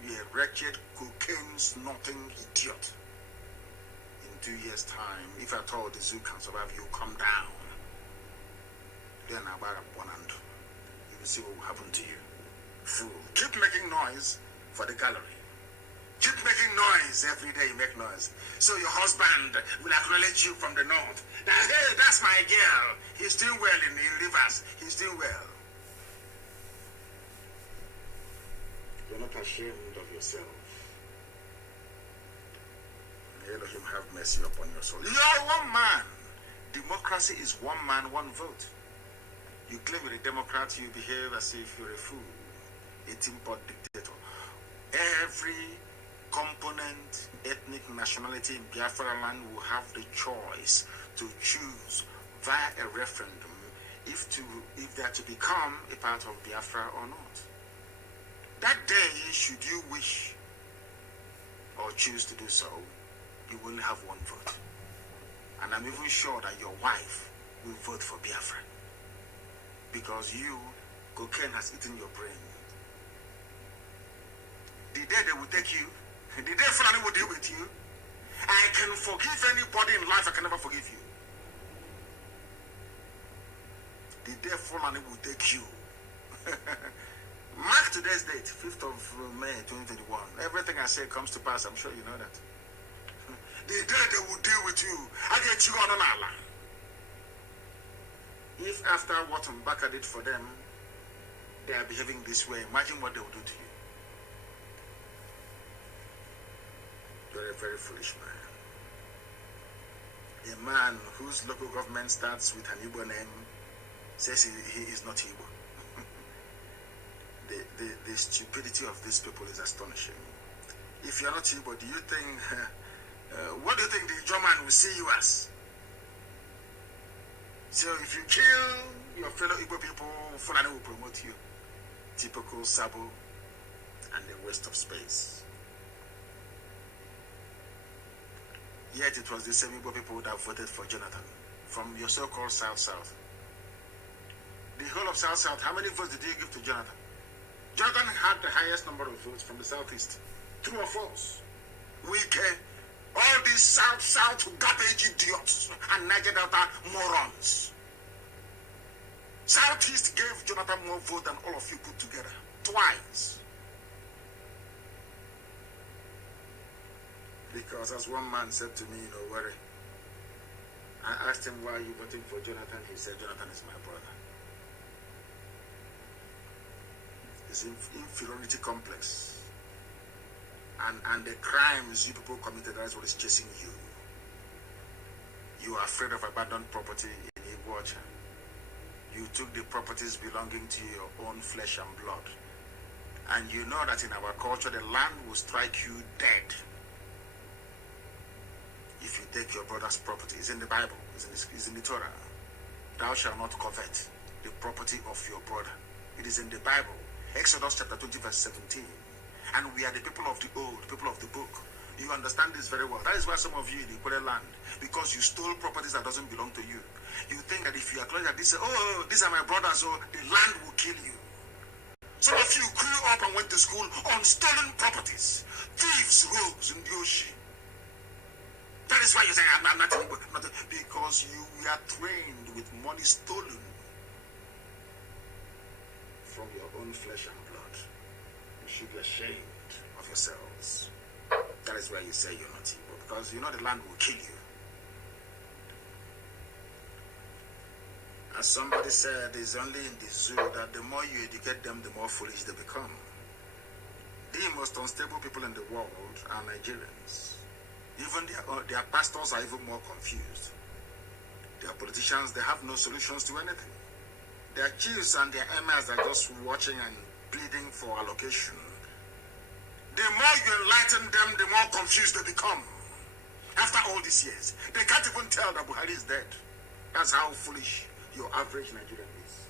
You're a wretched, cocaine snorting idiot. In 2 years' time, if at all the zoo can survive, you come down. Then about Bonando. You will see what will happen to you. Fool. Keep making noise for the gallery. Keep making noise every day. You make noise. So your husband will acknowledge you from the north. That, hey, that's my girl. He's doing well in Rivers. He's doing well. You're not ashamed of yourself. May Elohim have mercy upon your soul. You're one man. Democracy is one man, one vote. You claim you're a Democrat, you behave as if you're a fool, a tin-pot dictator. Every component, ethnic nationality in Biafra land will have the choice to choose via a referendum if they are to become a part of Biafra or not. That day, should you wish or choose to do so, you will only have one vote. And I'm even sure that your wife will vote for Biafra. Because you, cocaine has eaten your brain. The day they will take you, the day Fulani will deal with you, I can forgive anybody in life, I can never forgive you. The day Fulani will take you. Mark today's date, 5th of May 2021. Everything I say comes to pass, I'm sure you know that. The day they will deal with you, I get you on an Allah. If after what Mbaka did for them, they are behaving this way, imagine what they will do to you. You're a very foolish man. A man whose local government starts with an Igbo name says he is not Igbo. The stupidity of these people is astonishing. If you're not Igbo, do you think, what do you think the German will see you as? So if you kill your fellow Igbo people, Fulani will promote you. Typical Sabo and a waste of space. Yet it was the same Igbo people that voted for Jonathan from your so-called South-South. The whole of South-South, how many votes did you give to Jonathan? Jonathan had the highest number of votes from the Southeast. True or false? All these South garbage idiots and Niger Delta morons. Southeast gave Jonathan more vote than all of you put together. Twice. Because as one man said to me, no worry. I asked him, why are you voting for Jonathan? He said, Jonathan is my brother. It's inferiority complex. And the crimes you people committed, that's what is chasing you. You are afraid of abandoned property in Iguacha. You took the properties belonging to your own flesh and blood. And you know that in our culture, the land will strike you dead if you take your brother's property. It's in the Bible, it's in the Torah. Thou shalt not covet the property of your brother. It is in the Bible, Exodus chapter 20, verse 17. And we are the people of the old, people of the book. You understand this very well. That is why some of you in the Equatorial land, because you stole properties that doesn't belong to you. You think that if you acknowledge that this, oh, these are my brothers, so the land will kill you. Some of you grew up and went to school on stolen properties. Thieves, rogues in the ocean. That is why you say, I'm not because you were trained with money stolen from your own flesh and blood. You should be ashamed of yourselves. That is why you say you're not Igbo, because you know the land will kill you. As somebody said, it's only in the zoo that the more you educate them, the more foolish they become. The most unstable people in the world are Nigerians. Even their pastors are even more confused. Their politicians, they have no solutions to anything. Their chiefs and their emirs are just watching and pleading for allocation. The more you enlighten them, the more confused they become. After all these years, they can't even tell that Buhari is dead. That's how foolish your average Nigerian is.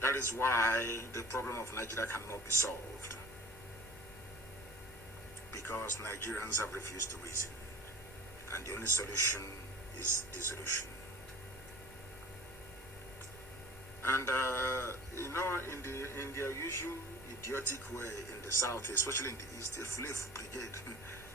That is why the problem of Nigeria cannot be solved. Because Nigerians have refused to reason. And the only solution is dissolution. And, you know, in their usual idiotic way in the south, especially in the east, the Flav Brigade,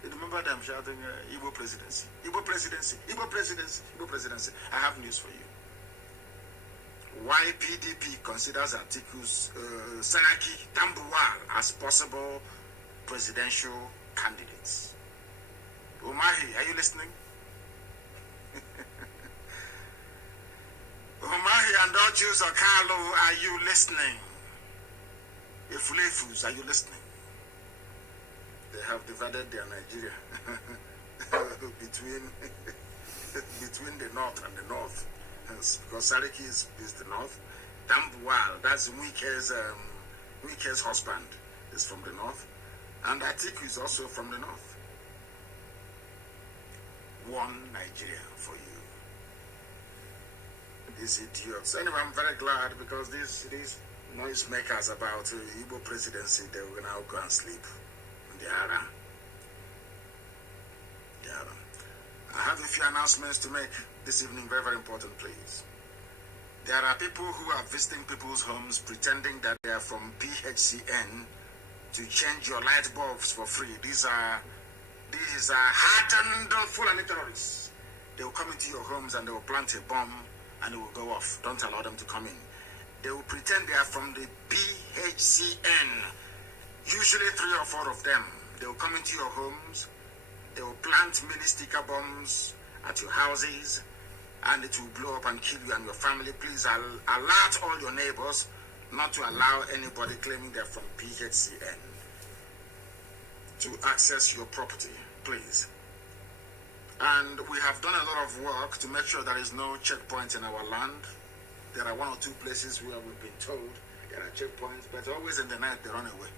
you remember them shouting, Igbo presidency, Igbo presidency, Igbo presidency, Igbo presidency. I have news for you. Why PDP considers Atiku's Saraki Tambuwal as possible presidential candidates. Umahi, are you listening? Umahi and Dodjus or Carlo, are you listening? Ifulefus, are you listening? They have divided their Nigeria between the north and the north. Because Sariki is the north. Tambuwal, that's Wike's husband, is from the north. And Atiku is also from the north. One Nigeria for you. These idiots. Anyway, I'm very glad because these noise makers about Igbo presidency, they will now go and sleep. They are. I have a few announcements to make this evening, very, very important, please. There are people who are visiting people's homes pretending that they are from PHCN to change your light bulbs for free. These are hardened Fulani terrorists. They will come into your homes and they will plant a bomb and it will go off. Don't allow them to come in. They will pretend they are from the PHCN. Usually 3 or 4 of them. They will come into your homes. They will plant mini sticker bombs at your houses and it will blow up and kill you and your family. Please alert all your neighbors not to allow anybody claiming they're from PHCN to access your property, please. And we have done a lot of work to make sure there is no checkpoint in our land. There are 1 or 2 places where we've been told there are checkpoints, but always in the night they run away.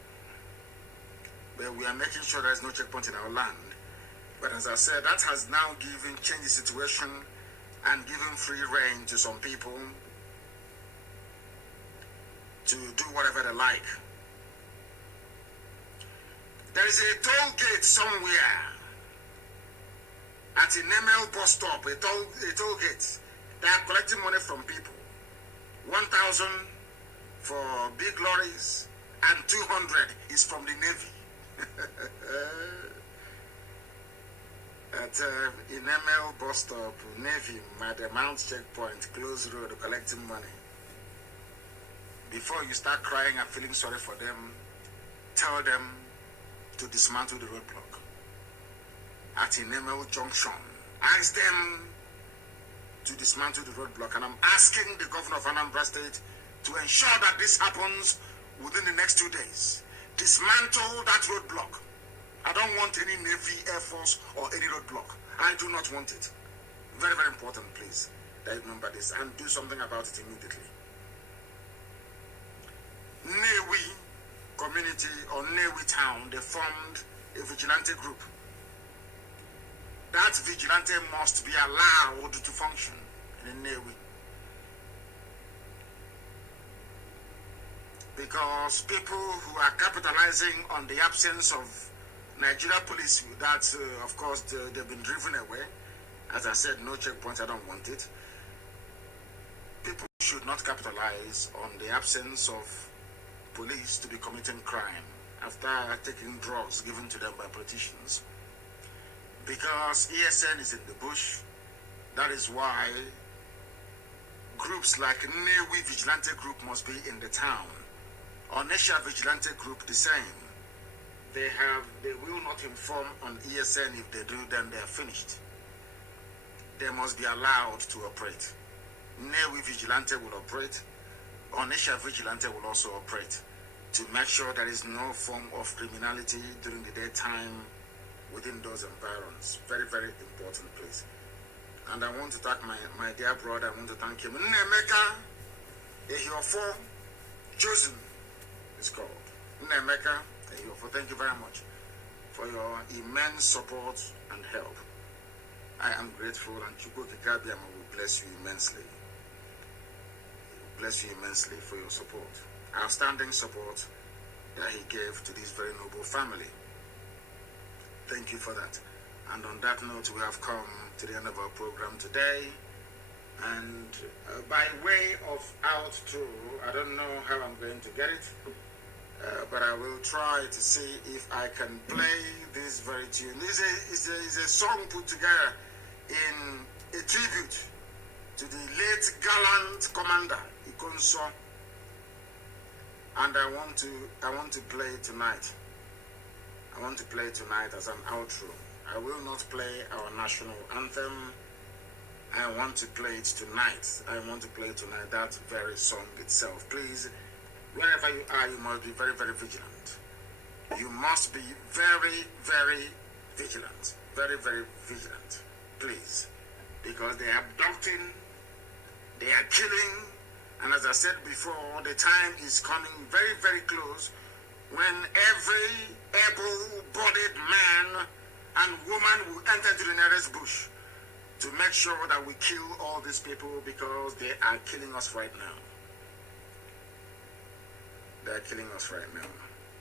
But we are making sure there is no checkpoint in our land. But as I said, that has now changed the situation and given free rein to some people to do whatever they like. There is a toll gate somewhere at a Nemel bus stop, a toll gate. They are collecting money from people. 1,000 for big lorries and 200 is from the Navy. At Inemel bus stop, Navy, Madam Mount checkpoint, close road, collecting money. Before you start crying and feeling sorry for them, tell them to dismantle the roadblock. At Inemel junction, ask them to dismantle the roadblock. And I'm asking the governor of Anambra State to ensure that this happens within the next 2 days. Dismantle that roadblock. I don't want any Navy, Air Force, or any roadblock. I do not want it. Very, very important, please. That you remember this and do something about it immediately. Newi community or Newi town, they formed a vigilante group. That vigilante must be allowed to function in Newi. Because people who are capitalizing on the absence of Nigeria police, that of course they've been driven away. As I said, no checkpoints, I don't want it. People should not capitalize on the absence of police to be committing crime after taking drugs given to them by politicians. Because ESN is in the bush, that is why groups like Newi Vigilante Group must be in the town. Onisha Vigilante Group the same. They will not inform on ESN. If they do, then they are finished. They must be allowed to operate. Newi Vigilante will operate. Onisha Vigilante will also operate to make sure there is no form of criminality during the daytime within those environs. Very, very important, please. And I want to thank my dear brother. I want to thank him. Nnemeka Ehiofo Chosen is called. Nnemeka Ehiofo, thank you very much for your immense support and help. I am grateful, and Chukwu Kikabiama will bless you immensely. Bless you immensely for your support. Outstanding support that he gave to this very noble family. Thank you for that. And on that note, we have come to the end of our program today. And by way of outro, I don't know how I'm going to get it, but I will try to see if I can play this very tune. This is a song put together in a tribute to the late gallant commander Ikonso, and I want to play it tonight. I want to play it tonight as an outro. I will not play our national anthem. I want to play it tonight. I want to play tonight that very song itself. Please, wherever you are, you must be very, very vigilant. You must be very, very vigilant. Very, very vigilant. Please. Because they are abducting, they are killing, and as I said before, the time is coming very, very close when every able-bodied man and woman will enter into the nearest bush to make sure that we kill all these people because they are killing us right now. They are killing us right now.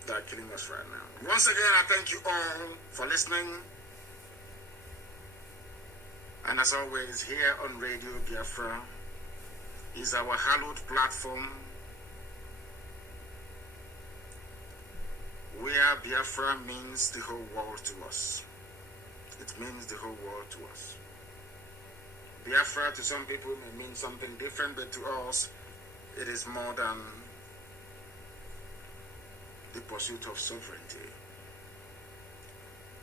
They are killing us right now. Once again, I thank you all for listening. And as always, here on Radio Biafra is our hallowed platform where Biafra means the whole world to us. It means the whole world to us. Biafra to some people may mean something different, but to us, it is more than the pursuit of sovereignty.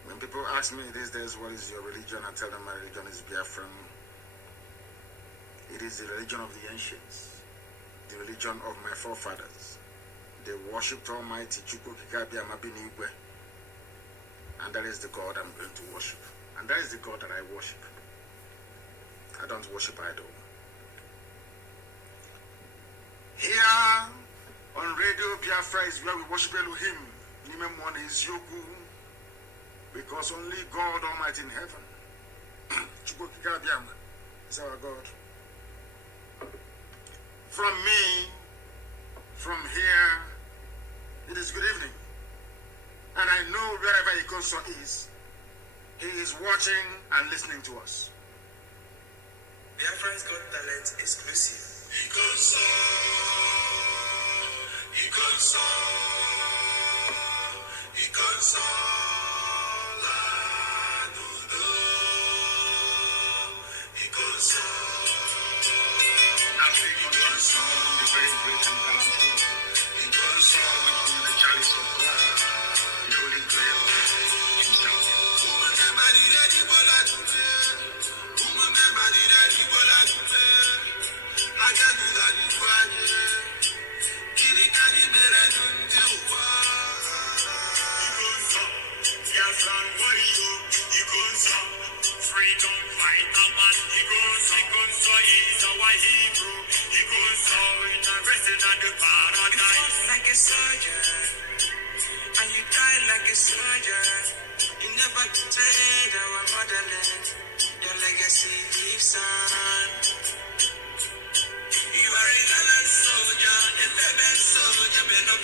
When people ask me these days, what is your religion? I tell them my religion is Biafran. It is the religion of the ancients, the religion of my forefathers. They worshipped Almighty Chukwu Kikabia Mabinigwe. And that is the God I'm going to worship. And that is the God that I worship. I don't worship idol. Here on Radio Biafra is where we worship Elohim. Nimemwone Izyoku. Because only God Almighty in heaven, Chukwu Kikabia, is our God. From me, from here, it is good evening. And I know wherever Ikonso is, he is watching and listening to us. Biafran's Got Talent exclusive. Ikonso, Ikonso, Ikonso. You are a gallant soldier, a rebel soldier, but no